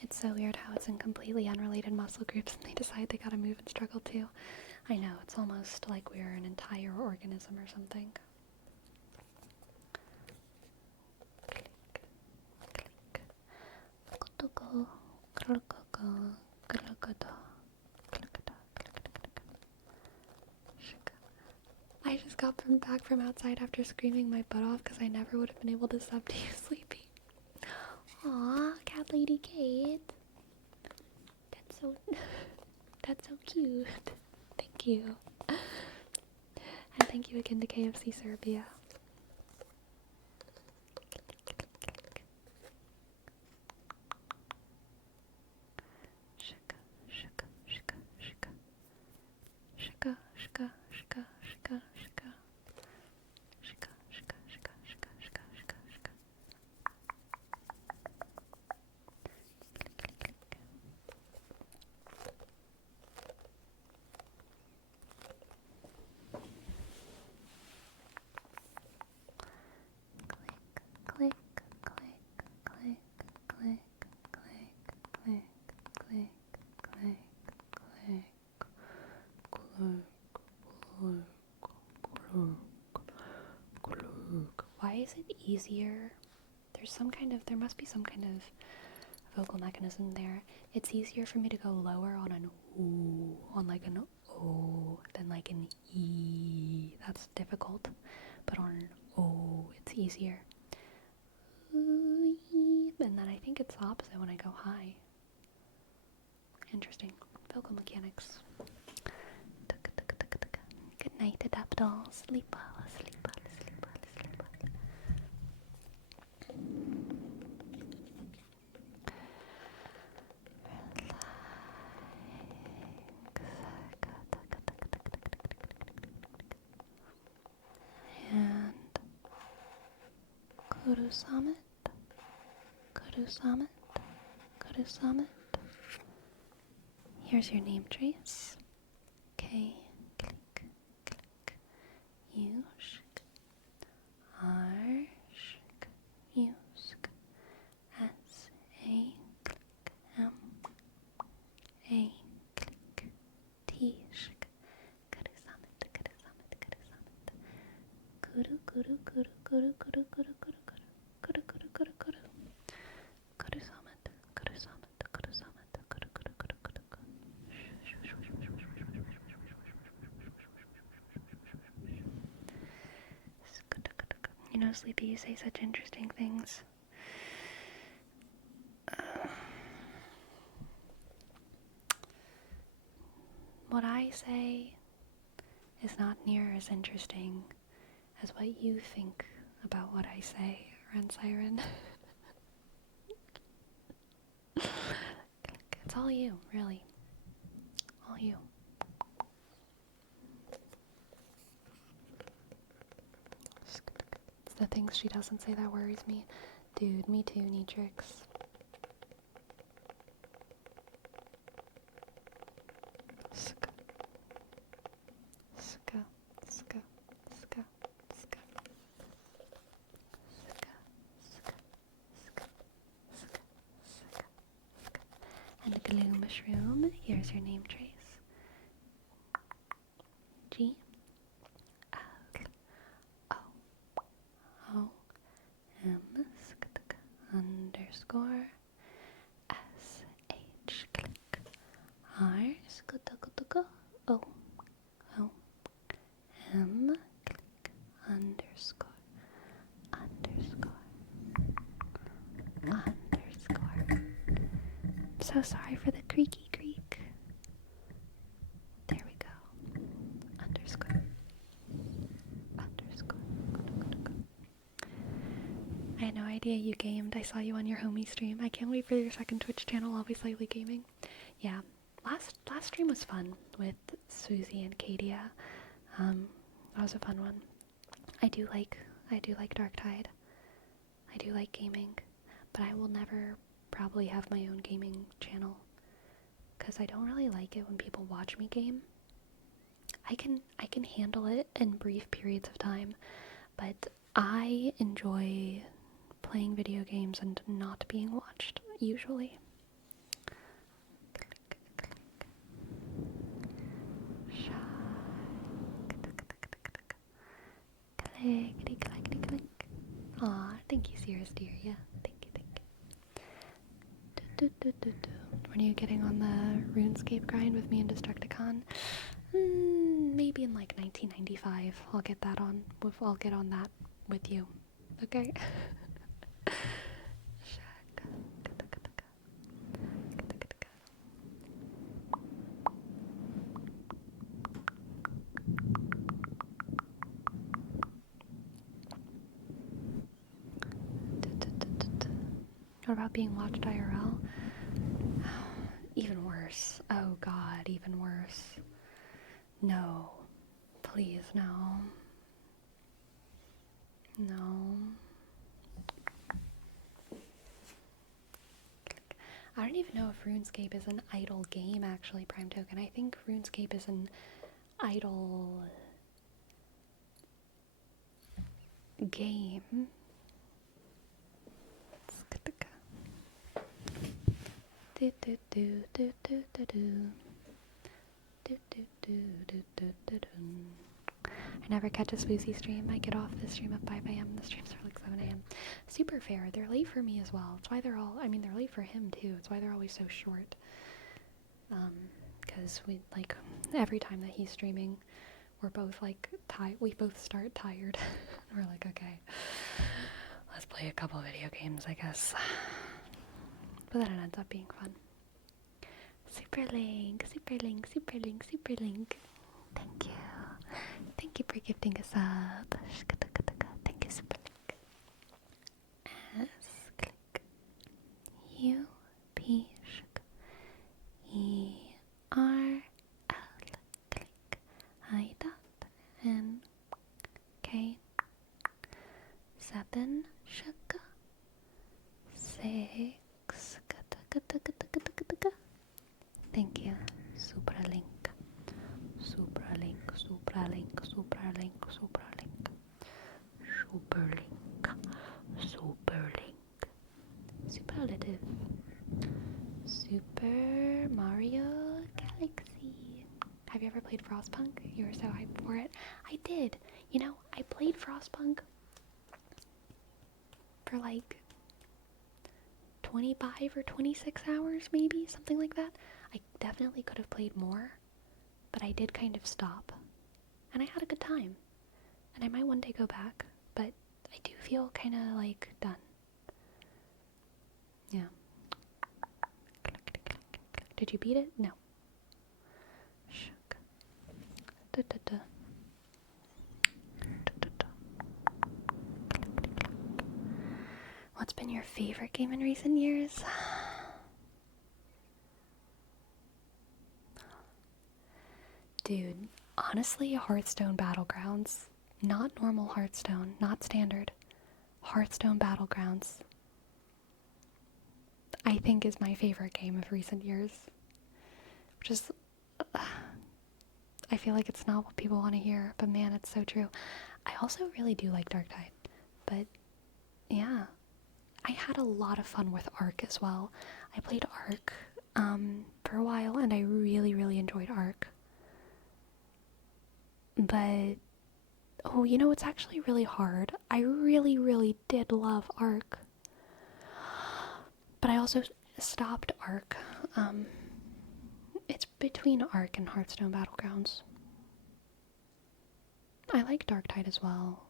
It's so weird how it's in completely unrelated muscle groups and they decide they gotta move and struggle too. I know, it's almost like we're an entire organism or something. I just got back from outside after screaming my butt off because I never would have been able to sub to you, Sleepy. Aw, cat lady Kate. That's so cute. Thank you. And thank you again to KFC Serbia. Shika, shika, shika, shika. Shika, shika, shika, shika, shika. Shika, shika, shika, shika, shika, shika, shika. Click, click, click, click, click, click, click, click, click, click. Why is it easier? There must be some kind of vocal mechanism there. It's easier for me to go lower on an ooh, on like an o, than like an e. That's difficult, but on an o, it's easier. And then I think it's the opposite when I go high. Interesting. Vocal mechanics. Good night, Adaptol. Sleep well, sleep well, sleep well, sleep well. And Kuru Summit. Kuru Summit. Kuru Summit. Here's your name trace. K, click, click. U, shk. R, shk. U, shk. S, A, click. M, A, click. T, shk. Kuru Summit, Kuru Summit, Kuru Summit. Kuru, kuru, kuru, kuru, kuru, kuru, kuru, kuru. Kuru, kuru, kuru, kuru. Kuru Summit, Kuru Summit, Kuru Summit, Kuru, kuru, kuru, kuru, kuru. You know, Sleepy, you say such interesting things. What I say is not near as interesting as what you think about what I say, Ren Siren. It's all you, really. All you. It's the things she doesn't say that worries me. Dude, me too, Neatrix. Ska. Ska. Ska. Ska. Ska. Ska. Ska. Ska. Ska. And Glue Mushroom, here's your name trace. G L O O M underscore S H click R O O M click underscore underscore. So sorry for the creaky creak. There we go. Underscore. I had no idea you gamed. I saw you on your homie stream. I can't wait for your second Twitch channel, Always Lightly Gaming. Yeah, last stream was fun with Susie and Katia. That was a fun one. I do like Darktide. I do like gaming, but I will never probably have my own gaming channel because I don't really like it when people watch me game. I can handle it in brief periods of time, but I enjoy playing video games and not being watched, usually. Click, click. Clickety, clickety, click. Aw, thank you, Sirius dear. Yeah, thank you. When are you getting on the RuneScape grind with me and Destructicon? Maybe in like 1995. I'll get on that with you. Okay? What about being watched IRL? Even worse. Oh god, even worse. No. Please, no. No. I don't even know if RuneScape is an idle game, actually, Prime Token. I think RuneScape is an idle game. I never catch a Swoozy stream. I get off the stream at 5 a.m. The streams are like 7 a.m. Super fair. They're late for me as well. It's why they're all, they're late for him too. It's why they're always so short. Because we, like, every time that he's streaming, we're both like, we both start tired. We're like, okay, let's play a couple video games, I guess. But then it ends up being fun. Superlink. Thank you. Thank you for gifting a sub. Thank you, Superlink. S click. U P E R L click. I dot N K 7 shaka 6. Thank you, Superlink. Superlative. Super Mario Galaxy. Have you ever played Frostpunk? You were so hyped for it. I did. You know, I played Frostpunk for like 25 or 26 hours, maybe, something like that. I definitely could have played more, but I did kind of stop. And I had a good time. And I might one day go back, but I do feel kind of like done. Yeah. Did you beat it? No. favorite game in recent years? Dude, honestly, Hearthstone Battlegrounds. Not normal Hearthstone, not standard. Hearthstone Battlegrounds, I think, is my favorite game of recent years. Which is, I feel like it's not what people want to hear, but man, it's so true. I also really do like Dark Tide, but yeah. I had a lot of fun with Ark as well. I played Ark for a while, and I really, really enjoyed Ark. But, oh, you know, it's actually really hard. I really, really did love Ark. But I also stopped Ark. It's between Ark and Hearthstone Battlegrounds. I like Dark Tide as well,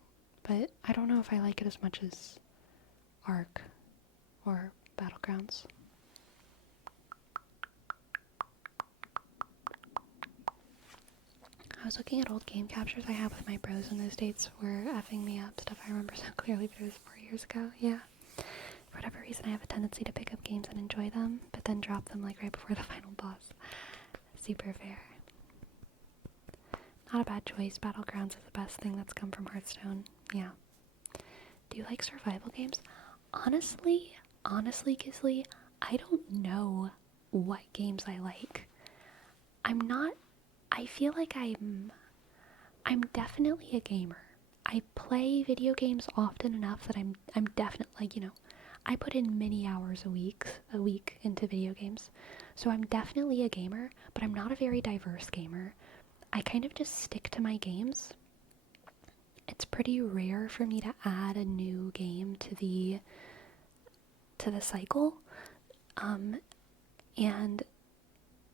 but I don't know if I like it as much as Ark or Battlegrounds. I was looking at old game captures I have with my bros, and those dates were effing me up. Stuff I remember so clearly, but it was 4 years ago. Yeah. For whatever reason, I have a tendency to pick up games and enjoy them, but then drop them like right before the final boss. Super fair. Not a bad choice. Battlegrounds is the best thing that's come from Hearthstone. Yeah. Do you like survival games? Honestly, Gisley, I don't know what games I like. I feel like I'm definitely a gamer. I play video games often enough that I'm definitely, like, you know, I put in many hours a week into video games. So I'm definitely a gamer, but I'm not a very diverse gamer. I kind of just stick to my games. It's pretty rare for me to add a new game to the cycle. And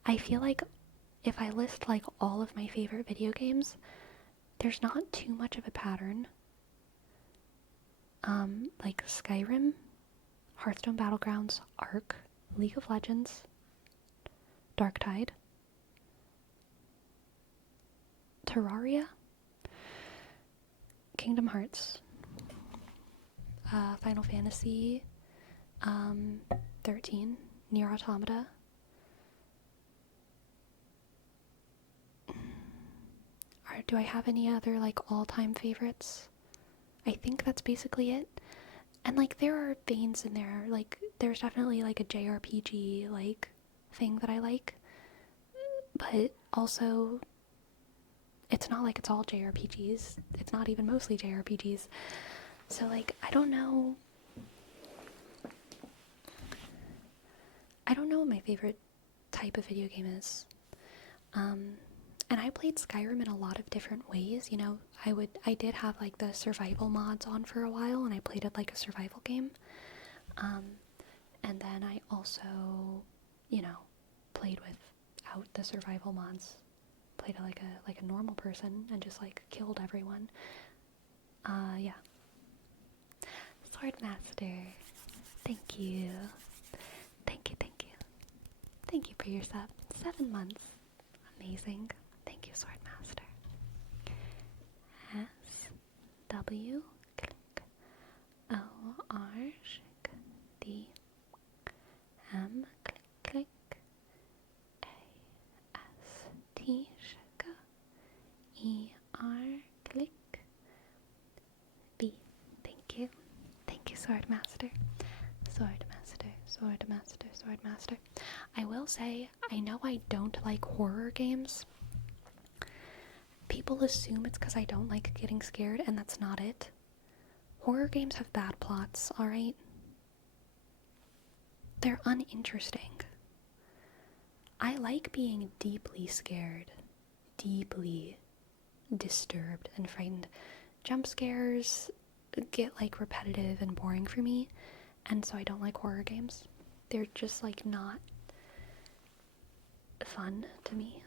I feel like if I list like all of my favorite video games, there's not too much of a pattern. Like Skyrim, Hearthstone Battlegrounds, Ark, League of Legends, Dark Tide, Terraria, Kingdom Hearts, Final Fantasy 13, Nier Automata. Do I have any other like all-time favorites? I think that's basically it. And like there are veins in there. Like there's definitely like a JRPG like thing that I like. But also it's not like it's all JRPGs. It's not even mostly JRPGs. So like I don't know what my favorite type of video game is. And I played Skyrim in a lot of different ways, you know. I did have like the survival mods on for a while, and I played it like a survival game. And then I also, you know, played without the survival mods. Played it like a normal person and just like killed everyone. Yeah. Swordmaster. Thank you. Thank you. Thank you for your sub. 7 months. Amazing. Thank you, Swordmaster. S-W, click, O-R, shake, D-M, click, A-S-T, shake, E-R, click, B. Thank you. Thank you, Swordmaster. Swordmaster. I will say, I know I don't like horror games. People assume it's because I don't like getting scared, and that's not it. Horror games have bad plots, alright? They're uninteresting. I like being deeply scared, deeply disturbed and frightened. Jump scares get like repetitive and boring for me, and so I don't like horror games. They're just like not fun to me.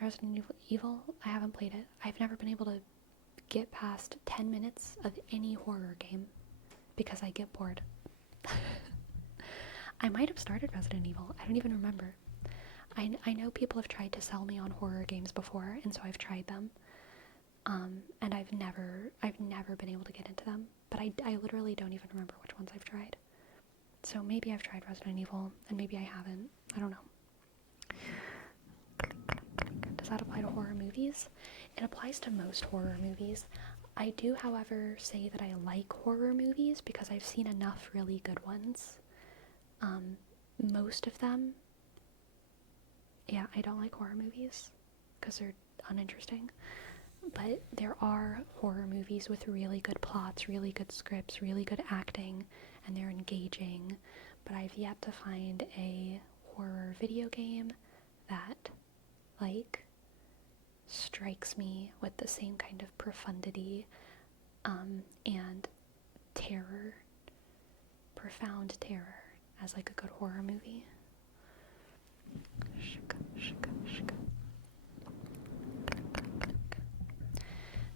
Resident Evil, I haven't played it. I've never been able to get past 10 minutes of any horror game because I get bored. I might have started Resident Evil. I don't even remember. I know people have tried to sell me on horror games before, and so I've tried them. And I've never been able to get into them, but I literally don't even remember which ones I've tried. So maybe I've tried Resident Evil, and maybe I haven't. I don't know. Does that apply to horror movies? It applies to most horror movies. I do, however, say that I like horror movies because I've seen enough really good ones. Most of them, yeah, I don't like horror movies because they're uninteresting. But there are horror movies with really good plots, really good scripts, really good acting, and they're engaging. But I've yet to find a horror video game that, like, strikes me with the same kind of profundity and terror, profound terror, as like a good horror movie.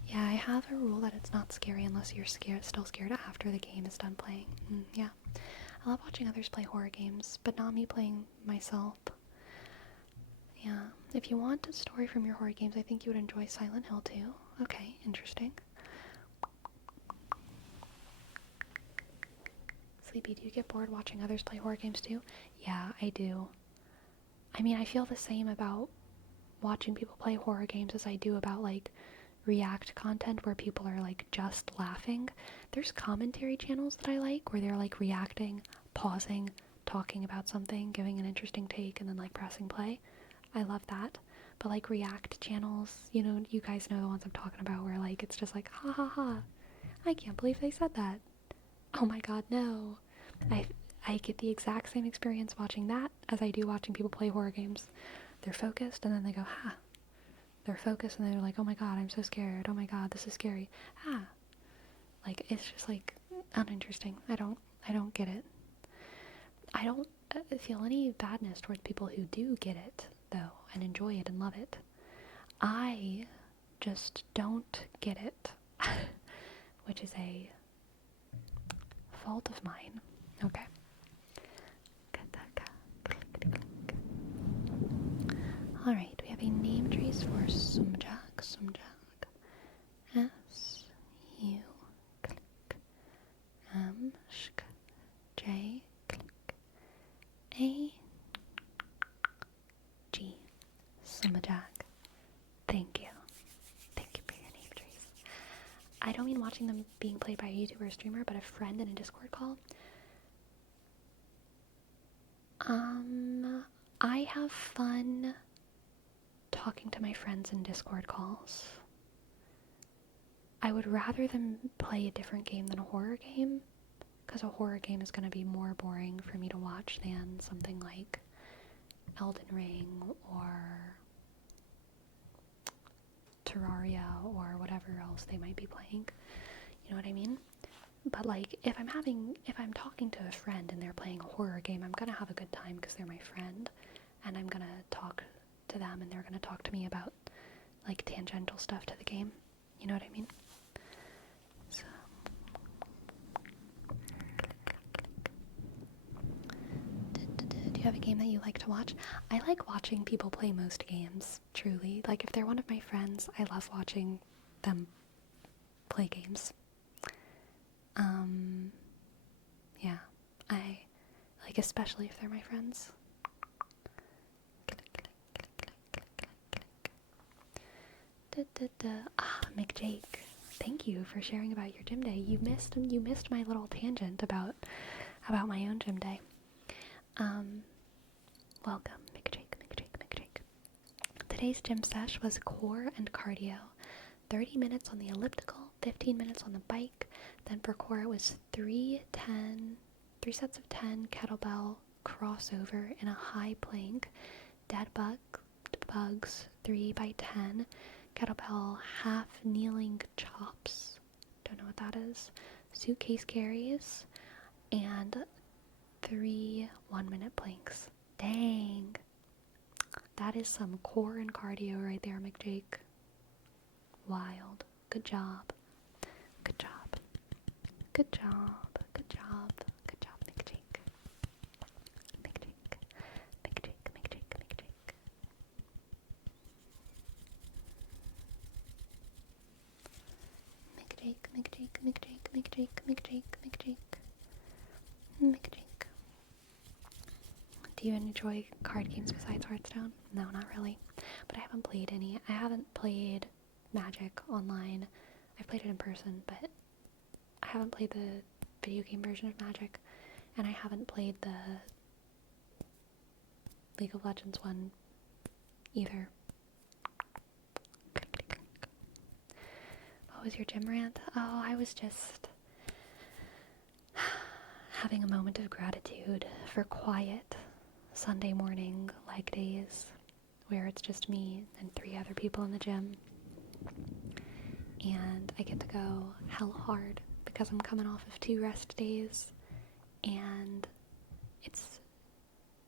Yeah, I have a rule that it's not scary unless you're still scared after the game is done playing. Yeah. I love watching others play horror games, but not me playing myself. Yeah. If you want a story from your horror games, I think you would enjoy Silent Hill too. Okay, interesting. Sleepy, do you get bored watching others play horror games too? Yeah, I do. I mean, I feel the same about watching people play horror games as I do about, like, react content where people are, like, just laughing. There's commentary channels that I like where they're, like, reacting, pausing, talking about something, giving an interesting take, and then, like, pressing play. I love that. But, like, react channels, you know, you guys know the ones I'm talking about where, like, it's just like, ha ha ha, I can't believe they said that. Oh my god, no. I get the exact same experience watching that as I do watching people play horror games. They're focused, and then they go, ha. They're focused, and they're like, oh my god, I'm so scared. Oh my god, this is scary. Ah. Like, it's just, like, uninteresting. I don't get it. I don't feel any badness towards people who do get it, though, and enjoy it and love it. I just don't get it, which is a fault of mine. Okay. Alright, we have a name trace for Sumjak. S-U, click. M, shk, J, click. A, G. Sumjak. Thank you. Thank you for your name trace. I don't mean watching them being played by a YouTuber or streamer, but a friend in a Discord call. I have fun talking to my friends in Discord calls. I would rather them play a different game than a horror game, because a horror game is going to be more boring for me to watch than something like Elden Ring or Terraria or whatever else they might be playing. You know what I mean? But, like, if I'm talking to a friend and they're playing a horror game, I'm gonna have a good time because they're my friend, and I'm gonna talk to them and they're gonna talk to me about, like, tangential stuff to the game. You know what I mean? So. Do you have a game that you like to watch? I like watching people play most games, truly. Like, if they're one of my friends, I love watching them play games. Yeah, I like, especially if they're my friends. McJake, thank you for sharing about your gym day. You missed my little tangent about my own gym day. Welcome, McJake. Today's gym sesh was core and cardio. 30 minutes on the elliptical, 15 minutes on the bike. Then for core it was 3 sets of 10 kettlebell crossover in a high plank, dead bugs 3 by 10, kettlebell half kneeling chops, don't know what that is, suitcase carries, and 3 1-minute planks. Dang, that is some core and cardio right there, McJake. Wild. Good job. Good job. Good job. Good job. Good job, McJake. Do you enjoy card games besides Hearthstone? No, not really. But I haven't played any. I haven't played Magic online. I've played it in person, but I haven't played the video game version of Magic, and I haven't played the League of Legends one either. What was your gym rant? Oh, I was just having a moment of gratitude for quiet Sunday morning leg days where it's just me and 3 other people in the gym, and I get to go hell hard because I'm coming off of 2 rest days, and it's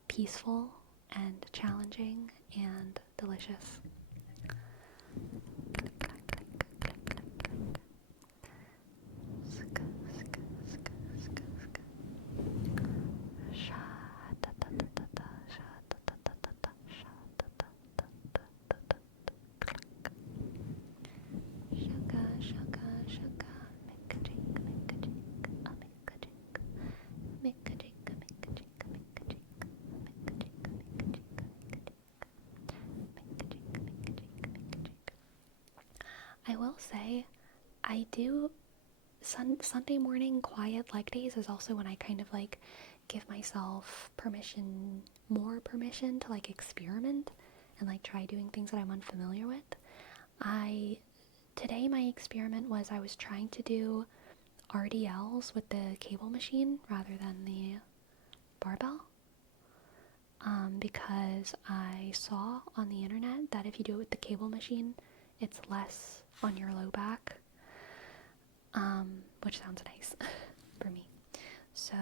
peaceful and challenging and delicious. I will say, I do Sunday morning quiet leg days is also when I kind of like give myself more permission to like experiment and like try doing things that I'm unfamiliar with. Today my experiment was I was trying to do RDLs with the cable machine rather than the barbell. Because I saw on the internet that if you do it with the cable machine, it's less on your low back, which sounds nice for me. So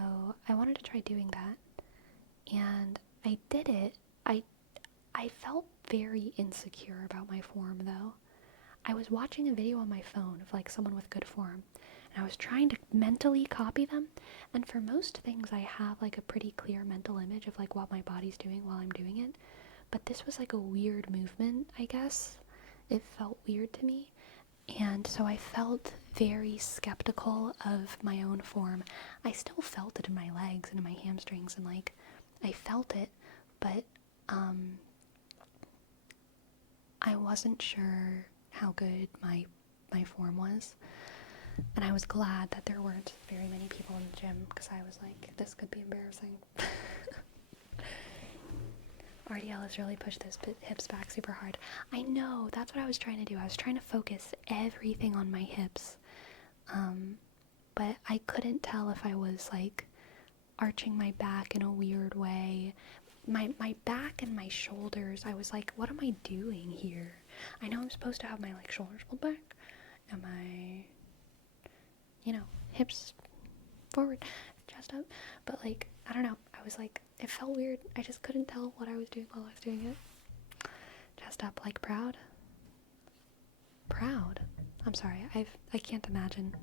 I wanted to try doing that, and I did it. I felt very insecure about my form, though. I was watching a video on my phone of like someone with good form, and I was trying to mentally copy them, and for most things I have like a pretty clear mental image of like what my body's doing while I'm doing it, but this was like a weird movement, I guess. It felt weird to me, and so I felt very skeptical of my own form. I still felt it in my legs and in my hamstrings, and like I felt it, but I wasn't sure how good my form was, and I was glad that there weren't very many people in the gym, because I was like, this could be embarrassing. RDL has really pushed those hips back super hard. I know, that's what I was trying to do. I was trying to focus everything on my hips, but I couldn't tell if I was like arching my back in a weird way. My back and my shoulders, I was like, what am I doing here? I know I'm supposed to have my like shoulders pulled back and my, hips forward, chest up, but like, I don't know, I was like, it felt weird. I just couldn't tell what I was doing while I was doing it. Chest up, like proud. I'm sorry, I can't imagine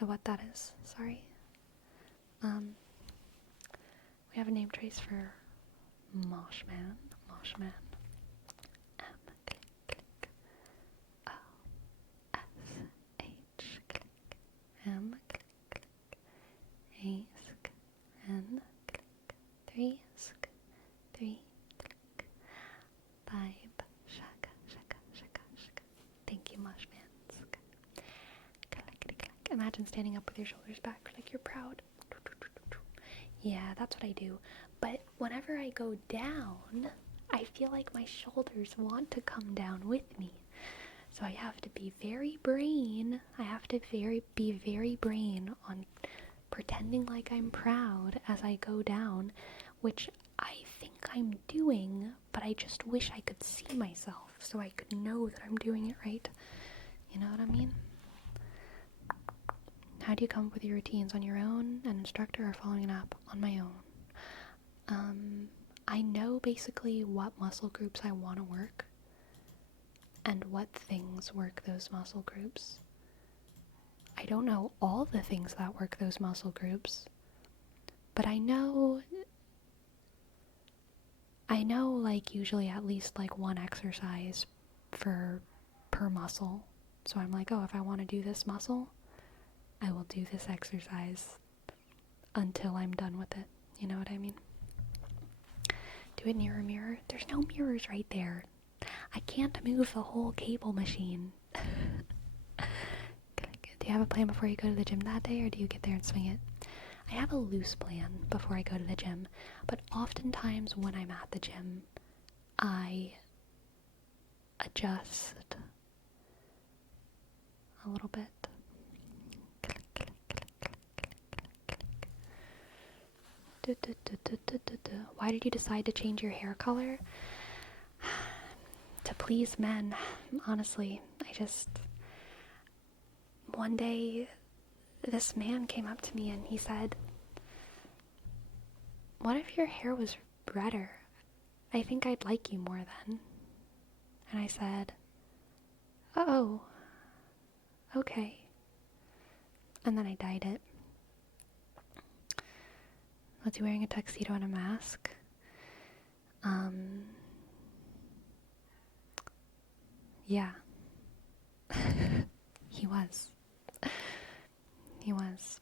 what that is. Sorry. We have a name trace for Moshman. M click click O S H click M click click A sk N click 3 sk 3 click 5 shaka shaka shaka shaka. Thank you, Moshman. Sk click click. Imagine standing up with your shoulders back like you're proud. Yeah, that's what I do. But whenever I go down, I feel like my shoulders want to come down with me. So I have to be very brain. I have to be very brain on pretending like I'm proud as I go down, which I think I'm doing, but I just wish I could see myself so I could know that I'm doing it right. You know what I mean? How do you come up with your routines? On your own, an instructor, or following an app? On my own. I know basically what muscle groups I want to work and what things work those muscle groups. I don't know all the things that work those muscle groups, but I know like usually at least like one exercise per muscle So I'm like, oh, if I want to do this muscle, I will do this exercise until I'm done with it. You know what I mean? Do it near a mirror. There's no mirrors right there. I can't move the whole cable machine. Do you have a plan before you go to the gym that day, or do you get there and swing it? I have a loose plan before I go to the gym, but oftentimes when I'm at the gym, I adjust a little bit. Why did you decide to change your hair color? To please men, honestly. One day, this man came up to me and he said, what if your hair was redder? I think I'd like you more then. And I said, oh, okay. And then I dyed it. Was he wearing a tuxedo and a mask? Yeah. He was. He was.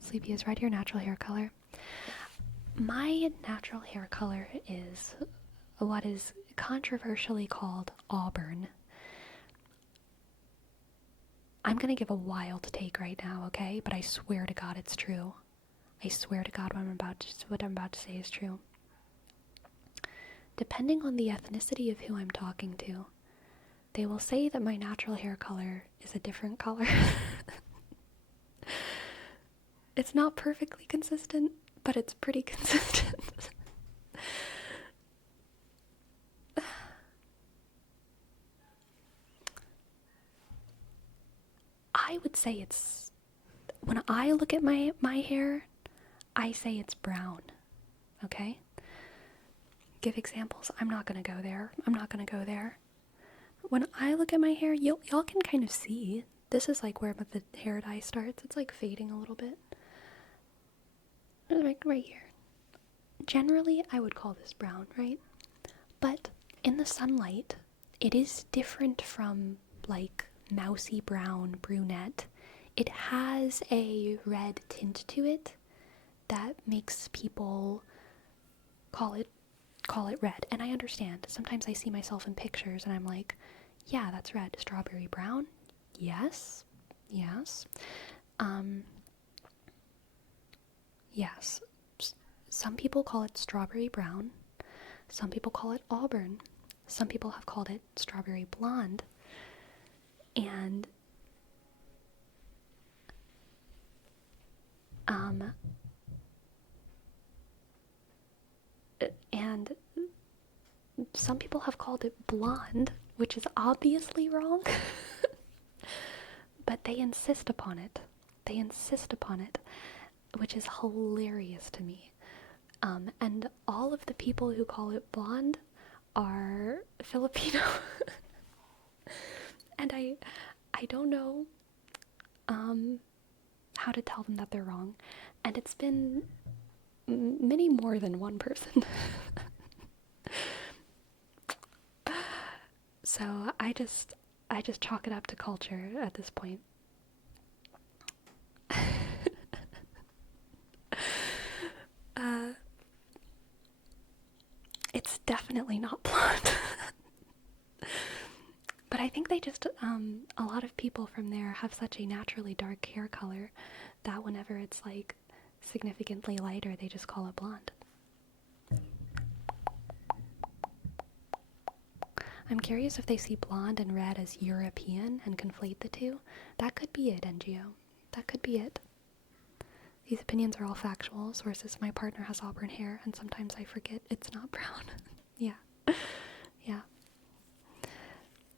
Sleepy, is red your natural hair color? My natural hair color is what is controversially called auburn. I'm gonna give a wild take right now, okay? But I swear to God it's true. I swear to God what I'm about to say is true. Depending on the ethnicity of who I'm talking to, they will say that my natural hair color is a different color. It's not perfectly consistent, but it's pretty consistent. I would say it's, when I look at my hair, I say it's brown, okay? Give examples. I'm not gonna go there. When I look at my hair, y'all can kind of see. This is like where the hair dye starts. It's like fading a little bit. Like right here. Generally, I would call this brown, right? But in the sunlight, it is different from like mousy brown, brunette. It has a red tint to it that makes people call it red. And I understand. Sometimes I see myself in pictures and I'm like, yeah, that's red. Strawberry brown? Yes. Yes. Yes. Some people call it strawberry brown. Some people call it auburn. Some people have called it strawberry blonde. And some people have called it blonde, which is obviously wrong. But they insist upon it. Which is hilarious to me. And all of the people who call it blonde are Filipino. And I don't know how to tell them that they're wrong. And it's been many more than one person. So I just chalk it up to culture at this point. It's definitely not blonde. But I think they just, a lot of people from there have such a naturally dark hair color that whenever it's like significantly lighter, they just call it blonde. I'm curious if they see blonde and red as European and conflate the two. That could be it, NGO. That could be it. These opinions are all factual. Sources: my partner has auburn hair, and sometimes I forget it's not brown. Yeah. Yeah.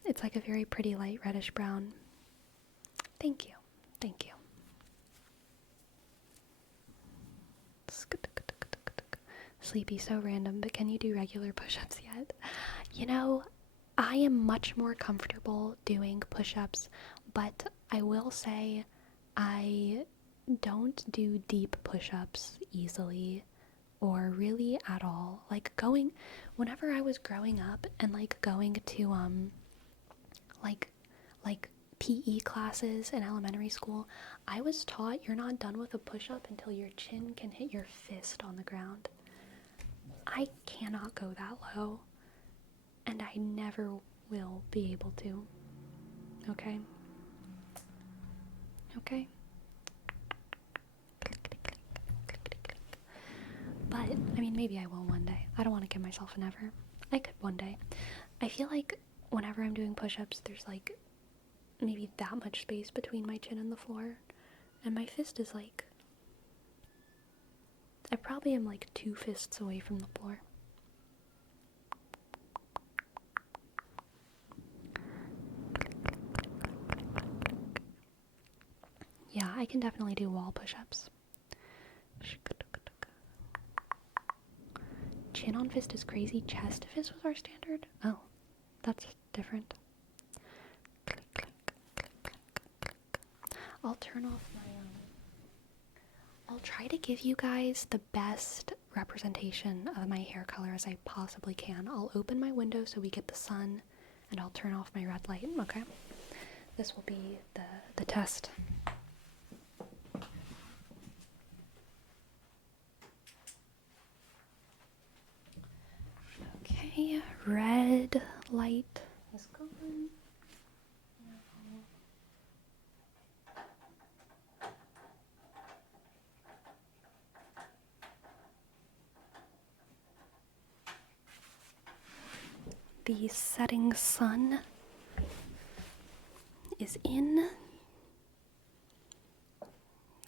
It's like a very pretty light reddish brown. Thank you. Thank you. Sleepy, so random, but can you do regular push-ups yet? You know, I am much more comfortable doing push-ups, but I will say I don't do deep push-ups easily. or really at all. Like whenever I was growing up and like going to like like PE classes in elementary school, I was taught you're not done with a push-up until your chin can hit your fist on the ground. I cannot go that low, and I never will be able to. Okay? Okay? But, I mean, maybe I will one day. I don't want to give myself a never. I could one day. I feel like whenever I'm doing push-ups, there's like maybe that much space between my chin and the floor. And my fist is like, I probably am like 2 fists away from the floor. Yeah, I can definitely do wall push-ups. Chin on fist is crazy. Chest to fist was our standard? Oh, that's different. Click, click, click, click, click. I'll turn off my, I'll try to give you guys the best representation of my hair color as I possibly can. I'll open my window so we get the sun, and I'll turn off my red light, okay? This will be the test. Okay, red light is gone. The setting sun is in,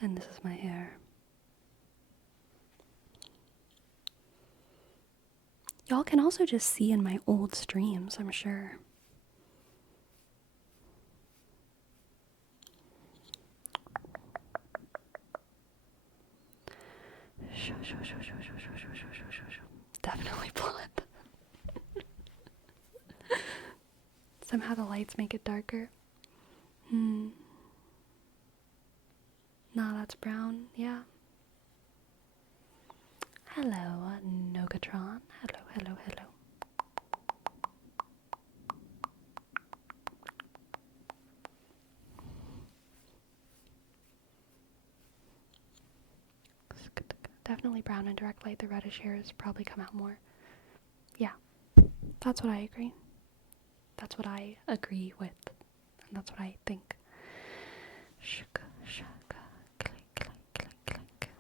and this is my hair. Y'all can also just see in my old streams, I'm sure. Definitely blonde. Somehow the lights make it darker. No, that's brown, yeah. Hello, Nogatron. Hello, hello, hello. Definitely brown in direct light. The reddish hairs probably come out more. Yeah, that's what I agree. That's what I agree with. And that's what I think. Shaka, shaka, click, click, click, click.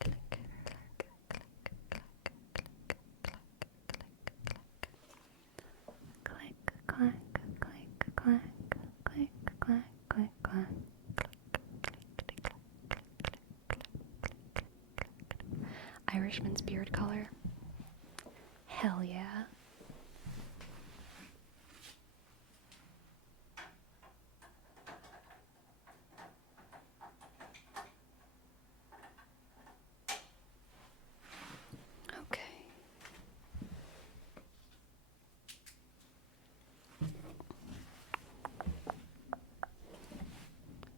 Click, click, click, click, click, click, click. Click, clack, click, clack, click, clack, click, clack. Irishman's beard color. Hell yeah. Okay.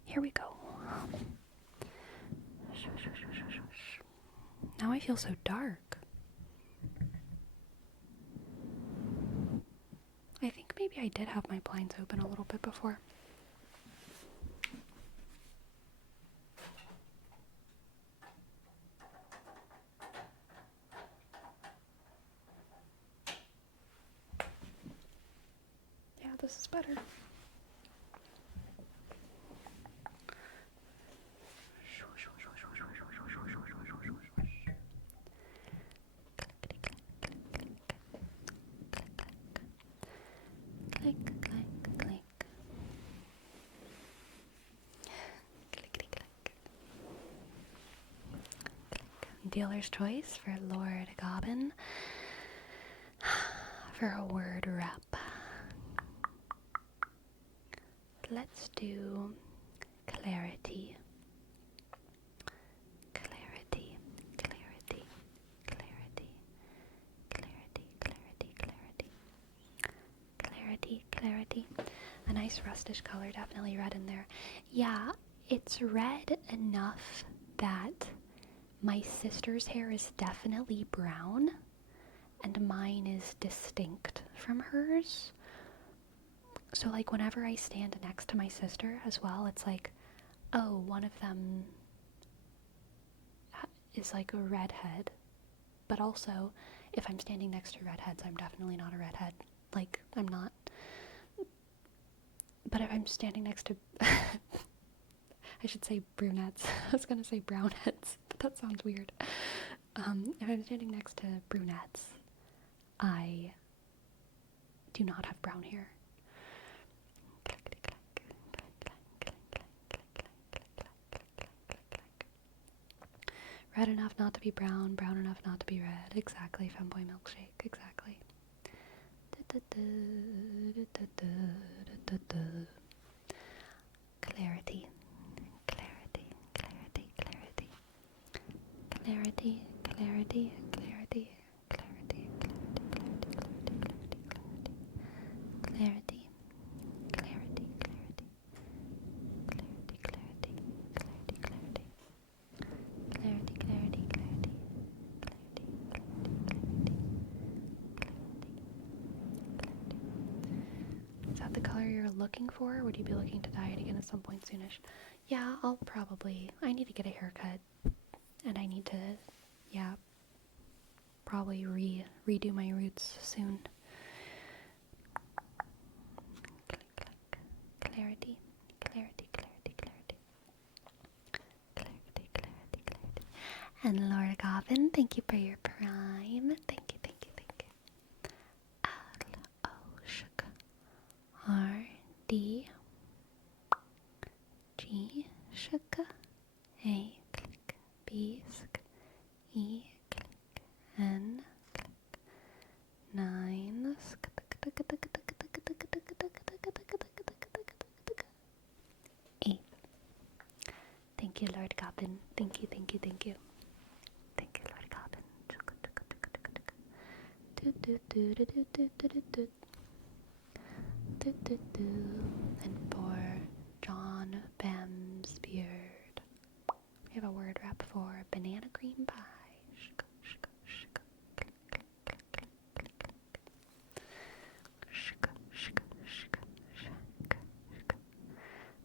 Here we go. Now I feel so dark. I think maybe I did have my blinds open a little bit before. Yeah, this is better. Click, click, click. Clickety click. Dealer's choice for Lord Gobbin for a word rep. Let's do clarity. Clarity, clarity, clarity, clarity, clarity, clarity. Clarity, clarity. A nice rustish color, definitely red in there. Yeah, it's red enough that My sister's hair is definitely brown, and mine is distinct from hers. So, like, whenever I stand next to my sister as well, it's like, oh, one of them is like a redhead. But also, if I'm standing next to redheads, I'm definitely not a redhead. Like, I'm not. But if I'm standing next to, I should say brunettes. I was gonna say brownheads, but that sounds weird. If I'm standing next to brunettes, I do not have brown hair. Red enough not to be brown, brown enough not to be red. Exactly, femboy milkshake. Exactly. Clarity. Clarity, clarity, clarity. Clarity, clarity, clarity, clarity, clarity, clarity, clarity, clarity, clarity, clarity, clarity, clarity, clarity, clarity, clarity, clarity, Is that the color you're looking for, or would you be looking to dye it again at some point soonish? Yeah, I need to get a haircut, and I need to, yeah, probably redo my roots soon. Clarity, clarity, clarity, clarity. Clarity, clarity, clarity. And Laura Goffin, thank you for your prime. Thank you, thank you, thank you. R-D G shaka A click B sk E click N click 9 sk 8. Thank you, Lord Goblin. Thank you, thank you, thank you. Thank you, Lord Goblin. And for John Bam's beard, we have a word wrap for banana cream pie.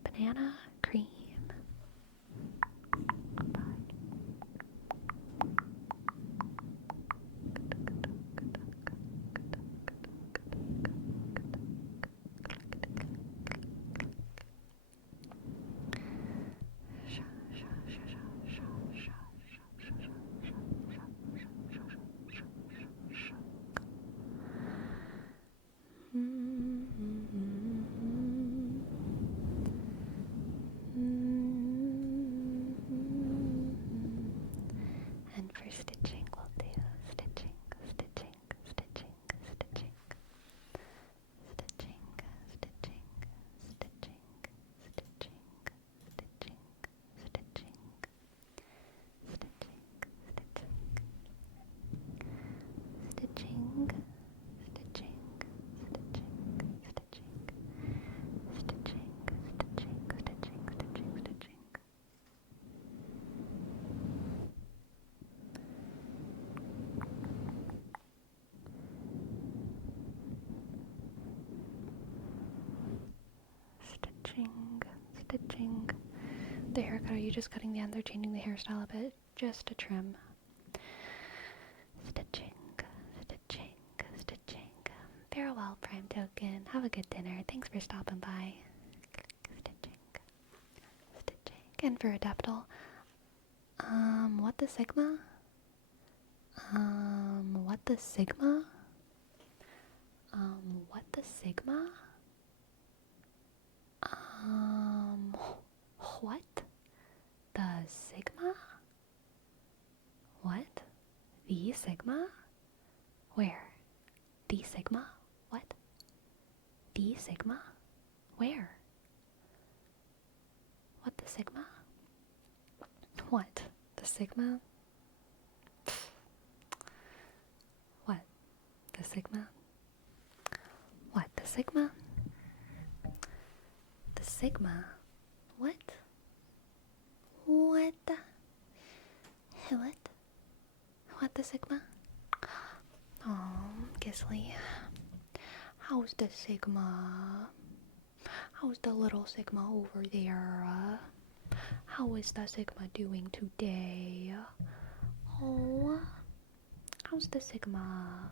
Banana cream pie. And for stitching, we'll do stitching, stitching, stitching, stitching, stitching, stitching, stitching, stitching, stitching, stitching, stitching, stitching, stitching. The haircut, are you just cutting the end or changing the hairstyle a bit? Just a trim. Stitching, stitching, stitching. Farewell, Prime Token. Have a good dinner. Thanks for stopping by. Stitching, stitching. And for Adeptal, what the Sigma? What the Sigma? What the Sigma? What? The Sigma? What? The Sigma? Where? The Sigma? What? The Sigma? Where? What the Sigma? What? The Sigma? What? The Sigma? What? The Sigma? The Sigma? What? What the What? What the Sigma? Oh, Gisley. How's the Sigma? How's the little Sigma over there? How is the Sigma doing today? Oh, how's the Sigma?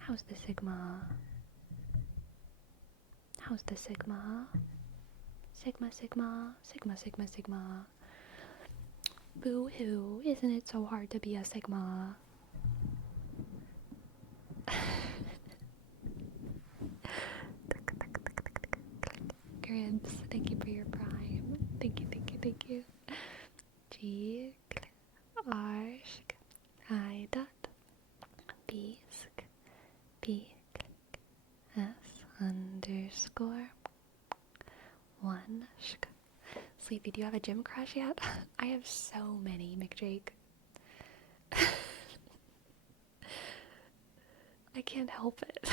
How's the Sigma? How's the Sigma? Sigma, Sigma, Sigma, Sigma, Sigma. Boo-hoo, isn't it so hard to be a Sigma? Gribs, thank you for your prime. Thank you, thank you, thank you. G, R, I, dot, B, B, S, underscore, 1, Sleepy, do you have a gym crush yet? I have so many, McJake. I can't help it.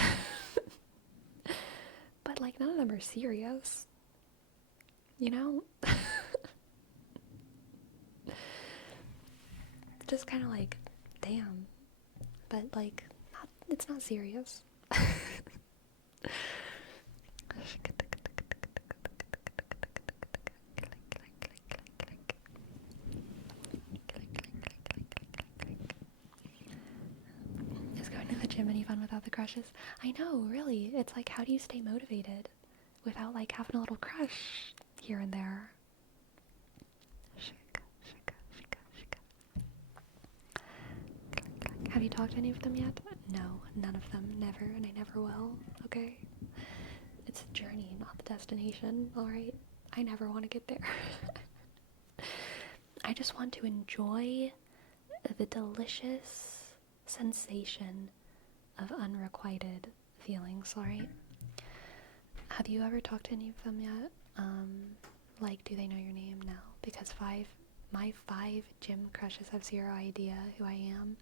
But, like, none of them are serious. You know? Just kind of like, damn. But, like, it's not serious. Is going to the gym any fun without the crushes? I know, really. It's like, how do you stay motivated without, like, having a little crush here and there? Have you talked to any of them yet? No, none of them. Never, and I never will. Okay? It's a journey, not the destination, alright? I never want to get there. I just want to enjoy the delicious sensation of unrequited feelings, alright? Have you ever talked to any of them yet? Like, do they know your name? No. Because my five gym crushes have zero idea who I am.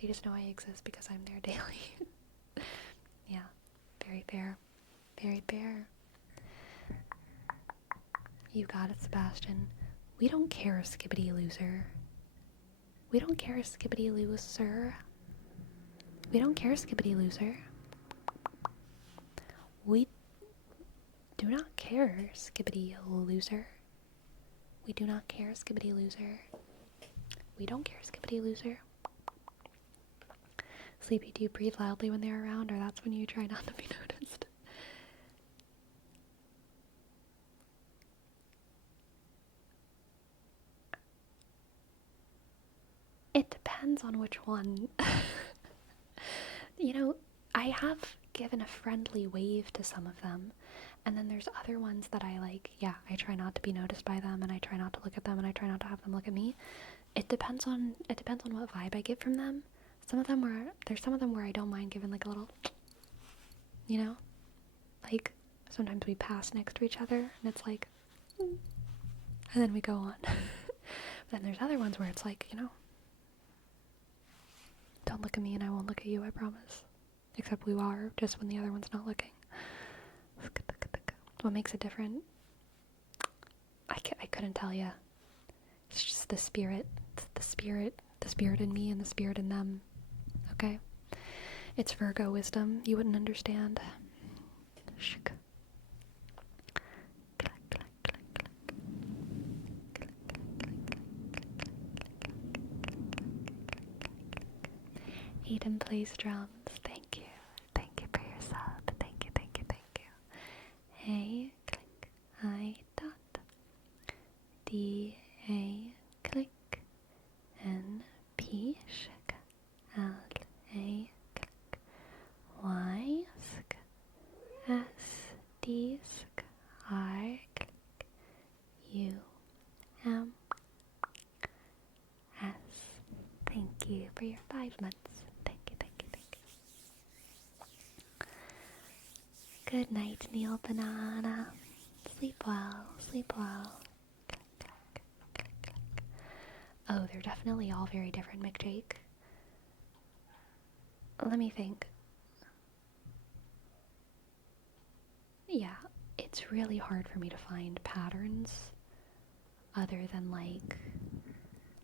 They just know I exist because I'm there daily. Yeah, very fair. Very fair. You got it, Sebastian. We don't care, skibbity loser. We don't care, skibbity loser. We don't care, skibbity loser. We do not care, skibbity loser. We do not care, skibbity loser. We don't care, skibbity loser. Sleepy, do you breathe loudly when they're around, or that's when you try not to be noticed? It depends on which one. You know, I have given a friendly wave to some of them, and then there's other ones that I like, yeah, I try not to be noticed by them, and I try not to look at them, and I try not to have them look at me. It depends on what vibe I get from them. There's some of them where I don't mind giving like a little, you know? Like, sometimes we pass next to each other, and it's like, and then we go on. But then there's other ones where it's like, you know, don't look at me and I won't look at you, I promise. Except we are, just when the other one's not looking. What makes it different? I couldn't tell you. It's just the spirit. It's the spirit in me and the spirit in them. Okay? It's Virgo wisdom. You wouldn't understand. Aiden plays drums. Thank you. Thank you for your sub. Thank you, thank you, thank you. A click, I dot. D A click. N P sk. L A click. Y sk. S D sk. R click. U M S. Thank you for your 5 months. Thank you, thank you, thank you. Good night, Neil Banana. Sleep well, sleep well. Click, click, click, click. Oh, they're definitely all very different, McJake. Let me think. Yeah, it's really hard for me to find patterns other than like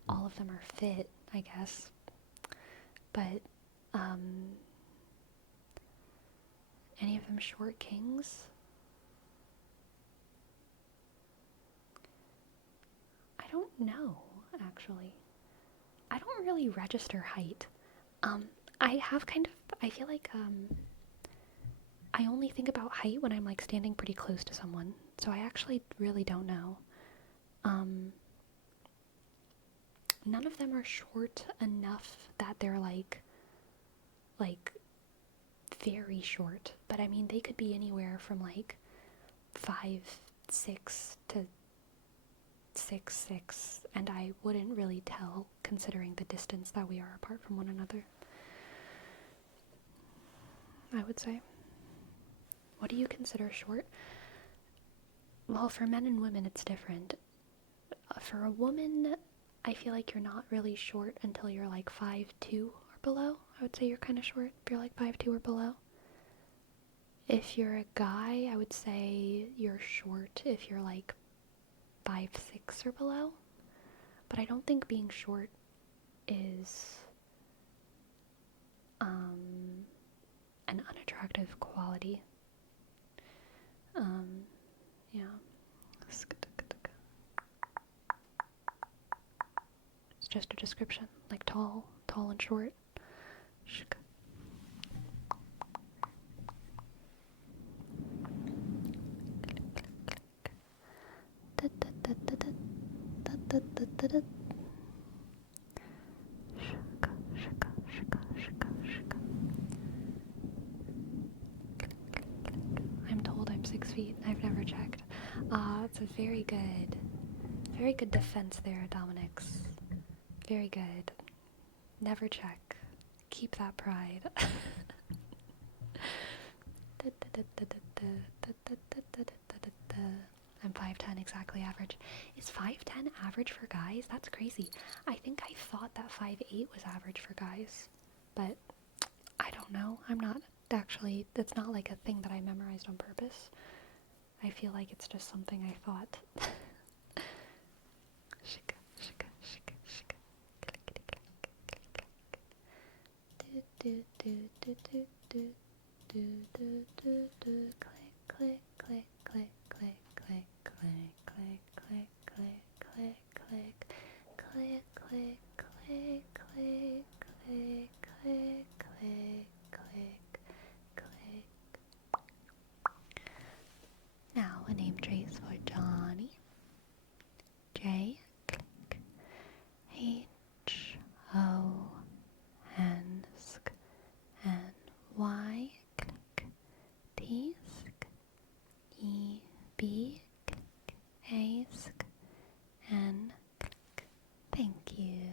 all of them are fit, I guess. But any of them short kings? I don't know, actually. I don't really register height. I have kind of, I feel like I only think about height when I'm like standing pretty close to someone, so I actually really don't know. None of them are short enough that they're like very short, but I mean they could be anywhere from like 5'6" to 6'6", and I wouldn't really tell considering the distance that we are apart from one another, I would say. What do you consider short? Well, for men and women it's different. For a woman, I feel like you're not really short until you're like 5'2" or below. I would say you're kind of short if you're like 5'2" or below. If you're a guy, I would say you're short if you're like 5'6" or below. But I don't think being short is an unattractive quality. Yeah. It's just a description, like tall and short. I'm told I'm 6 feet. I've never checked. It's a very good defense there, Dominix. Very good. Never check. Keep that pride. I'm 5'10", exactly average. Is 5'10" average for guys? That's crazy. I think I thought that 5'8" was average for guys, but I don't know. I'm not actually, it's not like a thing that I memorized on purpose. I feel like it's just something I thought. Shika, shika, shika, shika. Clickety click, click, click. Do do do do do do do do do. Click, click, click, click, click, click, click, click, click, click, click, click, click, click, click, click, click, click, click, click. Now a name trace for Johnny. J, click, H, O, N, sk, N, Y, click, T, sk, E, B, click, A, sk, N, click. Thank you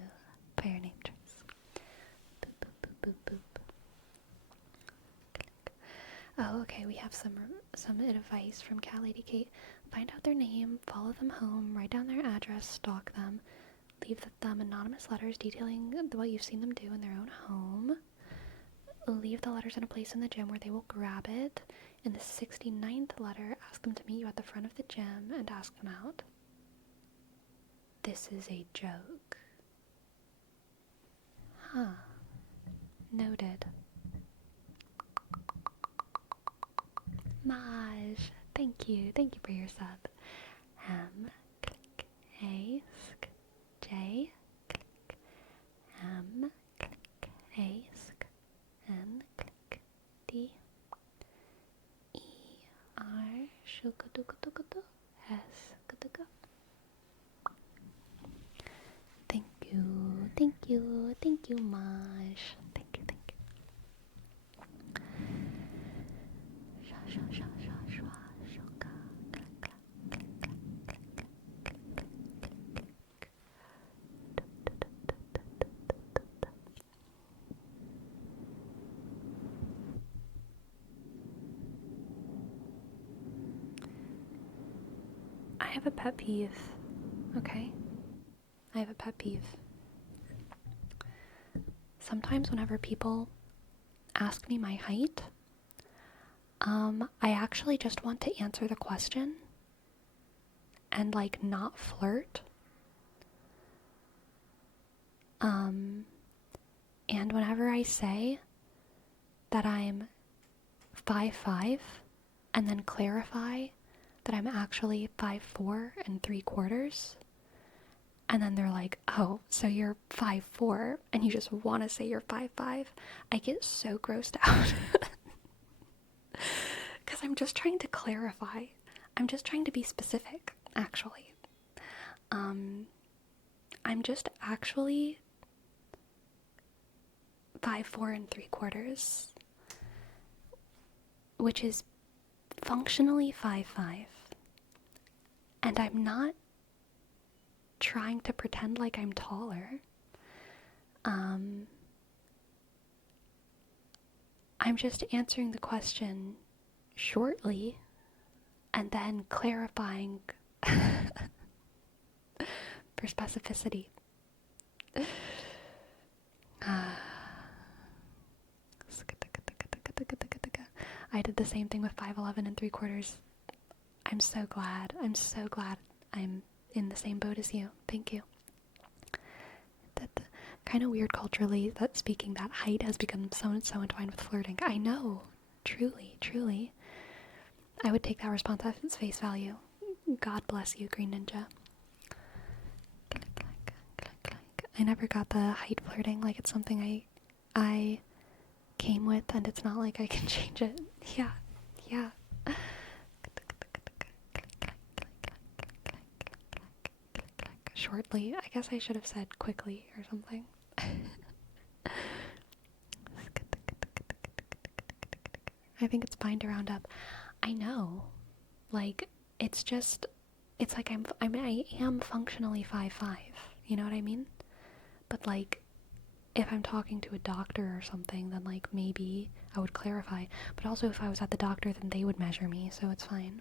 for your name trace. Boop, boop, boop, boop, boop. Click. Oh, okay, we have some advice from Cat Lady Kate. Find out their name, follow them home, write down their address, stalk them, leave them anonymous letters detailing what you've seen them do in their own home. Leave the letters in a place in the gym where they will grab it. In the 69th letter, ask them to meet you at the front of the gym and ask them out. This is a joke. Huh. Noted. Maj, thank you for your sub. M, click, A, sk, J, click, M, click, A, sk, N, click, D, E, R, shukadukadukudu, S, kaduka. Thank you, Maj. Thank you. I have a pet peeve, okay? I have a pet peeve. Sometimes whenever people ask me my height, I actually just want to answer the question and like not flirt And whenever I say that I'm 5'5", and then clarify that I'm actually 5'4 3/4", and then they're like, oh, so you're 5'4", and you just want to say you're 5'5", I get so grossed out. Because I'm just trying to clarify. I'm just trying to be specific, actually. I'm just actually 5'4 3/4", which is functionally 5'5". And I'm not trying to pretend like I'm taller. I'm just answering the question shortly and then clarifying for specificity. I did the same thing with 5'11 3/4". I'm so glad. I'm so glad I'm in the same boat as you. Thank you. Kind of weird culturally that speaking that height has become so entwined with flirting. I know. Truly. I would take that response at its face value. God bless you, Green Ninja. I never got the height flirting. Like, it's something I came with, and it's not like I can change it. Yeah. Shortly. I guess I should have said quickly or something. I think it's fine to round up. I know. Like, it's like I am functionally 5'5". You know what I mean? But like, if I'm talking to a doctor or something, then like maybe I would clarify. But also if I was at the doctor, then they would measure me, so it's fine.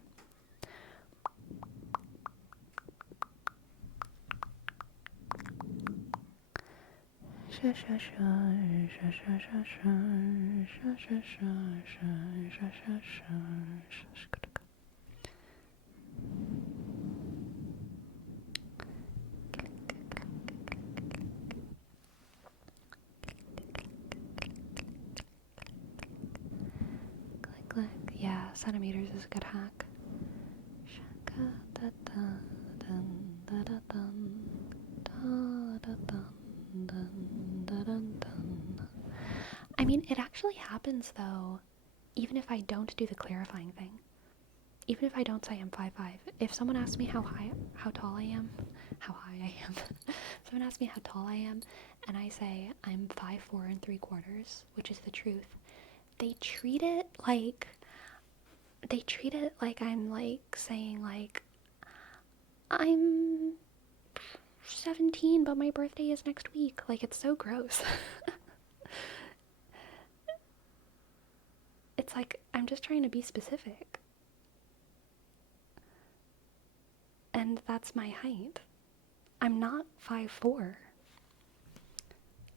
Click. Yeah, centimeters is a good hack. I mean, it actually happens though, even if I don't do the clarifying thing. Even if I don't say I'm 5'5", if someone asks me how tall I am, someone asks me how tall I am, and I say I'm 5'4 3/4", which is the truth, they treat it like I'm like saying like I'm 17 but my birthday is next week. Like, it's so gross. It's like I'm just trying to be specific. And that's my height. I'm not 5'4".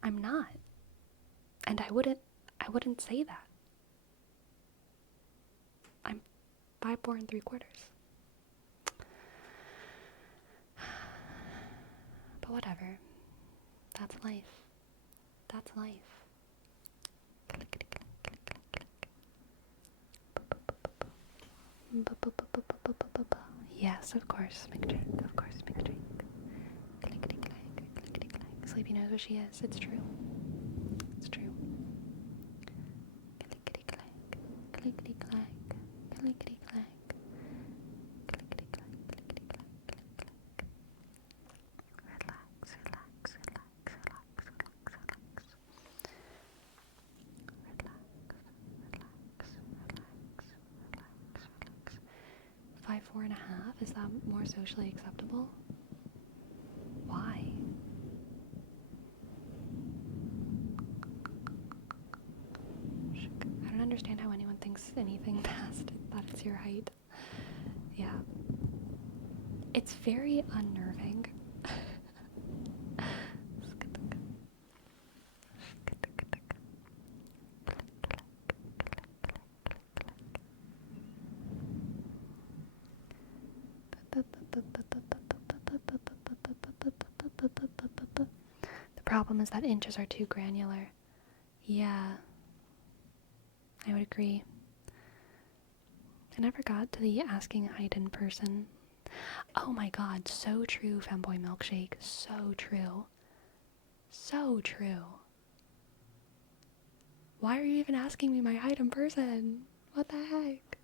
I'm not. And I wouldn't say that. I'm 5'4 3/4". But whatever. That's life. That's life. Yes, of course, McDrink. Of course, McDrink. Sleepy knows what she is. It's true. It's true. Clickety clack. Clickety clack. Clickety clack. Clickety clack. Clickety clack. Click clack. Relax, relax, relax, relax, relax, relax. Relax. 5'4.5", is that more socially acceptable? Why? I don't understand how anyone thinks anything past that it's your height. Yeah. It's very unnerving. The problem is that inches are too granular. Yeah, I would agree. I never got to the asking height in person. Oh my god, so true, Femboy Milkshake. So true. So true. Why are you even asking me my height in person? What the heck?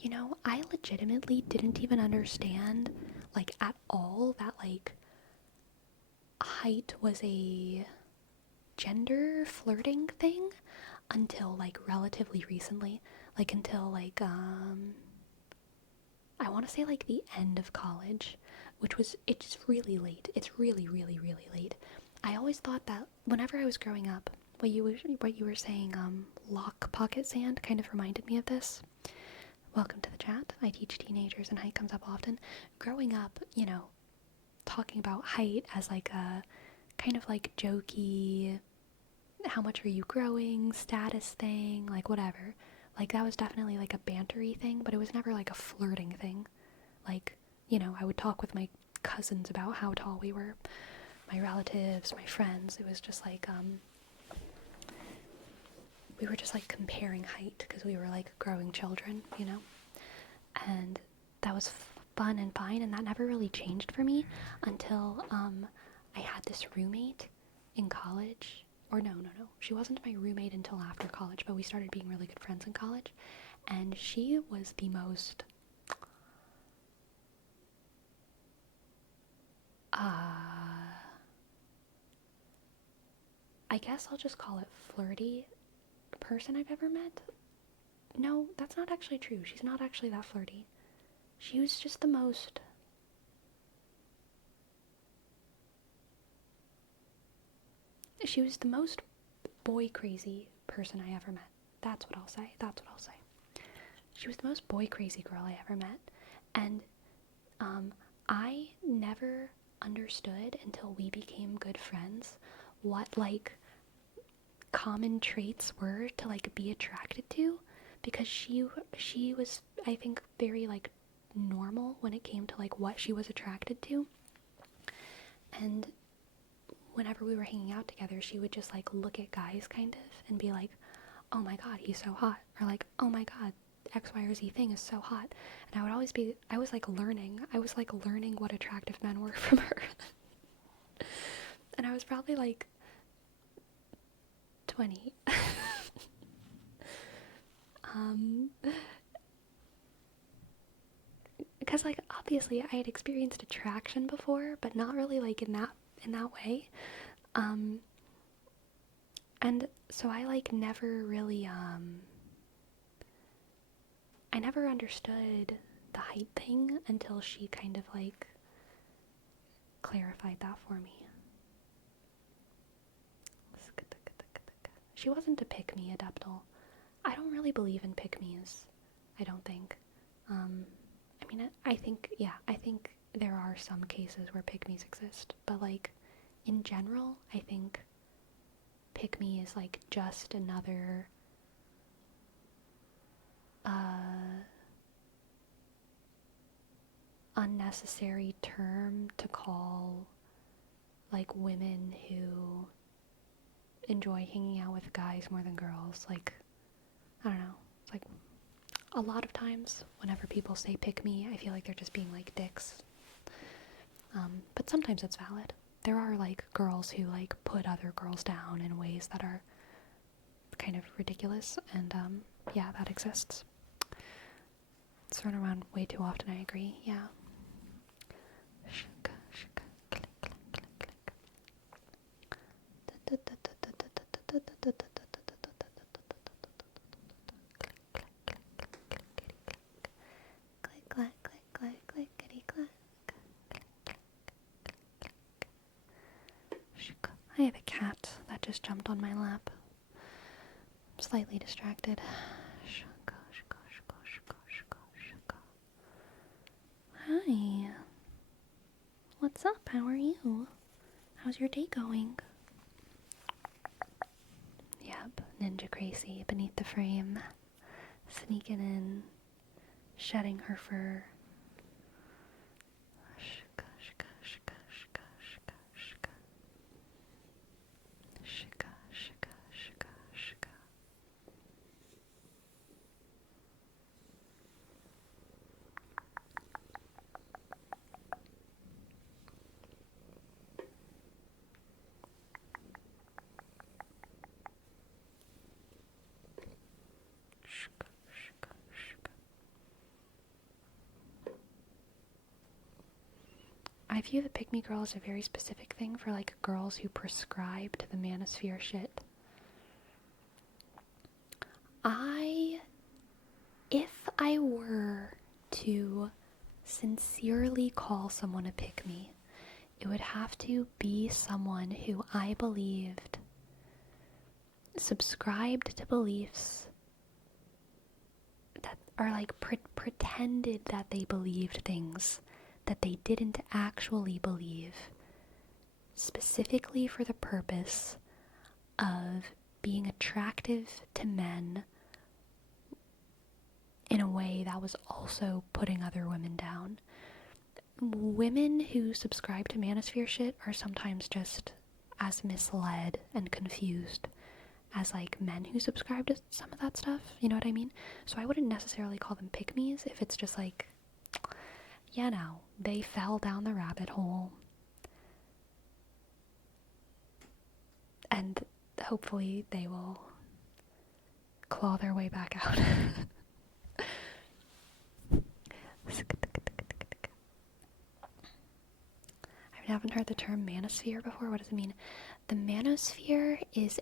You know, I legitimately didn't even understand, like, at all that, like, height was a gender flirting thing until, like, relatively recently. Like, until, like, I want to say, like, the end of college, it's really late. It's really, really, really late. I always thought that whenever I was growing up, what you were saying, lock pocket sand kind of reminded me of this. Welcome to the chat. I teach teenagers and height comes up often. Growing up, you know, talking about height as like a kind of like jokey, how much are you growing, status thing, like whatever. Like that was definitely like a bantery thing, but it was never like a flirting thing. Like, you know, I would talk with my cousins about how tall we were, my relatives, my friends. It was just like, we were just like comparing height because we were like growing children, you know? And that was fun and fine, and that never really changed for me until I had this roommate in college. Or no. She wasn't my roommate until after college, but we started being really good friends in college. And she was the most I guess I'll just call it flirty person I've ever met. No, that's not actually true. She's not actually that flirty. She was just the most... She was the most boy crazy person I ever met. That's what I'll say. She was the most boy crazy girl I ever met. And I never understood until we became good friends what like common traits were to like be attracted to, because she was, I think, very like normal when it came to like what she was attracted to. And whenever we were hanging out together, she would just like look at guys kind of and be like, oh my god, he's so hot, or like, oh my god, X, Y, or Z thing is so hot. And I was like learning what attractive men were from her. And I was probably like 20. Because like obviously I had experienced attraction before, but not really like in that way. And so I like never really I never understood the height thing until she kind of like clarified that for me. She wasn't a pick-me, Adeptal. I don't really believe in pick-me's. I don't think. I mean, I think there are some cases where pick-me's exist, but like, in general, I think pick-me is like just another unnecessary term to call like women who enjoy hanging out with guys more than girls. Like, I don't know. It's like a lot of times whenever people say pick me, I feel like they're just being like dicks. But sometimes it's valid. There are like girls who like put other girls down in ways that are kind of ridiculous, and yeah, that exists. It's thrown around way too often, I agree. Yeah. Click, clack, click, jumped on my lap. I'm slightly distracted. Hi. What's up? How are you? How's your day going? Yep, Ninja Crazy beneath the frame, sneaking in, shedding her fur. I view the pick-me girl as a very specific thing for like girls who prescribe to the manosphere shit. If I were to sincerely call someone a pick-me, it would have to be someone who I believed subscribed to beliefs that are like pretended that they believed things that they didn't actually believe, specifically for the purpose of being attractive to men in a way that was also putting other women down. Women who subscribe to manosphere shit are sometimes just as misled and confused as like men who subscribe to some of that stuff, you know what I mean? So I wouldn't necessarily call them pick-me's if it's just like, you know, they fell down the rabbit hole and hopefully they will claw their way back out. I haven't heard the term manosphere before. What does it mean? The manosphere is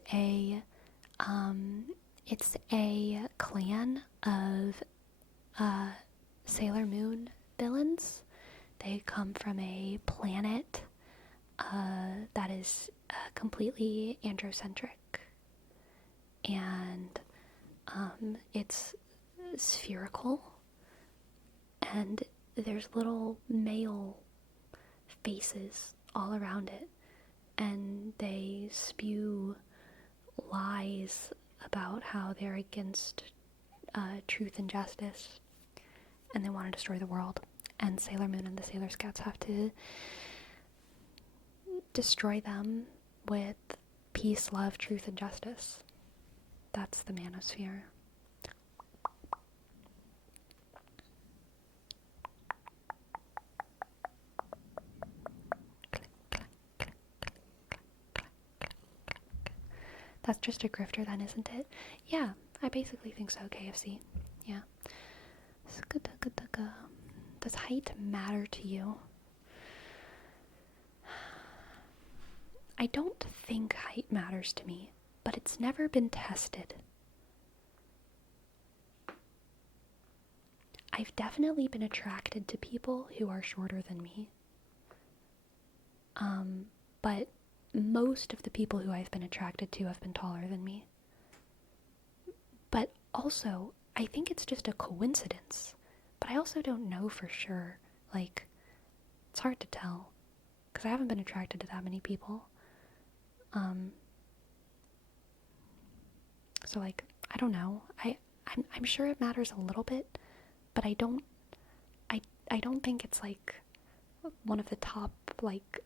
it's a clan of Sailor Moon villains. They come from a planet that is completely androcentric, and it's spherical, and there's little male faces all around it, and they spew lies about how they're against truth and justice, and they want to destroy the world. And Sailor Moon and the Sailor Scouts have to destroy them with peace, love, truth, and justice. That's the manosphere. That's just a grifter then, isn't it? Yeah, I basically think so, KFC. Yeah. Does height matter to you? I don't think height matters to me, but it's never been tested. I've definitely been attracted to people who are shorter than me. But most of the people who I've been attracted to have been taller than me. But also, I think it's just a coincidence. But I also don't know for sure. Like, it's hard to tell. Because I haven't been attracted to that many people. So, like, I don't know. I'm sure it matters a little bit. But I don't think it's, like, one of the top, like,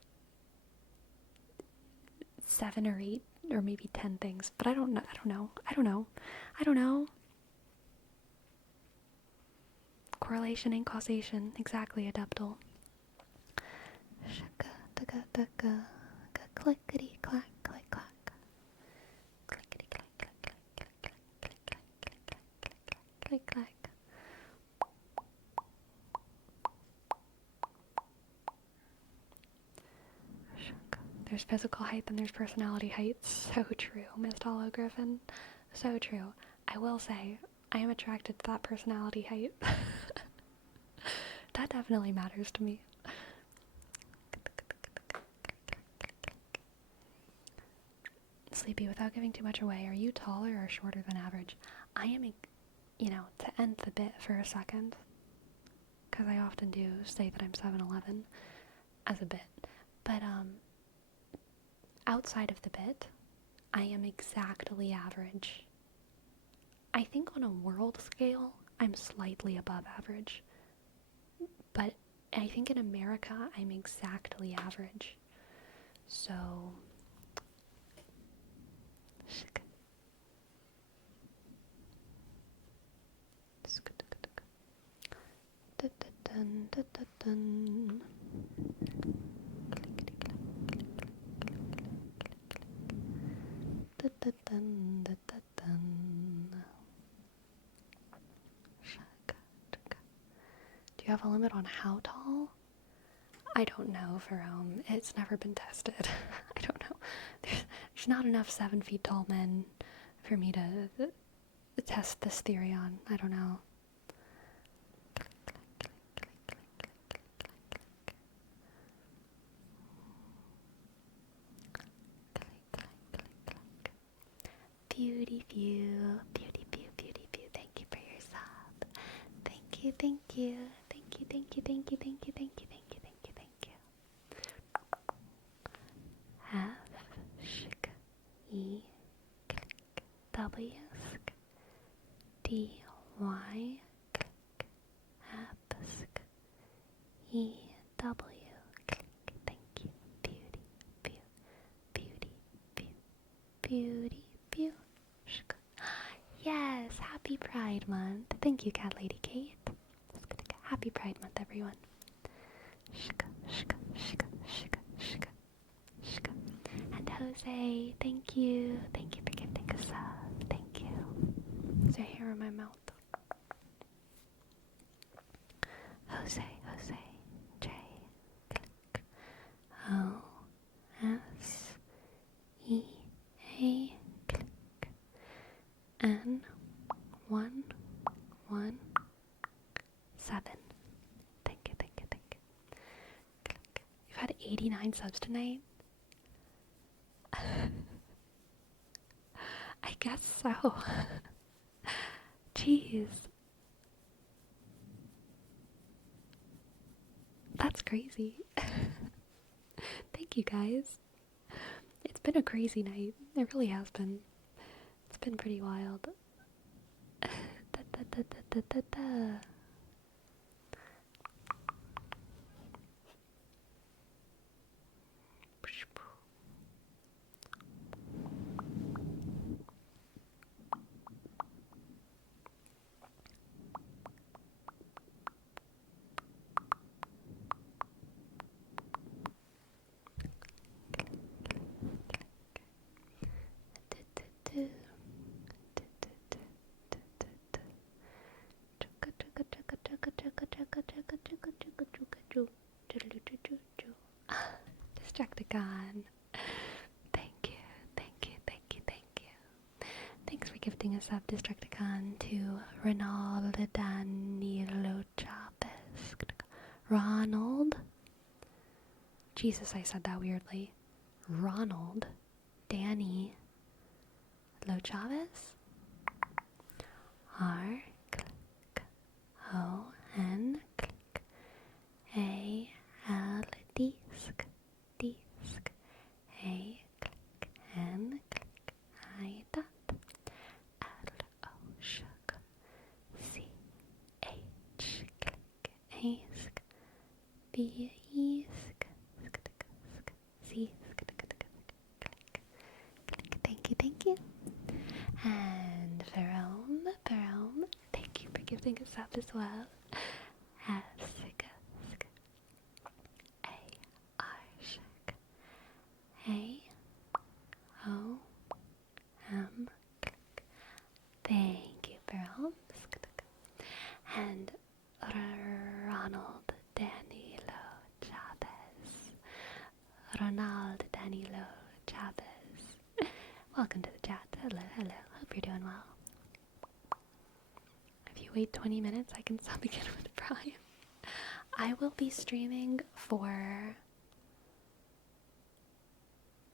7 or 8 or maybe 10 things, but I don't know. Correlation ain't causation. Exactly, Adeptal. Clickety clack, click clack. Clickety clack, click clack, click clack, click clack, click clack, click clack. There's physical height and there's personality height. So true, Missed Hollow Griffin. So true. I will say, I am attracted to that personality height. That definitely matters to me. Sleepy, without giving too much away, are you taller or shorter than average? I am, to end the bit for a second, because I often do say that I'm 7'11" as a bit, but outside of the bit, I am exactly average. I think on a world scale, I'm slightly above average, but I think in America, I'm exactly average. So, do you have a limit on how tall? I don't know, Fome. It's never been tested. I don't know. There's not enough 7 feet tall men for me to test this theory on. I don't know. Beauty view, beauty view, beauty view. Thank you for your sub. Thank you, thank you, thank you, thank you, thank you, thank you, thank you, thank you, thank you, thank you. F shk E click W sk D Y click F sk E W click. Thank you. Beauty view, beauty view, beauty view. Yes, happy Pride Month. Thank you, Cat Lady Kate. Happy Pride Month, everyone. Shka, shka, shka, shka, shka, shka. And Jose, thank you. Thank you for gifting a sub. Thank you. Is there hair in my mouth? Jose, Jose, J, click, O, S, E, A, click. N 1 1 7. Thank you, thank you, thank you. Click. You've had 89 subs tonight? I guess so. Jeez. That's crazy. Thank you, guys. It's been a crazy night. It really has been. It's been pretty wild. Destructicon. Thank you, thank you, thank you, thank you. Thanks for gifting a sub, Destructicon, to Ronald Danilo Chavez. Ronald? Jesus, I said that weirdly. Ronald Danny Lo Chavez? R click O N click A L disc disc A click N click I dot L O shug C H click A sk B E sk C click. Thank you, thank you. And Fome, thank you for giving us up as well. Sk A R shk A O M click. Thank you, Fome. And Ronald Danilo Chavez. Ronald Danilo Chavez. Welcome to the chat. Hello, hello. Hope you're doing well. If you wait 20 minutes, I can sub again with Prime. I will be streaming for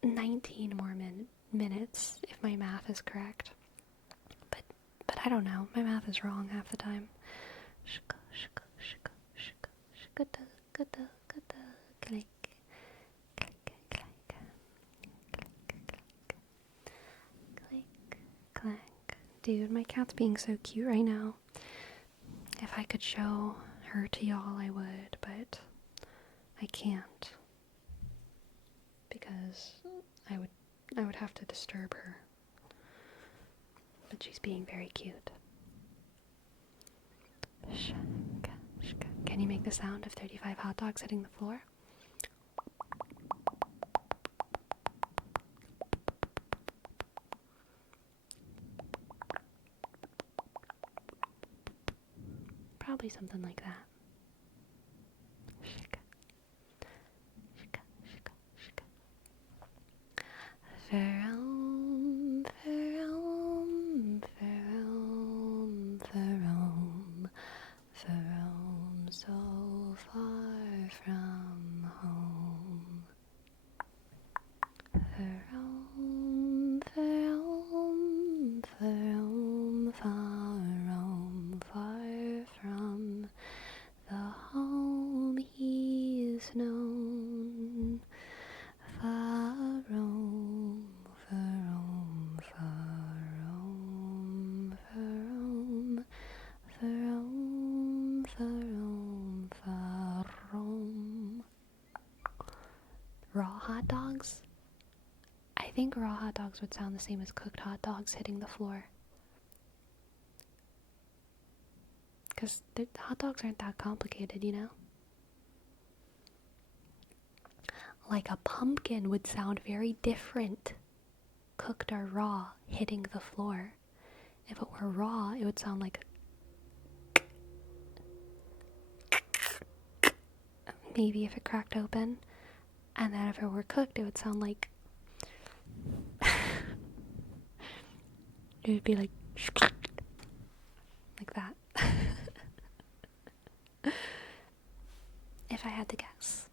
19 more minutes if my math is correct. But I don't know. My math is wrong half the time. Click, clank. Dude, my cat's being so cute right now. If I could show her to y'all, I would, but I can't. Because I would have to disturb her. But she's being very cute. Can you make the sound of 35 hot dogs hitting the floor? Probably something like that. Ferome, ferome, ferome, ferome, ferome, so far from home. Ferome, ferome, ferome, ferome, far from the home he's known. Ferome, ferome, ferome, ferome, ferome, ferome, ferome. Raw hot dogs? I think raw hot dogs would sound the same as cooked hot dogs hitting the floor. Because hot dogs aren't that complicated, you know? Like a pumpkin would sound very different, cooked or raw, hitting the floor. If it were raw, it would sound like maybe if it cracked open. And then if it were cooked, it would sound like it would be like that. If I had to guess.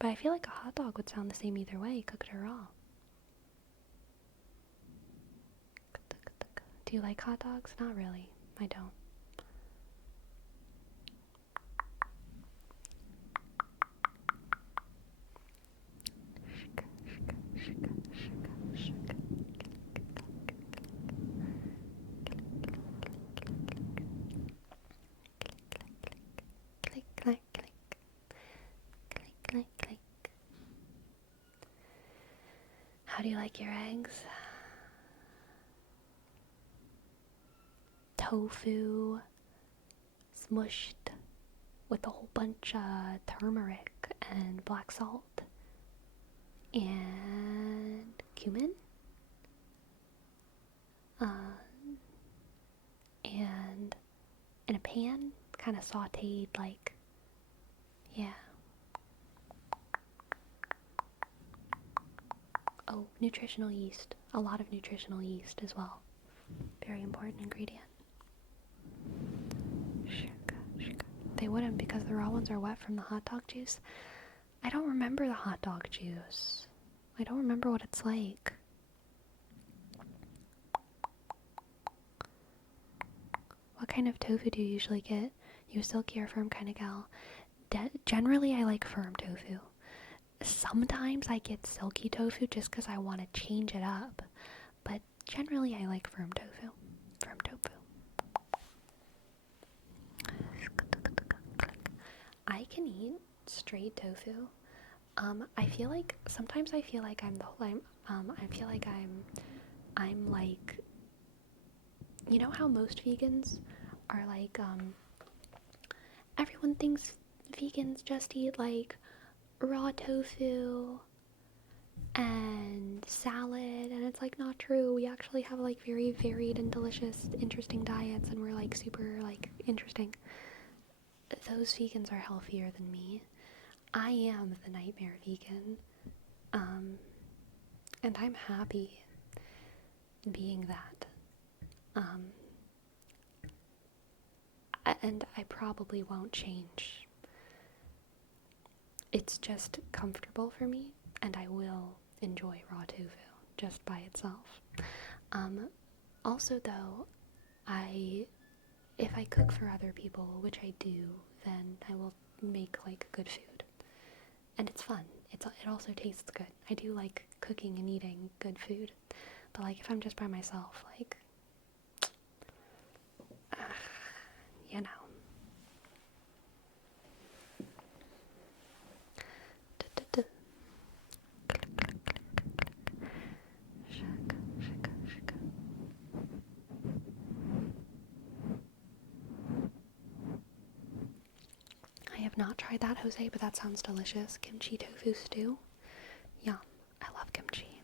But I feel like a hot dog would sound the same either way, cooked or raw. Do you like hot dogs? Not really. I don't. Click, click, click. Click, click, click. How do you like your eggs? Tofu, smushed with a whole bunch of turmeric and black salt and cumin, and in a pan, kind of sauteed, like, yeah. Oh, nutritional yeast. A lot of nutritional yeast as well. Very important ingredient. They wouldn't because the raw ones are wet from the hot dog juice. I don't remember the hot dog juice. I don't remember what it's like. What kind of tofu do you usually get? You a silky or firm kind of gal? Generally, I like firm tofu. Sometimes I get silky tofu just because I want to change it up. But generally, I like firm tofu. Firm tofu. I can eat straight tofu. I feel like sometimes I feel like I'm like, you know how most vegans are like, everyone thinks vegans just eat like raw tofu and salad, and it's like not true. We actually have like very varied and delicious, interesting diets, and we're like super like interesting. Those vegans are healthier than me. I am the nightmare vegan, and I'm happy being that. And I probably won't change. It's just comfortable for me, and I will enjoy raw tofu just by itself. Also though, if I cook for other people, which I do, then I will make like good food. And it's fun. It also tastes good. I do like cooking and eating good food. But like if I'm just by myself, like, you know. I have not tried that, Jose, but that sounds delicious. Kimchi tofu stew. Yum. I love kimchi.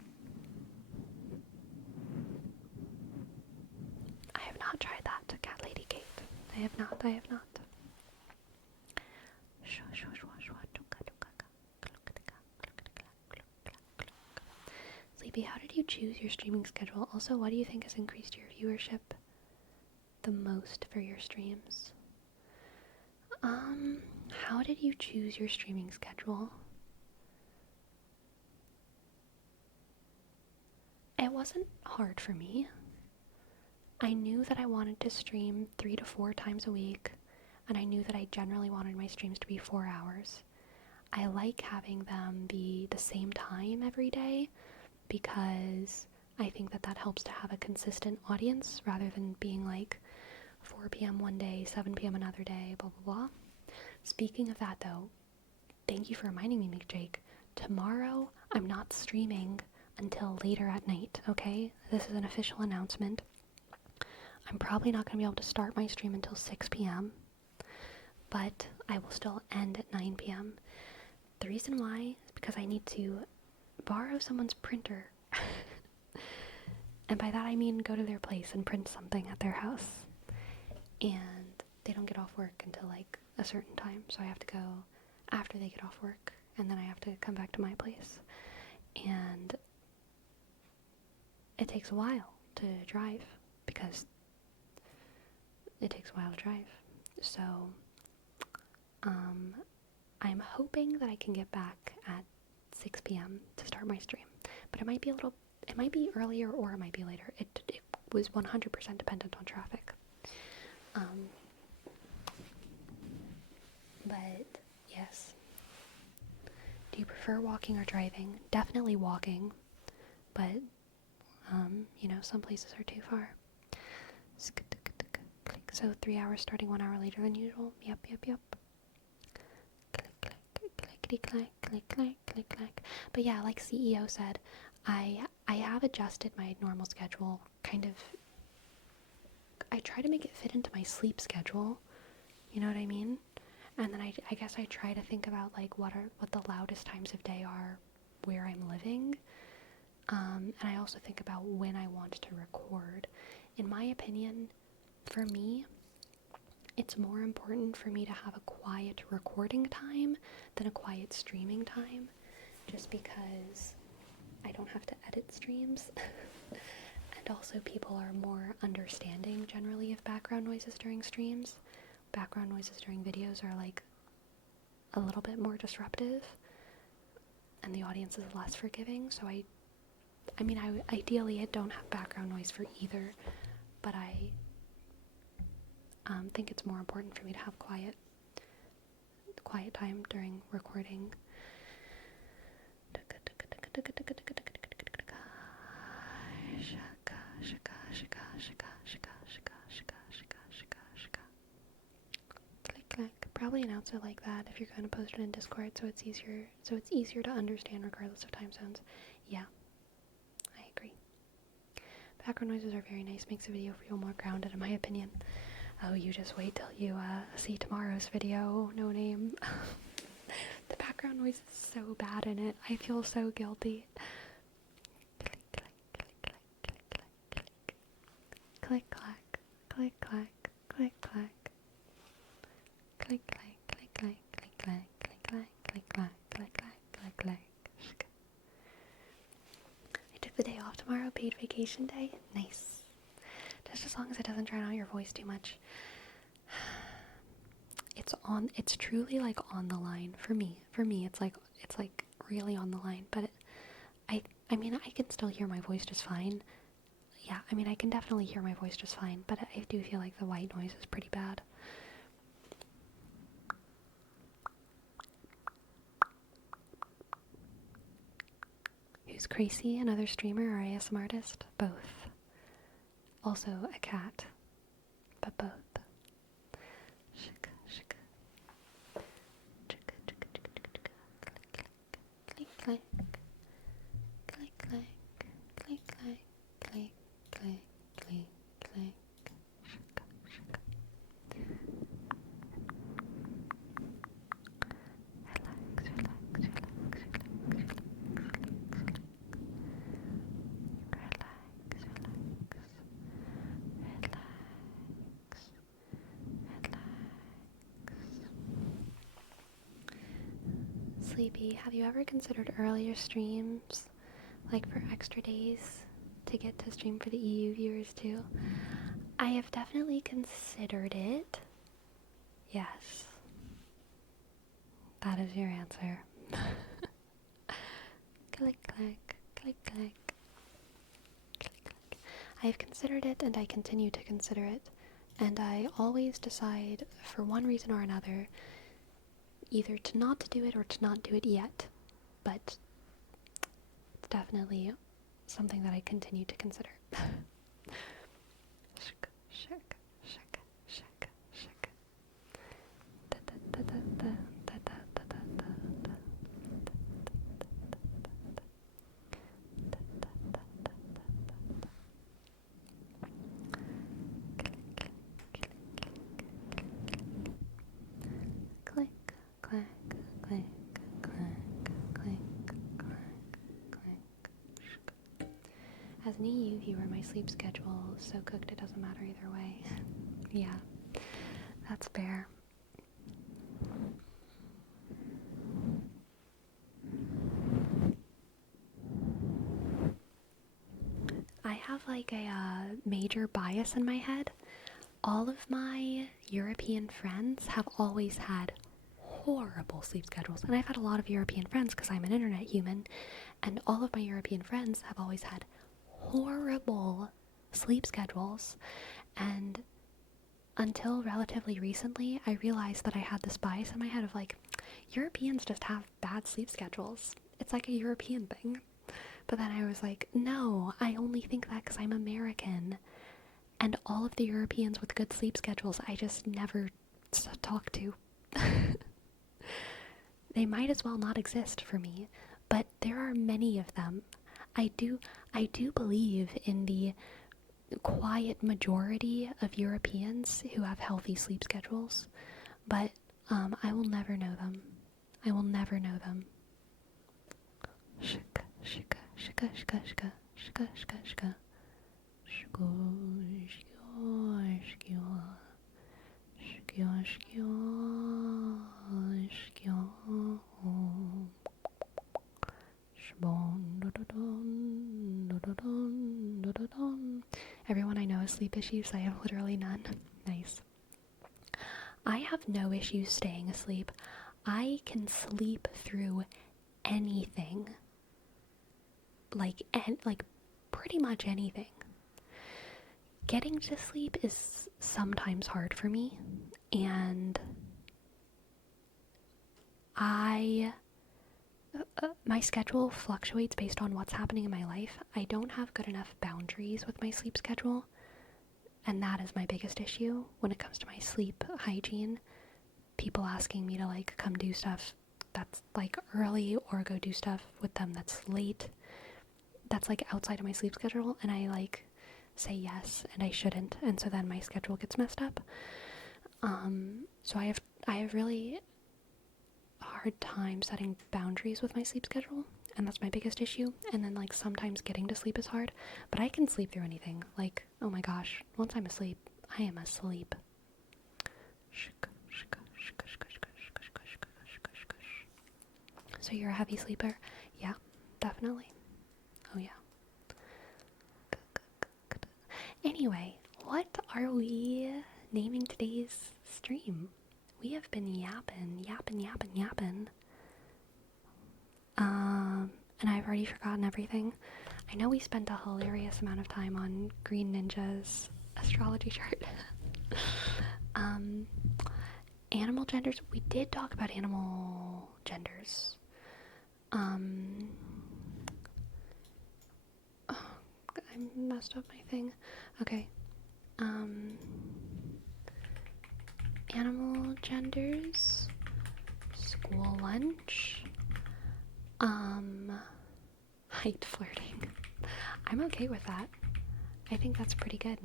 I have not tried that, Cat Lady Kate. I have not. Sleepy, how did you choose your streaming schedule? Also, what do you think has increased your viewership the most for your streams? How did you choose your streaming schedule? It wasn't hard for me. I knew that I wanted to stream 3 to 4 times a week, and I knew that I generally wanted my streams to be 4 hours. I like having them be the same time every day because I think that that helps to have a consistent audience rather than being like 4 p.m. one day, 7 p.m. another day, blah blah blah. Speaking of that though, thank you for reminding me, McJake. Tomorrow I'm not streaming until later at night, okay? This is an official announcement. I'm probably not going to be able to start my stream until 6 p.m., but I will still end at 9 p.m. The reason why is because I need to borrow someone's printer. And by that I mean go to their place and print something at their house. And they don't get off work until like a certain time, so I have to go after they get off work, and then I have to come back to my place. And it takes a while to drive because it takes a while to drive. So I'm hoping that I can get back at 6 p.m. to start my stream, but it might be earlier or it might be later. It was 100% dependent on traffic. But yes. Do you prefer walking or driving? Definitely walking, but you know, some places are too far. So 3 hours starting 1 hour later than usual. Yep. Click. But yeah, like CEO said, I have adjusted my normal schedule. Kind of, I try to make it fit into my sleep schedule. You know what I mean? And then I guess I try to think about like what the loudest times of day are where I'm living. And I also think about when I want to record. In my opinion, for me, it's more important for me to have a quiet recording time than a quiet streaming time, just because I don't have to edit streams. And also people are more understanding generally of background noises during streams. Background noises during videos are like a little bit more disruptive, and the audience is less forgiving. So I ideally I don't have background noise for either, but I think it's more important for me to have quiet time during recording. Click. Probably announce it like that if you're going to post it in Discord, so it's easier to understand regardless of time zones. Yeah, I agree. Background noises are very nice, makes the video feel more grounded in my opinion. Oh, you just wait till you see tomorrow's video, no name. The background noise is so bad in it. I feel so guilty. Click, clack, click, clack, click, clack. Click, clack, click, clack, click, clack, click, clack, click, clack, click, clack, click, clack. I took the day off tomorrow, paid vacation day. Nice. Just as long as it doesn't drown out your voice too much. It's truly like on the line for me. For me, it's like it's like really on the line, but I mean, I can still hear my voice just fine. Yeah, I mean, I can definitely hear my voice just fine, but I do feel like the white noise is pretty bad. Who's Crazy, another streamer or ASM artist? Both. Also a cat, but both. Shika, shika. Chika, chika, chika, chika, chika. Click, click. Click, click. Click, click. Click, click. Click, click. Shika, shika. Relax, relax, relax, relax, relax. Sleepy, have you ever considered earlier streams, like for extra days, to get to stream for the EU viewers too? I have definitely considered it. Yes. That is your answer. Click, click, click, click. I have considered it and I continue to consider it, and I always decide for one reason or another either to not do it or to not do it yet, but it's definitely something that I continue to consider. Shaka, shaka, shaka, shaka, shaka. Da, da, da, da, da, da, da, da, da, da. Click, clack, click, clack, click, clack, click. As an EU viewer, my sleep schedule is so cooked it doesn't matter either way. Yeah, that's fair. I have like a major bias in my head. All of my European friends have always had horrible sleep schedules. And I've had a lot of European friends because I'm an internet human. And all of my European friends have always had horrible sleep schedules. And until relatively recently, I realized that I had this bias in my head of like, Europeans just have bad sleep schedules. It's like a European thing. But then I was like, no, I only think that because I'm American. And all of the Europeans with good sleep schedules, I just never talk to. They might as well not exist for me, but there are many of them. I do believe in the quiet majority of Europeans who have healthy sleep schedules, but I will never know them. I will never know them. Shika, shika, shika, shika, shika, shika, shika, shika. Shika, shika, shika. Shkia, shkia, shkia. Shbon, da-da-dun, da-da-dun, da-da-dun. Everyone I know has sleep issues. I have literally none. Nice. I have no issues staying asleep. I can sleep through anything. Like pretty much anything. Getting to sleep is sometimes hard for me, and my schedule fluctuates based on what's happening in my life. I don't have good enough boundaries with my sleep schedule, and that is my biggest issue when it comes to my sleep hygiene. People asking me to like come do stuff that's like early or go do stuff with them that's late. That's like outside of my sleep schedule, and I like say yes and I shouldn't, and so then my schedule gets messed up. So I have really hard time setting boundaries with my sleep schedule, and that's my biggest issue. And then like sometimes getting to sleep is hard, but I can sleep through anything. Like, oh my gosh, once I'm asleep, I am asleep. So you're a heavy sleeper? Yeah, definitely. Oh yeah. Anyway, what are we naming today's stream? We have been yapping. And I've already forgotten everything. I know we spent a hilarious amount of time on Green Ninja's astrology chart. Animal genders. We did talk about animal genders. Oh, I messed up my thing. Okay. Animal genders. School lunch. Height flirting. I'm okay with that. I think that's pretty good.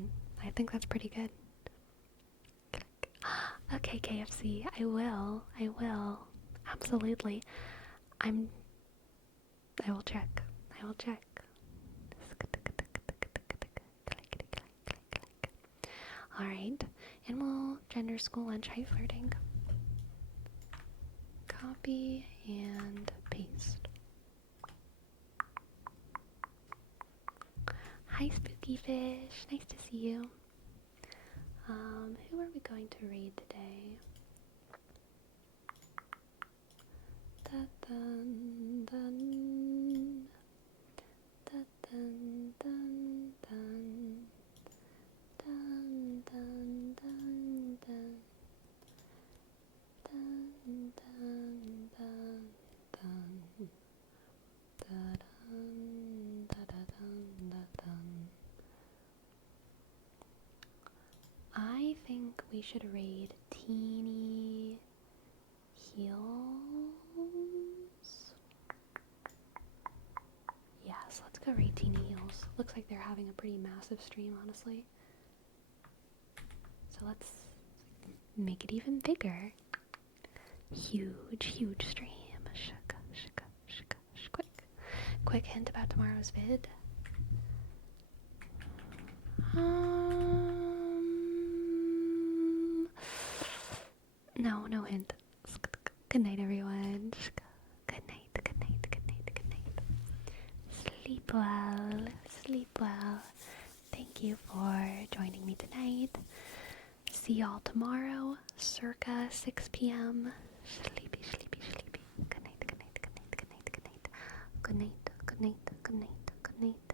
Okay, KFC, I will. Absolutely. I will check. Alright. Animal, gender, school, lunch, height flirting. Copy and paste. Hi, Spooky Fish. Nice to see you. Who are we going to read today? Dun, dun, dun. Dun, dun, dun, dun. Dun, dun, dun, dun. Dun, dun, dun, dun. Da-dun, da-da-dun, da-dun. I think we should raid Teeny Heels. Yes, let's go raid Teeny Heels. Looks like they're having a pretty massive stream, honestly. So let's make it even bigger. Huge stream. Quick hint about tomorrow's vid. No hint. Good night, everyone. Good night. Sleep well. Thank you for joining me tonight. See y'all tomorrow, circa 6 p.m. Sleepy. Good night. Good night.